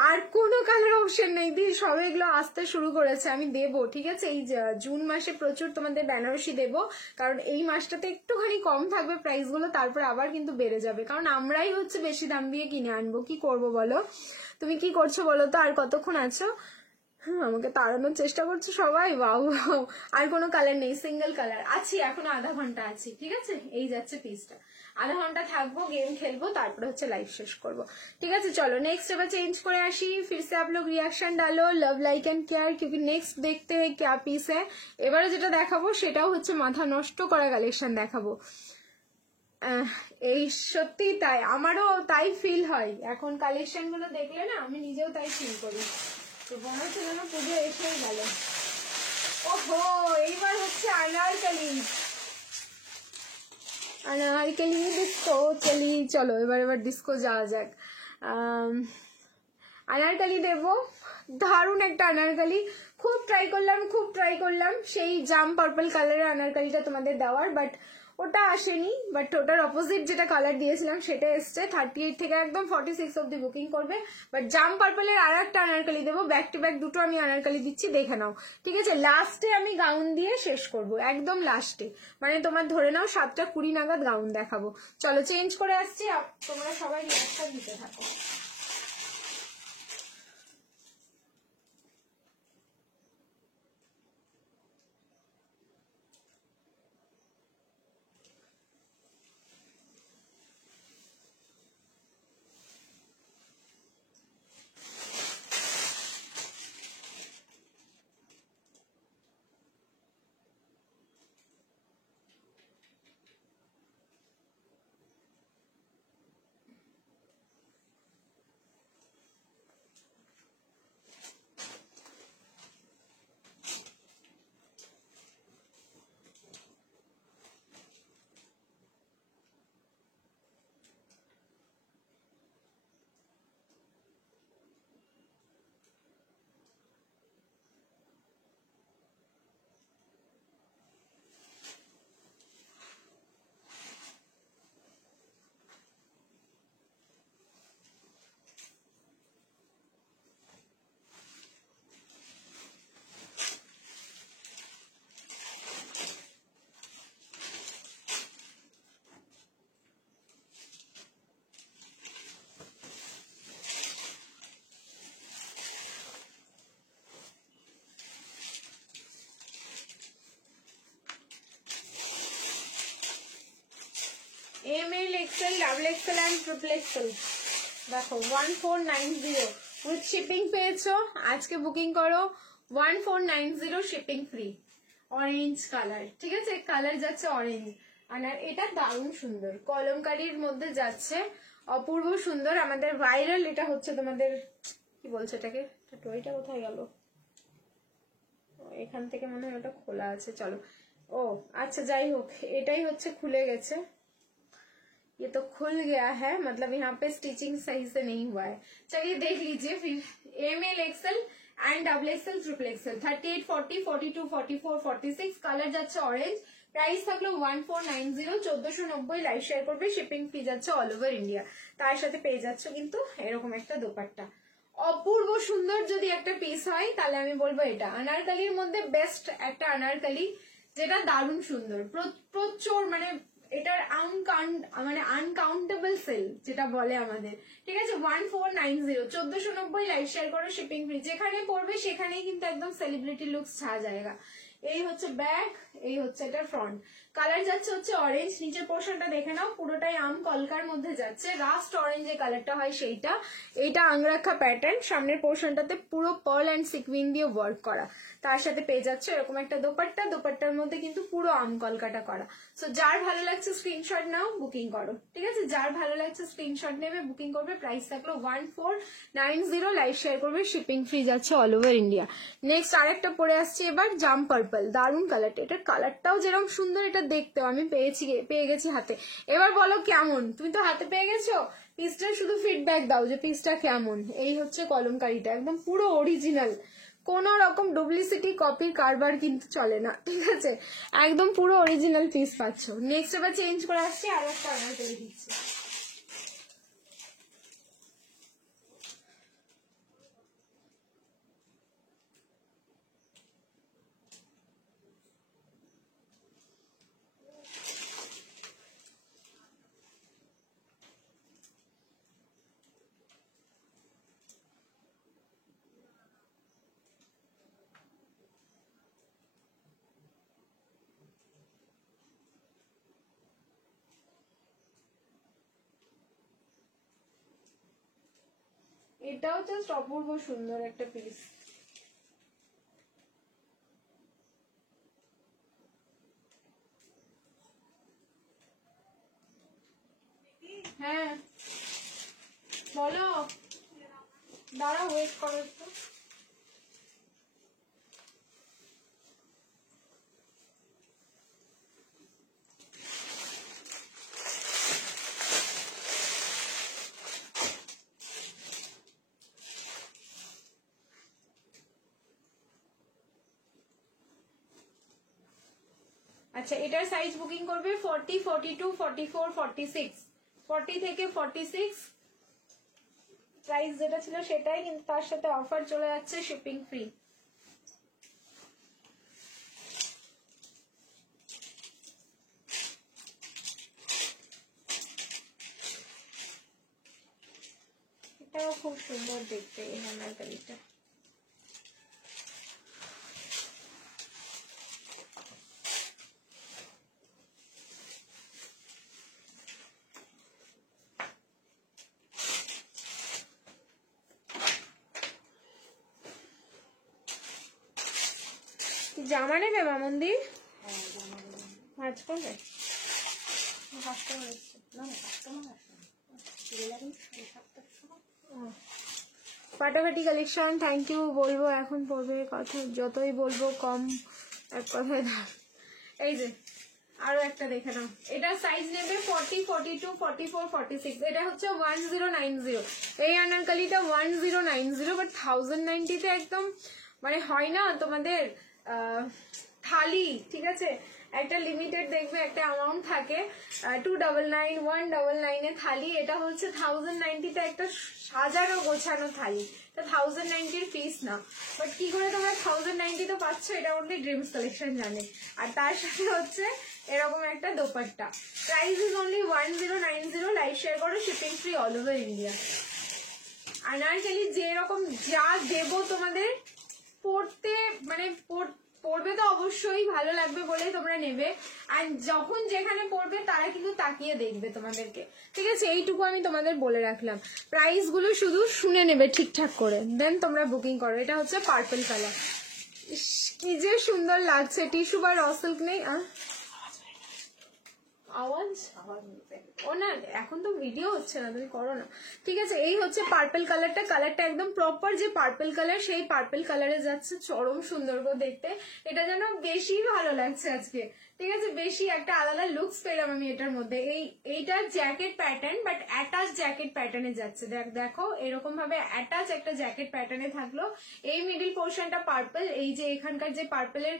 আর কোনো কালার অপশন নেই দি, সবে এগুলো আসতে শুরু করেছে, আমি দেবো, ঠিক আছে, এই জুন মাসে প্রচুর তোমাদের বেনারসি দেবো, কারণ এই মাসটাতে একটুখানি কম থাকবে প্রাইস গুলো, তারপর আবার কিন্তু বেড়ে যাবে, কারণ আমরাই হচ্ছে বেশি দাম দিয়ে কিনে আনবো। কি করবো বলো, তুমি কি করছো বলো তো, আর কতক্ষণ আছো? আমাকে তাড়ানোর চেষ্টা করছো সবাই। ওয়াও, আর কোনো কালার নেই, সিঙ্গেল কালার আছি, এখনো আধা ঘন্টা আছি, ঠিক আছে, এই যাচ্ছে পিসটা, আধা ঘন্টা থাকবো, গেম খেলবো, তারপরে হচ্ছে লাইভ শেষ করবো, ঠিক আছে। চলো নেক্সট এবার চেঞ্জ করে আসি, फिर से आप लोग रिएक्शन डालो, लव लाइक एंड केयर, क्योंकि नेक्स्ट देखते हैं क्या পিস है। এবারে যেটা দেখাবো সেটাও হচ্ছে মাথা নষ্ট করা কালেকশন দেখাবো। এই সত্যি তাই, আমারও তাই ফিল হয় এখন কালেকশন গুলো দেখলে না, আমি নিজেও তাই ফিল করি। তো মনে হচ্ছে যেন পুজো এসেই গেল। ওহো, এইবার হচ্ছে আনারকলি, আনারকলি ডিস্কো, চলো এবার ডিস্কো যাওয়া যাক। আনারকলি দেবো, দারুণ একটা আনারকলি, খুব ট্রাই করলাম সেই জাম পার্পল কালারের আনারকলিটা তোমাদের দেওয়ার, বাট ওটা আসেনি, বাট ওটার অপোজিট যেটা কালার দিয়েছিলাম সেটা এসছে। 38 থেকে একদম 46 অব্দি বুকিং করবে, বাট জাম পার্পলের আর একটা আনারকলি দেবো, ব্যাক টু ব্যাক দুটো আমি আনারকলি দিচ্ছি, দেখে নাও, ঠিক আছে। লাস্টে আমি গাউন দিয়ে শেষ করব, একদম লাস্টে, মানে তোমার ধরে নাও 7:20 নাগাদ গাউন দেখাবো। চলো চেঞ্জ করে আসছি, তোমরা সবাই রিঅ্যাকশন দিতে থাকো। ML, XL, double XL and triple XL দেখো 1490 উইথ শিপিং পেয়েছো। আজকে বুকিং করো 1490 শিপিং ফ্রি। অরেঞ্জ কালার, ঠিক আছে, কালার যাচ্ছে অরেঞ্জ। আর এটা দারুণ সুন্দর কলমকারীর মধ্যে যাচ্ছে, অপূর্ব সুন্দর। আমাদের ভাইরাল এটা হচ্ছে তোমাদের কি বলছে এটাকে, টয়টা কোথায় গেল, এখান থেকে মনে হয় ওটা খোলা আছে। চলো, ও আচ্ছা যাই হোক, এটাই হচ্ছে খুলে গেছে। ये तो खुल गया है, मतलब यहाँ पे स्टिचिंग सही से नहीं हुआ है। चलिए देख लीजिए फिर। ML, XL and double XL, triple XL 38, 40, 42, 44, 46 colour যাচ্ছে অরেঞ্জ। প্রাইস থাকলো 1490, 1490 লাইভ শেয়ার করবে, শিপিং ফি যাচ্ছে অল ওভার ইন্ডিয়া। তার সাথে পেয়ে যাচ্ছ কিন্তু এরকম একটা দোপাট্টা, অপূর্ব সুন্দর। যদি একটা পিস হয় তাহলে আমি বলবো এটা আনারকালির মধ্যে বেস্ট একটা আনারকালি, যেটা দারুণ সুন্দর, প্রচুর মানে এটার আনকাউন্টেবল সেল যেটা বলে আমাদের, ঠিক আছে। 1490, 1490 লাইভ শেয়ার করো, শিপিং ফ্রি। যেখানে পড়বে সেখানেই কিন্তু একদম সেলিব্রিটি লুকস ছা জায়গা। এই হচ্ছে ব্যাক, এই হচ্ছে এটা ফ্রন্ট। কালার যাচ্ছে হচ্ছে অরেঞ্জ। নিচের পোর্শনটা দেখে নাও, পুরোটাই আম কলকার মধ্যে যাচ্ছে, রাস্ট অরেঞ্জ যে কালারটা হয় সেইটা। এইটা আংরাখা প্যাটার্ন, সামনের পোর্শনটাতে পুরো পার্ল অ্যান্ড সিকুইন দিয়ে ওয়ার্ক করা। তার সাথে পেয়ে যাচ্ছে এরকম একটা দোপাট্টা, দোপাট্টার মধ্যে কিন্তু পুরো আম কলকাটা করা। সো যার ভালো লাগছে স্ক্রিনশট নাও, বুকিং করো, ঠিক আছে। যার ভালো লাগছে স্ক্রিনশট নেবে, বুকিং করবে। প্রাইস থাকলো 1490, লাইভ শেয়ার করবে, শিপিং ফ্রি যাচ্ছে অল ওভার ইন্ডিয়া। নেক্সট আরেকটা পরে আসছে এবার, জাম পার্পল, দারুণ কালারটা। এটার কালারটাও যেরকম সুন্দর, এটা দেখতেও আমি পেয়ে গেছি হাতে। এবার বলো কেমন, তুমি তো হাতে পেয়ে গেছো, পিসটা শুধু ফিডব্যাক দাও যে পিসটা কেমন। এই হচ্ছে কলমকারিটা, একদম পুরো অরিজিনাল, কোন রকম ডুপ্লিসিটি কপির কারবার কিন্তু চলে না, ঠিক আছে, একদম পুরো অরিজিনাল পিস পাচ্ছ। নেক্সট এবার চেঞ্জ করে আসছি, আর একটা অর্ডার করে দিচ্ছি। এটাও জাস্ট অপূর্ব সুন্দর একটা পিস। হ্যাঁ বলো, দাঁড়াও ওয়েট করো একটু। আচ্ছা, এটার সাইজ বুকিং করবে 40, 42, 44, 46, 40 থেকে 46। প্রাইস যেটা ছিল সেটাই, কিন্তু তার সাথে অফার চলে যাচ্ছে, শিপিং ফ্রি। এটাও খুব সুন্দর দেখতে, এই আনারকলিটা। জামা নেবে মামুন্দি, ভাজ করবে, ফাটাফাটি কালেকশন। থ্যাংক ইউ বলবো, এখন পড়বে কথা, যতই বলবো কম, এক কথায় দাম। এই যে আরো একটা দেখে নাও, এটা সাইজ নেবে 40, 42, 44, 46। এটা হচ্ছে 1090। এই আনারকলিটা 1090, বাট 1090-তে একদম মানে হয় না তোমাদের থালি, ঠিক আছে, একটা লিমিটেড দেখবে একটা অ্যামাউন্ট থাকে, 299, 199 থালি। এটা হচ্ছে 1090-তে একটা সাজানো গোছানো থালি, এটা 1090-র পিস না। বাট কি করে তোমরা 1090-তে পাচ্ছ, এটা অনলি ড্রিমস কালেকশন জানে। আর তার সাথে হচ্ছে এরকম একটা dupatta. Price is only 1090, live share করো, shipping free all over India. Anarkali যেরকম যা দেবো তোমাদের পড়তে, মানে পরবে তো অবশ্যই, ভালো লাগবে বলেই তোমরা নেবে, আর যখন যেখানে পরবে তারা কিন্তু তাকিয়ে দেখবে তোমাদেরকে, ঠিক আছে? এইটুকু আমি তোমাদের বলে রাখলাম। প্রাইস গুলো শুধু শুনে নেবে ঠিকঠাক করে, দেন তোমরা বুকিং করো। এটা হচ্ছে পার্পল কালার, কি যে সুন্দর লাগছে। টিস্যু বা র সিল্ক নেই আওয়াজ ও না, এখন তো ভিডিও হচ্ছে না, তুমি করো না, ঠিক আছে? এই হচ্ছে পার্পল কালারটা, কালারটা একদম প্রপার যে পার্পল কালার সেই পার্পল কালারে যাচ্ছে, চরম সুন্দর করে দেখতে। এটা যেন বেশি ভালো লাগছে আজকে, ঠিক আছে? বেশি একটা আলাদা লুকস পেলাম আমি এটার মধ্যে। এইটা jacket pattern, but attach jacket প্যাটার্নে যাচ্ছে। দেখো এরকম ভাবে অ্যাটাচ একটা জ্যাকেট প্যাটার্নে থাকলো। এই মিডিল পোর্শনটা পার্পল, এই যে এখানকার যে পার্পলের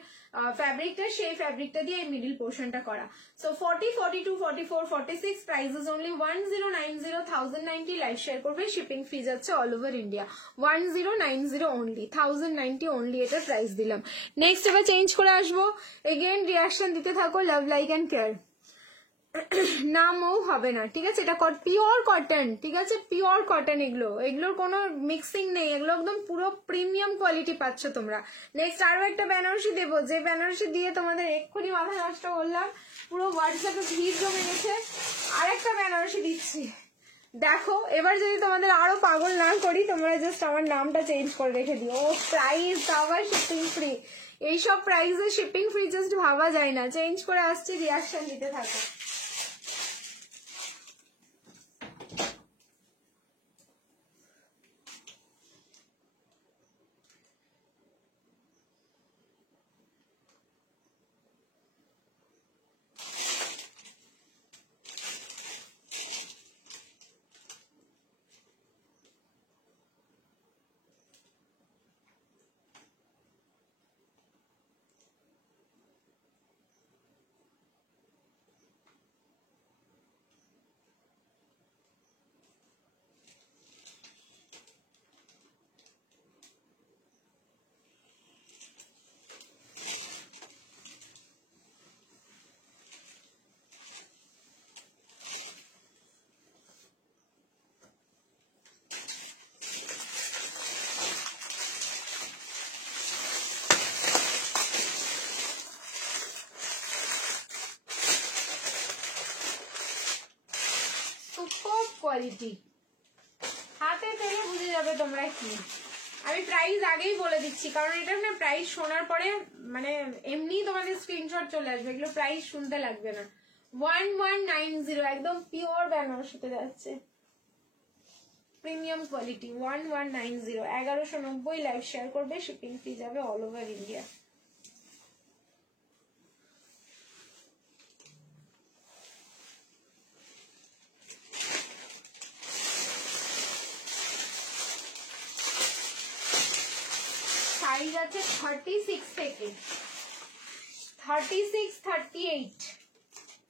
ফ্যাব্রিকটা, সেই ফ্যাব্রিকটা দিয়ে এই মিডিল পোর্শনটা করা। So 40, 42, 44, 46 prices only 1090, 1090 live share করবে, শিপিং ফি যাচ্ছে all over India 1090 only, 1090 only এটা প্রাইস দিলাম। নেক্সট এবার চেঞ্জ করে আসবো, এগেন রিয়াকশন দিতে থাকো, লাভ লাইক অ্যান্ড কেয়ার। নামও হবে না, ঠিক আছে? এটা পিওর কটন, ঠিক আছে? পিওর কটন, এগুলোর কোনো মিক্সিং নেই, এগুলো একদম পুরো প্রিমিয়াম কোয়ালিটি পাচ্ছ তোমরা। নেক্সট আরো একটা বেনারসি দেবো, যে বেনারসি দিয়ে তোমাদের এক্ষুনি মাথা নষ্ট করলাম, পুরো হোয়াটসঅ্যাপে ভিড় জমে গেছে। আর একটা বেনারসি দিচ্ছি, দেখো এবার যদি তোমাদের আরো পাগল না করি, তোমরা জাস্ট আমার নামটা চেঞ্জ করে রেখে দিও। ও প্রাইস আবার শিপিং ফ্রি, এইসব প্রাইসে শিপিং ফ্রি জাস্ট ভাবা যায় না। চেঞ্জ করে আসছি, রিয়াকশন দিতে থাকো। কোয়ালিটি হাতে পেলে বুঝে যাবে তোমরা কি। আমি প্রাইস আগেই বলে দিচ্ছি, কারণ এটা না প্রাইস শোনার পরে মানে এমনি তোমাদের স্ক্রিনশট চলে আসবে, এগুলো প্রাইস শুনতে লাগবে না। 1190 একদম পিওর বেনারসিতে যাচ্ছে, প্রিমিয়াম কোয়ালিটি 1190, 1190 লাইভ শেয়ার করবে, শিপিং ফি যাবে অল ওভার ইন্ডিয়া। সাইজ আছে 36 থেকে 36, 38,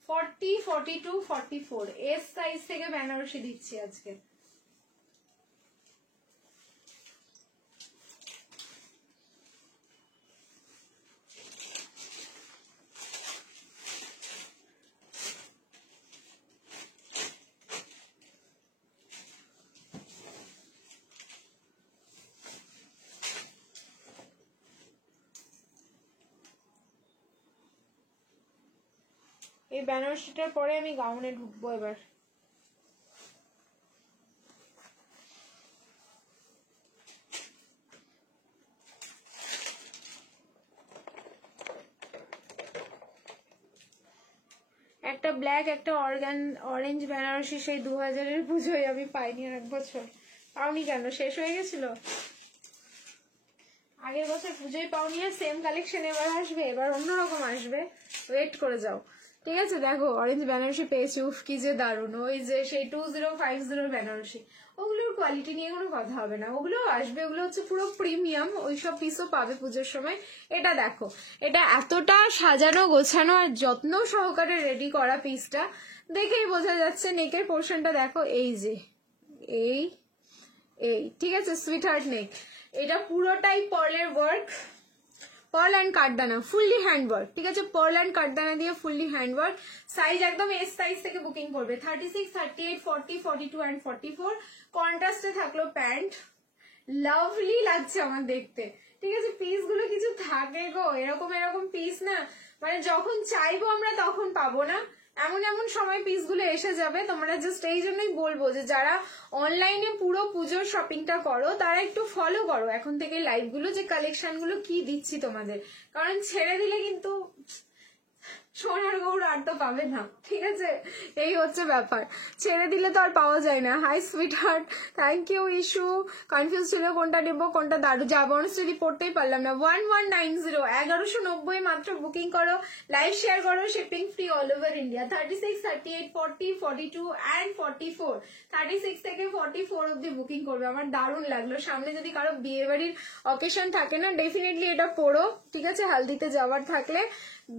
40, 42, 44 এস সাইজ থেকে বেনারসি দিচ্ছি আজকে। এই বেনারসিটার পরে আমি গাউনে ঢুকবো এবার। একটা ব্ল্যাক, একটা অরেঞ্জ বেনারসি সেই 2000-এর পুজোয় আমি পাইনি, আর এক বছর পাওনি কেন? শেষ হয়ে গেছিল আগের বছর পুজোয় পাওনি, আর সেম কালেকশন এবার আসবে, এবার অন্যরকম আসবে, ওয়েট করে যাও, ঠিক আছে? দেখো অরেঞ্জ বেনারসি পেয়েছি, উফ কি যে দারুণ। ওই যে সেই 2050 বেনারসি, ওগুলোর কোয়ালিটি নিয়ে কোনো কথা হবে না, ওগুলো আসবে, ওগুলো হচ্ছে পুরো প্রিমিয়াম, ওইসব পিসও পাবে পুজোর সময়। এটা দেখো, এটা এতটা সাজানো গোছানো আর যত্ন সহকারে রেডি করা, পিসটা দেখেই বোঝা যাচ্ছে। নেকের পোর্শনটা দেখো, এই যে এই এই ঠিক আছে, সুইট হার্ট নেক। এটা পুরোটাই পার্লের ওয়ার্ক, পার্ল অ্যান্ড কাঠদানা, ফুললি হ্যান্ড ওয়ার্ক, ঠিক আছে? পার্ল অ্যান্ড কাঠদানা দিয়ে ফুললি হ্যান্ড ওয়ার্ক। সাইজ একদম এস সাইজ থেকে বুকিং করবে, 36, 38, 40, 42 অ্যান্ড 44। কন্ট্রাস্টে থাকলো প্যান্ট, লাভলি লাগছে আমার দেখতে। ঠিক আছে, পিস গুলো কিছু থাকে গো, এরকম এরকম পিস না, মানে যখন চাইবো আমরা তখন পাবো না, এমন এমন সময় পিস গুলো এসে যাবে। তোমরা জাস্ট এই জন্যই বলবো যে যারা অনলাইনে পুরো পুজোর শপিংটা করো তারা একটু ফলো করো এখন থেকে লাইভ গুলো, যে কালেকশন গুলো কি দিচ্ছি তোমাদের, কারণ ছেড়ে দিলে কিন্তু সোনার গৌর আর তো পাবে না। ঠিক আছে, এই হচ্ছে ব্যাপার, ছেড়ে দিলে তো আর পাওয়া যায় না। Hi sweetheart, thank you ইস্যু। কনফিউজ ছিল কোনটা নেবো কোনটা দাঁড়ু যাবো, যদি পড়তেই পারলাম না। 1190 1190 মাত্র বুকিং করো, লাইভ শেয়ার করো, shipping free all over India. 36, 38, 40, 42 and 44, 36 থেকে 44 অব্দি বুকিং করবে। আমার দারুণ লাগলো। সামনে যদি কারো বিয়ে বাড়ির অকেশন থাকে না, ডেফিনেটলি এটা পড়ো। ঠিক আছে, হালদিতে যাওয়ার থাকলে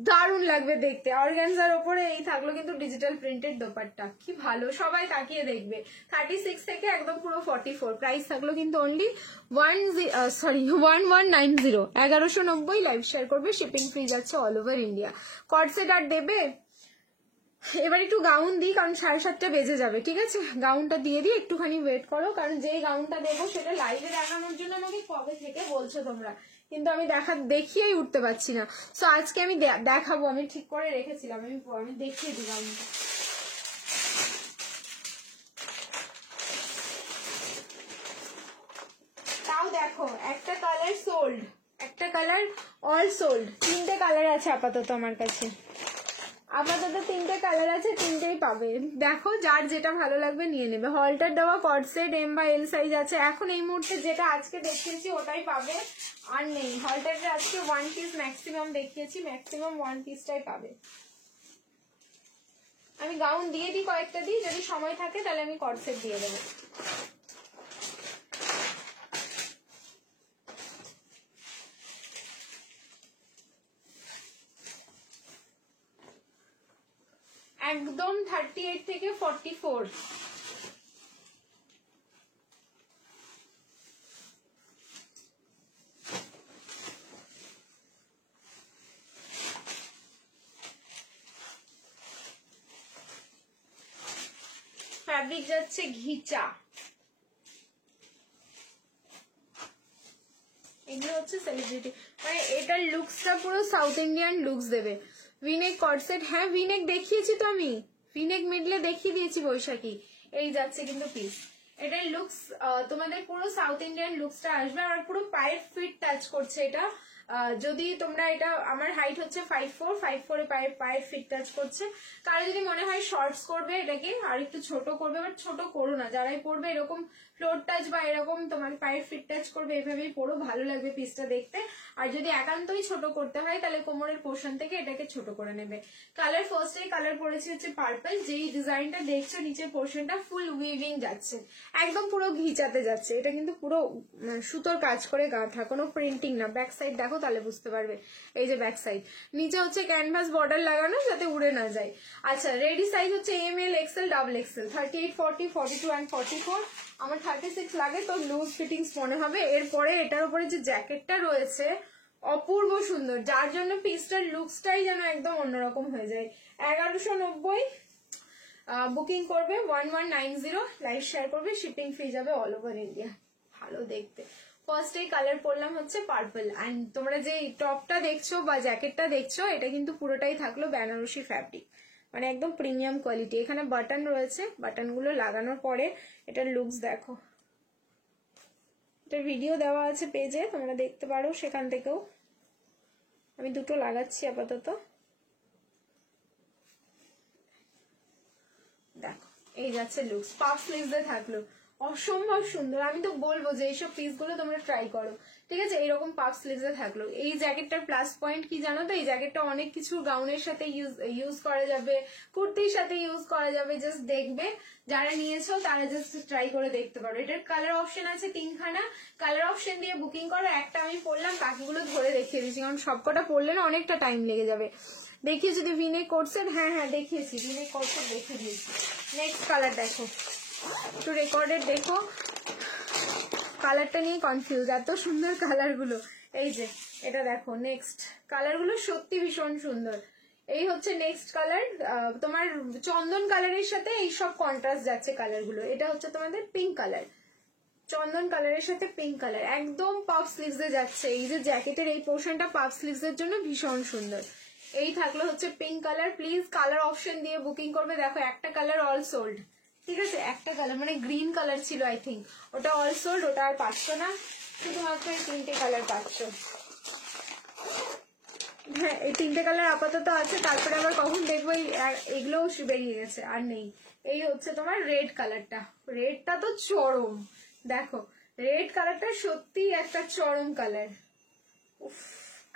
দারুণ লাগবে দেখতে। অর্গানজার ওপরে এই থাকলো কিন্তু ডিজিটাল প্রিন্টেড দোপাট্টা, কি ভালো, সবাই তাকিয়ে দেখবে। 36 থেকে একদম পুরো 44, প্রাইস থাকলো কিন্তু অনলি 1190, 1190। লাইভ শেয়ার করবে, শিপিং ফ্রি যাচ্ছে অল ওভার ইন্ডিয়া। কর্ডসেট আর দেবে? এবার একটু গাউন দিই, কারণ 7:30 বেজে যাবে। ঠিক আছে, গাউনটা দিয়ে দিই, একটুখানি ওয়েট করো, কারণ যেই গাউনটা দেবো সেটা লাইভে দেখানোর জন্য আমাকে কবে থেকে বলছো তোমরা, কিন্তু আমি দেখিয়েই উঠতে পারছি না। সো আজকে আমি দেখাবো, আমি ঠিক করে রেখেছিলাম, আমি দেখিয়ে দিই গাউনটা। তাও দেখো, একটা কালার সোল্ড, একটা কালার অল সোল্ড, 3টে কালার আছে আপাতত আমার কাছে। আপাতত 3টে কালার আছে, 3টেই পাবে। দেখো, যার যেটা ভালো লাগবে নিয়ে নেবে। হলটার দেওয়া কর্ডসেট এম বা এল সাইজ আছে। এখন এই মুহূর্তে যেটা আজকে দেখিয়েছি ওটাই পাবে, আর নেই। হলটারে আজকে 1 পিস ম্যাক্সিমাম দেখিয়েছি, ম্যাক্সিমাম 1 পিসটাই পাবে। আমি গাউন দিয়ে দিই, কয়েকটা দিই, যদি সময় থাকে তাহলে আমি কর্ডসেট দিয়ে দেবো। একদম 38 থেকে 44। ফ্যাব্রিক যাচ্ছে ঘিচা। এগুলো হচ্ছে সেলিব্রিটি, মানে এটার লুকসটা পুরো সাউথ ইন্ডিয়ান লুকস দেবে। ভিনেক কর্ডসেট, হ্যাঁ ভিনেক দেখিয়েছি তো আমি, ভিনেক মিডলে দেখিয়ে দিয়েছি বৈশাখী। এই যাচ্ছে কিন্তু পিস, এটার লুকস তোমাদের পুরো সাউথ ইন্ডিয়ান লুকসটা আসবে। আর পুরো পায়ের ফিট টাচ করছে এটা। যদি তোমরা এটা, আমার হাইট হচ্ছে 5'4", 5'4" পায়ের ফিট টাচ করছে। কারো যদি মনে হয় শর্টস করবে এটাকে আর একটু ছোট করবে, বাট ছোট করো না, যারাই পরবে এরকম ফ্লোর টাচ বা এরকম তোমার পায়ের ফিট টাচ করবে, এভাবেই পরো, ভালো লাগবে পিসটা দেখতে। আর যদি একান্তই ছোট করতে হয় তাহলে কোমরের পোর্শন থেকে এটাকে ছোট করে নেবে। কালার ফার্স্টে কালার পড়েছে হচ্ছে পার্পল। যেই ডিজাইনটা দেখছো নিচের পোর্শনটা ফুল উইভিং যাচ্ছে, একদম পুরো ঘিচাতে যাচ্ছে। এটা কিন্তু পুরো সুতোর কাজ করে গাঁথা, কোনো প্রিন্টিং না। ব্যাক সাইড দেখো তাহলে বুঝতে পারবে। এই যে ব্যাক সাইড, নিচে হচ্ছে ক্যানভাস বর্ডার লাগানো যাতে উড়ে না যায়। আচ্ছা, রেডি সাইজ হচ্ছে ML, XL, XXL, 38, 40, 42 and 44। আমার 36 লাগে তো লুজ ফিটিংস মনে হবে। এরপরে এটার উপরে যে জ্যাকেটটা রয়েছে অপূর্ব সুন্দর, যার জন্য পিসটার লুকসটাই যেন একদম অন্যরকম হয়ে যায়। 1190 বুকিং করবে, 1190 লাইভ শেয়ার করবে, শিপিং ফ্রি যাবে অল ওভার ইন্ডিয়া। ভালো দেখতে। ফার্স্টে কালার পরলাম হচ্ছে পার্পল। অ্যান্ড তোমরা যে টপটা দেখছো বা জ্যাকেটটা দেখছো এটা কিন্তু পুরোটাই থাকলো বেনারসি ফ্যাব্রিক, মানে একদম প্রিমিয়াম কোয়ালিটি। এখানে বাটন রয়েছে, বাটনগুলো লাগানোর পরে এটার লুকস দেখো। এটার ভিডিও দেওয়া আছে পেজে, তোমরা দেখতে পারো সেখান থেকেও। আমি দুটো লাগাচ্ছি আপাতত, দেখো এই যাচ্ছে লুকস। পাফ স্লিভসে থাকলো, অসম্ভব সুন্দর। আমি তো বলবো যে এইসব পিসগুলো তোমরা ট্রাই করো। ঠিক আছে, এইরকম পাফ স্লিভসে থাকলো। এই জ্যাকেটটার প্লাস পয়েন্ট কি জানো তো, এই জ্যাকেটটা অনেক কিছু গাউনের সাথে ইউজ করা যাবে, কুর্তির সাথে ইউজ করা যাবে। জাস্ট দেখবে, যারা নিয়েছো তারা জাস্ট ট্রাই করে দেখতে পারো। এটার কালার অপশন আছে 3খানা, কালার অপশন দিয়ে বুকিং করো। একটা আমি পরলাম, বাকিগুলো ধরে দেখিয়ে দিচ্ছি, কারণ সবকটা পরলে না অনেকটা টাইম লেগে যাবে। দেখিয়ে যদি ভিনেক কোটসেট, হ্যাঁ হ্যাঁ দেখিয়েছি, ভিনেক কোটসেট দেখিয়ে দিয়েছি। নেক্সট কালার দেখো, একটু রেকর্ডেড দেখো, কালারটা নিয়ে কনফিউজ, এত সুন্দর কালারগুলো। এই যে এটা দেখো, নেক্সট কালারগুলো সত্যি ভীষণ সুন্দর। এই হচ্ছে নেক্সট কালার, তোমার চন্দন কালারের সাথে এই সব কন্ট্রাস্ট যাচ্ছে কালারগুলো। এটা হচ্ছে তোমাদের পিঙ্ক কালার, চন্দন কালারের সাথে পিঙ্ক কালার, একদম পাফ স্লিভস এ যাচ্ছে। এই যে জ্যাকেটের এই পোর্শনটা পাফ স্লিভস এর জন্য ভীষণ সুন্দর। এই থাকলো হচ্ছে pink colour. Please colour option দিয়ে বুকিং করবে। দেখো একটা কালার অল সোল্ড, ঠিক আছে, একটা কালার মানে গ্রিন কালার ছিল আই থিঙ্ক, ওটা অল সোল্ড, ওটা আর পাচ্ছ না, শুধুমাত্র এই 3টে কালার পাচ্ছ। হ্যাঁ এই 3টে কালার আপাতত আছে, তারপরে আবার কখন দেখবো এগুলোও বেরিয়ে গেছে, আর নেই। এই হচ্ছে তোমার রেড কালারটা, রেডটা তো চরম, দেখো রেড কালারটা সত্যি একটা চরম কালার।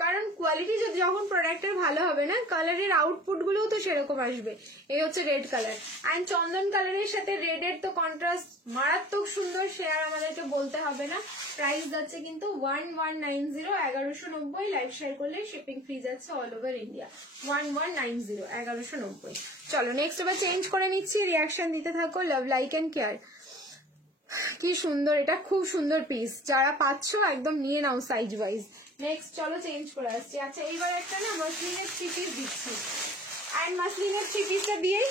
কারণ কোয়ালিটি যখন প্রোডাক্টের ভালো হবে না, কালারের আউটপুট গুলোও তো সেরকম আসবে। এই হচ্ছে রেড কালার, অ্যান্ড চন্দন কালারের সাথে রেডের তো কন্ট্রাস্ট মারাত্মক সুন্দর, সে আর আমাদেরকে বলতে হবে না। প্রাইস যাচ্ছে কিন্তু 1190, 1190, লাইভ শেয়ার করলে শিপিং ফ্রি যাচ্ছে অল ওভার ইন্ডিয়া। 1190, 1190। চলো নেক্সট এবার চেঞ্জ করে নিচ্ছি, রিয়াকশন দিতে থাকো। লাভ লাইক অ্যান্ড কেয়ার, কি সুন্দর, এটা খুব সুন্দর পিস, যারা পাচ্ছ একদম নিয়ে নাও সাইজ ওয়াইজ। নেক্সট চলো চেঞ্জ করে আসছি। আচ্ছা এইবার একটা না মাসলিনের 3 পিস দিচ্ছি, অ্যান্ড মাসলিনের 3 পিসটা দিয়েই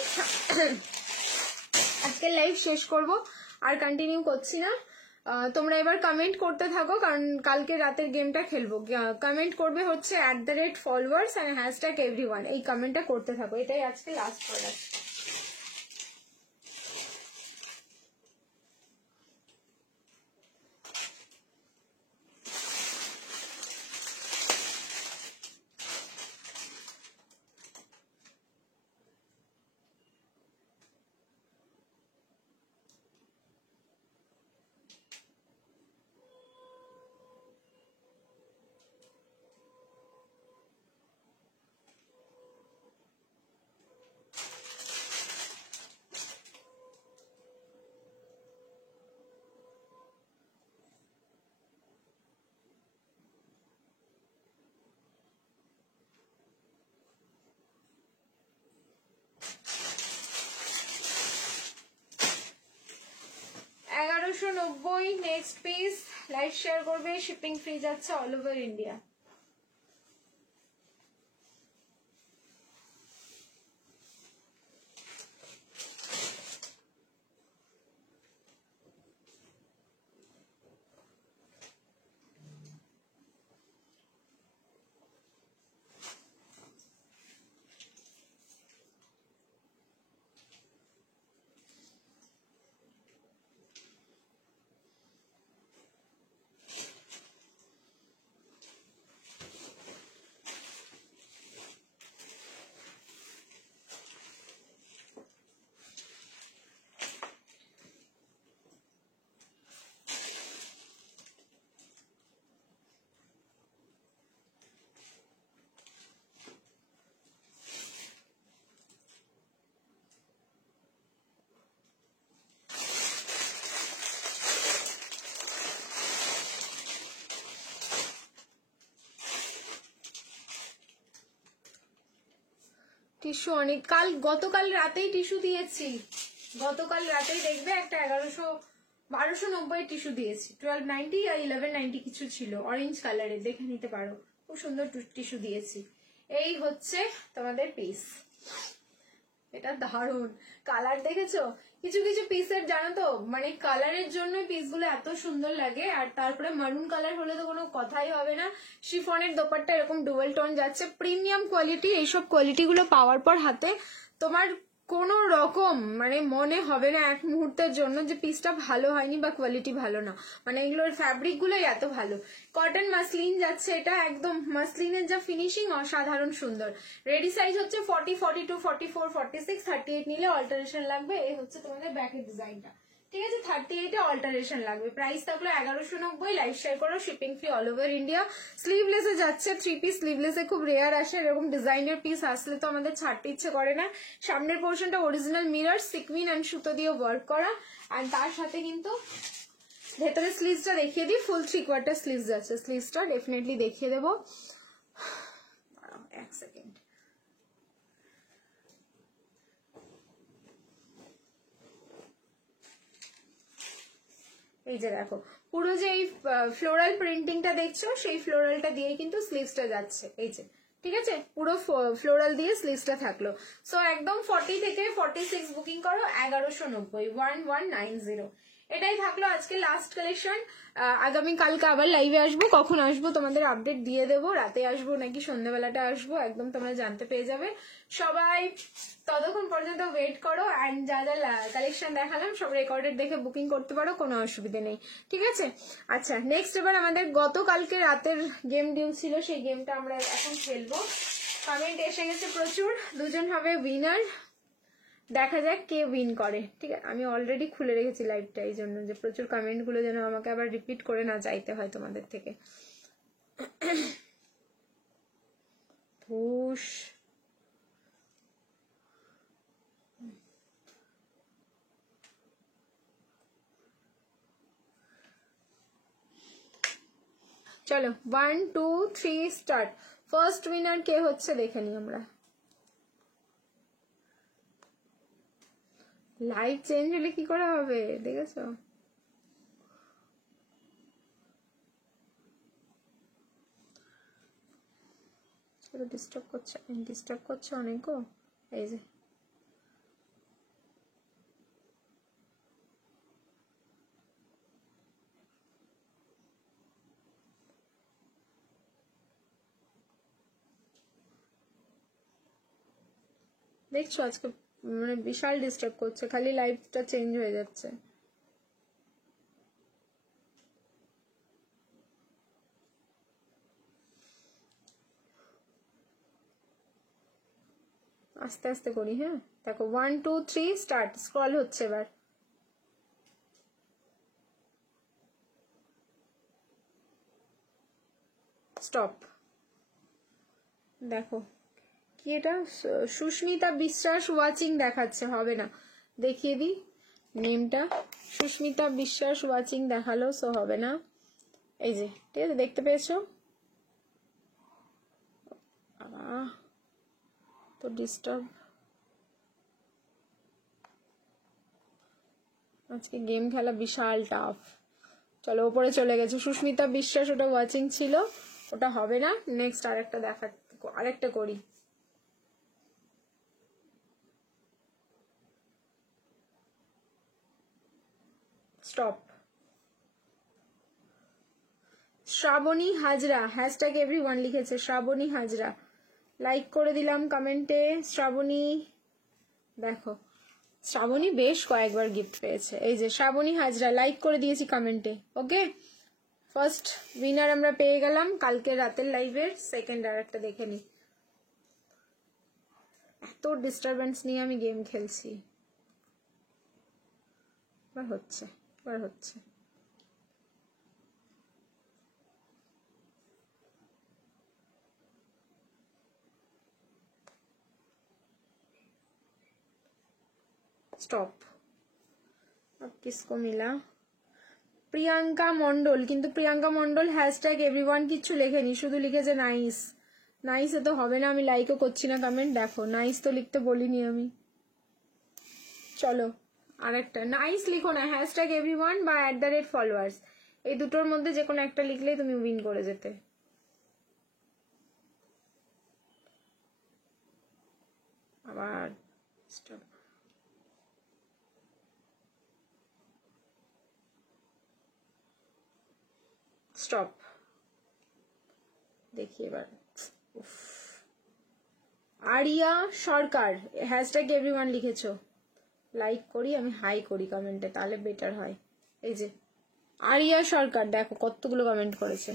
আজকে লাইভ শেষ করব, আর কন্টিনিউ করছি না। তোমরা এবার কমেন্ট করতে থাকো, কারণ কালকে রাতের গেমটা খেলবো। কমেন্ট করবে হচ্ছে @followers and #everyone, এই কমেন্টটা করতে থাকো, এটাই আজকে last product. Next piece, live share করবে, শিপিং ফ্রি যাচ্ছে অল ওভার ইন্ডিয়া। টিস্যু অনেক, গতকাল রাতেই টিস্যু দিয়েছি, গতকাল রাতেই দেখবে একটা 1290 টিস্যু দিয়েছি, 1290 আর 1190 কিছু ছিল, অরেঞ্জ কালারের, দেখে নিতে পারো, খুব সুন্দর টিস্যু দিয়েছি। এই হচ্ছে তোমাদের পিস, এটা দারুণ কালার, দেখেছো? কিছু কিছু পিসের জানো তো মানে কালারের জন্য পিসগুলো এত সুন্দর লাগে, আর তারপরে মারুন কালার হলে তো কোনো কথাই হবে না। শিফনের দোপাট্টা এরকম ডুয়েল টোন যাচ্ছে, প্রিমিয়াম কোয়ালিটি। এইসব কোয়ালিটি গুলো পাওয়ার পর হাতে তোমার কোনো রকম মানে মনে হবে না এক মুহূর্তের জন্য যে পিসটা ভালো হয়নি বা কোয়ালিটি ভালো না, মানে এগুলোর ফ্যাব্রিক গুলোই এত ভালো। কটন মাসলিন যাচ্ছে, এটা একদম মাসলিনের যা ফিনিশিং অসাধারণ সুন্দর। রেডি সাইজ হচ্ছে 40, 42, 44, 46, 38 নিলে অল্টারেশন লাগবে। এই হচ্ছে তোমাদের ব্যাকের ডিজাইনটা, ঠিক আছে? 38 এ অল্টারেশন লাগবে। প্রাইস থাকলো 1190, লাইভ শেয়ার করো, shipping free all over India. স্লিভলেসে যাচ্ছে 3 পিস, স্লিভলেসে খুব রেয়ার আসে, এরকম ডিজাইনের পিস আসলে তো আমাদের ছাড়তে ইচ্ছে করে না। সামনের পোর্শনটা অরিজিনাল মিরর, সিকুইন অ্যান্ড সুতো দিয়ে ওয়ার্ক করা, আর তার সাথে কিন্তু ভেতরে স্লিভসটা দেখিয়ে দিই, ফুল 3/4 স্লিভস যাচ্ছে, স্লিভসটা ডেফিনেটলি দেখিয়ে দেবো। এক সেকেন্ড, এই যে দেখো পুরো যে এই ফ্লোরাল প্রিন্টিংটা দেখছো, সেই ফ্লোরালটা দিয়ে কিন্তু স্লিভসটা যাচ্ছে, এই যে, ঠিক আছে? পুরো ফ্লোরাল দিয়ে স্লিভসটা থাকলো। সো একদম 40 থেকে 46 বুকিং করো, 1190, 1190। এটাই থাকলো আজকে লাস্ট কালেকশন। আগামী কালকে আবার লাইভে আসবো, কখন আসবো তোমাদের আপডেট দিয়ে দেবো, রাতে আসবো নাকি সন্ধ্যেবেলাটা আসবো একদম তোমরা জানতে পেয়ে যাবে। সবাই ততক্ষণ পর্যন্ত ওয়েট করো, অ্যান্ড যা যা কালেকশন দেখালাম সব রেকর্ডেড দেখে বুকিং করতে পারো, কোনো অসুবিধা নেই, ঠিক আছে? আচ্ছা, নেক্সট এবার আমাদের গতকালকে রাতের গেম ডিউ ছিল, সেই গেমটা আমরা এখন খেলবো। কমেন্ট এসে গেছে প্রচুর, দুজন হবে উইনার, দেখা যাক কে উইন করে। ঠিক আছে, আমি অলরেডি খুলে রেখেছি লাইভটা এই জন্য, যে প্রচুর কমেন্টগুলো যেন আমাকে আবার রিপিট করে না চাইতে হয় তোমাদের থেকে। ধুস, চলো 1 2 3 স্টার্ট। ফার্স্ট উইনার কে হচ্ছে দেখে নি আমরা। লাইভ চেঞ্জ হলে কি করে হবে দেখেছো? ডিস্টার্ব করছে অনেক গো। এই যে দেখছো আজকে মানে বিশাল ডিস্টার্ব করছে, খালি লাইভটা চেঞ্জ হয়ে যাচ্ছে। আস্তে আস্তে করি, হ্যাঁ দেখো 1 2 3 স্টার্ট। স্ক্রল হচ্ছে এবার। স্টপ। দেখো কি এটা, সুস্মিতা বিশ্বাস ওয়াচিং দেখাচ্ছে, হবে না, দেখিয়ে দিই নেমটা। সুস্মিতা বিশ্বাস ওয়াচিং দেখালো, সো হবে না। এই যে ঠিক আছে, দেখতে পেয়েছো? তো ডিস্টার্ব, আজকে গেম খেলা বিশাল টাফ। চলো ওপরে চলে গেছে সুস্মিতা বিশ্বাস, ওটা ওয়াচিং ছিল, ওটা হবে না। নেক্সট আরেকটা করি। Stop. Shrabani Hazra, hashtag everyone লিখেছে শ্রাবণী হাজরা, লাইক করে দিলাম কমেন্টে। শ্রাবণী, দেখো শ্রাবণী বেশ কয়েকবার গিফট পেয়েছে। এই যে শ্রাবণী হাজরা, লাইক করে দিয়েছি কমেন্টে। ওকে, ফার্স্ট উইনার আমরা পেয়ে গেলাম কালকে রাতের লাইভের। সেকেন্ড আর একটা দেখে নি। এত ডিস্টারবেন্স নিয়ে আমি গেম খেলছি। এবার হচ্ছে। स्टॉप। अब किसको मिला? প্রিয়াঙ্কা মন্ডল, কিন্তু প্রিয়াঙ্কা মন্ডল হ্যাশট্যাগ এভরিওয়ান কিচ্ছু লেখেনি, শুধু লিখেছে নাইস। নাইসে তো হবে না, আমি লাইকও করছি না কমেন্ট। দেখো নাইস তো লিখতে বলিনি আমি। চলো আরেকটা, নাইস লিখো না, হ্যাশট্যাগ এভরিওয়ান বা @ফলোয়ার্স, এই দুটোর মধ্যে যে কোনো একটা লিখলেই তুমি উইন করে যেতে। আবার স্টপ। স্টপ। দেখি এবার। আরিয়া সরকার, হ্যাশট্যাগ এভরিওয়ান লিখেছো, লাইক করি, আমি হাই করি কমেন্টে, তাহলে বেটার হয়। এই যে আরিয়া সরকার, দেখো কতগুলো কমেন্ট করেছে।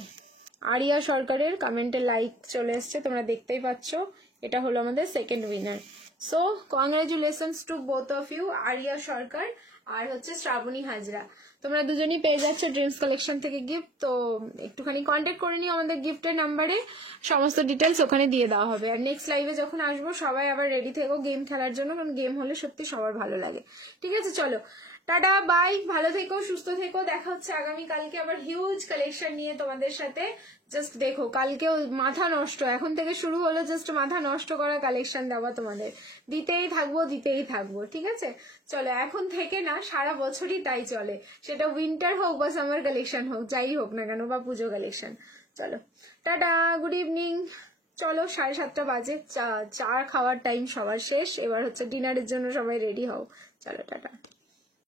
আরিয়া সরকারের কমেন্টে লাইক চলে এসছে, তোমরা দেখতেই পাচ্ছ। এটা হলো আমাদের second winner. So congratulations to both of you, Ariya Sarkar আর হচ্ছে শ্রাবণী হাজরা। তোমরা দুজনই পেয়ে যাচ্ছ ড্রিমস কালেকশন থেকে গিফট। তো একটুখানি কন্ট্যাক্ট করে নিও আমাদের গিফটের নাম্বারে, সমস্ত ডিটেলস ওখানে দিয়ে দেওয়া হবে। আর নেক্সট লাইভে যখন আসবো সবাই আবার রেডি থেকো গেম খেলার জন্য, কারণ গেম হলে সত্যি সবার ভালো লাগে। ঠিক আছে, চলো টাটা বাই, ভালো থেকো, সুস্থ থেকো, দেখা হচ্ছে আগামী কালকে আবার হিউজ কালেকশন নিয়ে তোমাদের সাথে। জাস্ট দেখো কালকেও মাথা নষ্ট, এখন থেকে শুরু হলো জাস্ট মাথা নষ্ট করা কালেকশন দেওয়া তোমাদের, দিতেই থাকবো। ঠিক আছে, চলো এখন থেকে না, সারা বছরই তাই চলে, সেটা উইন্টার হোক বা সামার কালেকশন হোক, যাই হোক না কেন, বা পুজো কালেকশন। চলো টাটা, গুড ইভিনিং। চলো 7:30 বাজে, চা খাওয়ার টাইম সবার শেষ, এবার হচ্ছে ডিনারের জন্য সবাই রেডি হও। চলো টাটা।